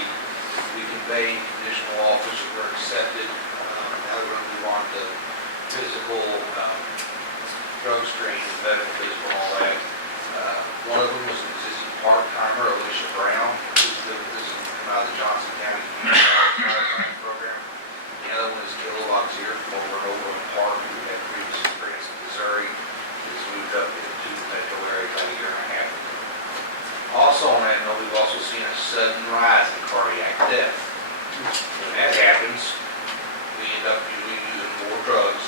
We conveyed additional offers that were accepted. Now we're going to move on to physical, drug screen, medical physical, all that. One of them was an existing part-timer, Alicia Brown, who's lived with us and come out of the Johnson County Community Firefighting Program. The other one is Gil Loxier from over in Overland Park, who had previous experience in Missouri, who's moved up into the metro area about a year and a half ago. Also on that note, we've also seen a sudden rise in cardiac death. When that happens, we end up usually using more drugs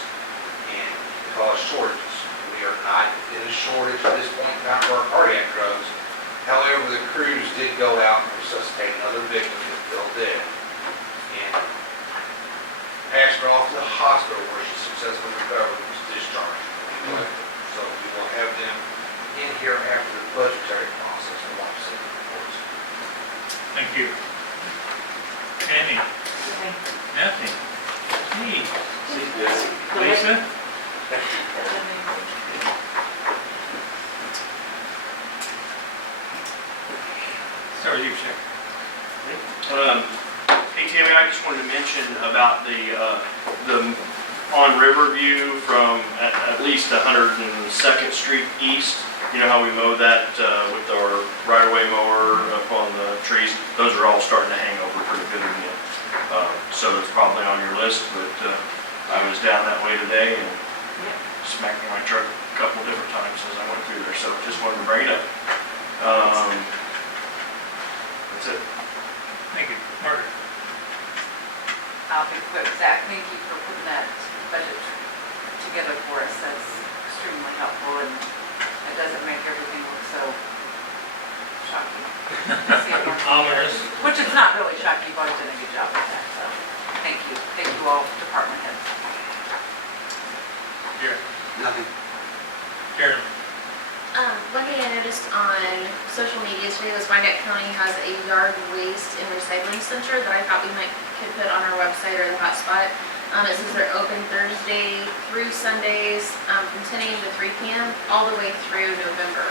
and cause shortages. We are not in a shortage at this point in time for our cardiac drugs. However, the crews did go out and resuscitate another victim that fell dead. And passed her off to the hospital where she successfully recovered and was discharged. So we will have them in here after the budgetary process and watch the reports. Thank you. Annie. Nothing. Steve. Lisa. Start with you, Chief. Hey Tammy, I just wanted to mention about the on Riverview from at least 102nd Street East. You know how we mowed that with our right-of-way mower up on the trees? Those are all starting to hang over pretty good again. So it's probably on your list, but I was down that way today and smacked my truck a couple different times as I went through there, so just wanted to bring it up. That's it. Thank you. Margaret? I'll be quick. Zach, thank you for putting that budget together for us. That's extremely helpful, and it doesn't make everything look so shocking. Ominous. Which is not really shocking. You've always done a good job with that, so thank you. Thank you all, department heads. Here. Nothing. Karen? One thing I noticed on social media today was Wyandotte County has a yard waste and recycling center that I thought we could put on our website or the hotspot. It says they're open Thursday through Sundays, from 10 a.m. to 3 p.m. all the way through November.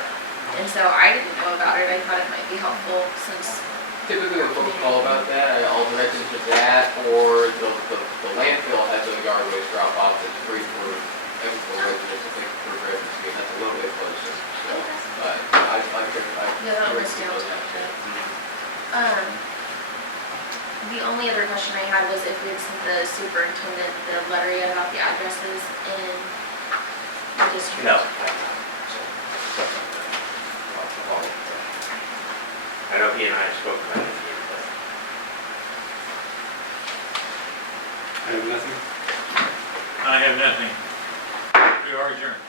And so I didn't know about it. I thought it might be helpful since. Typically, when folks call about that, I'll direct them to that, or the landfill has a yard waste drop off that's free for Edwardsville residents, I think, for residents, because that's a little bit closer. So, but Yeah, that was downtown. The only other question I had was if we had sent the superintendent the letter yet about the addresses in the district. No. I know he and I have spoken about it. I have nothing. I have nothing. We are adjourned.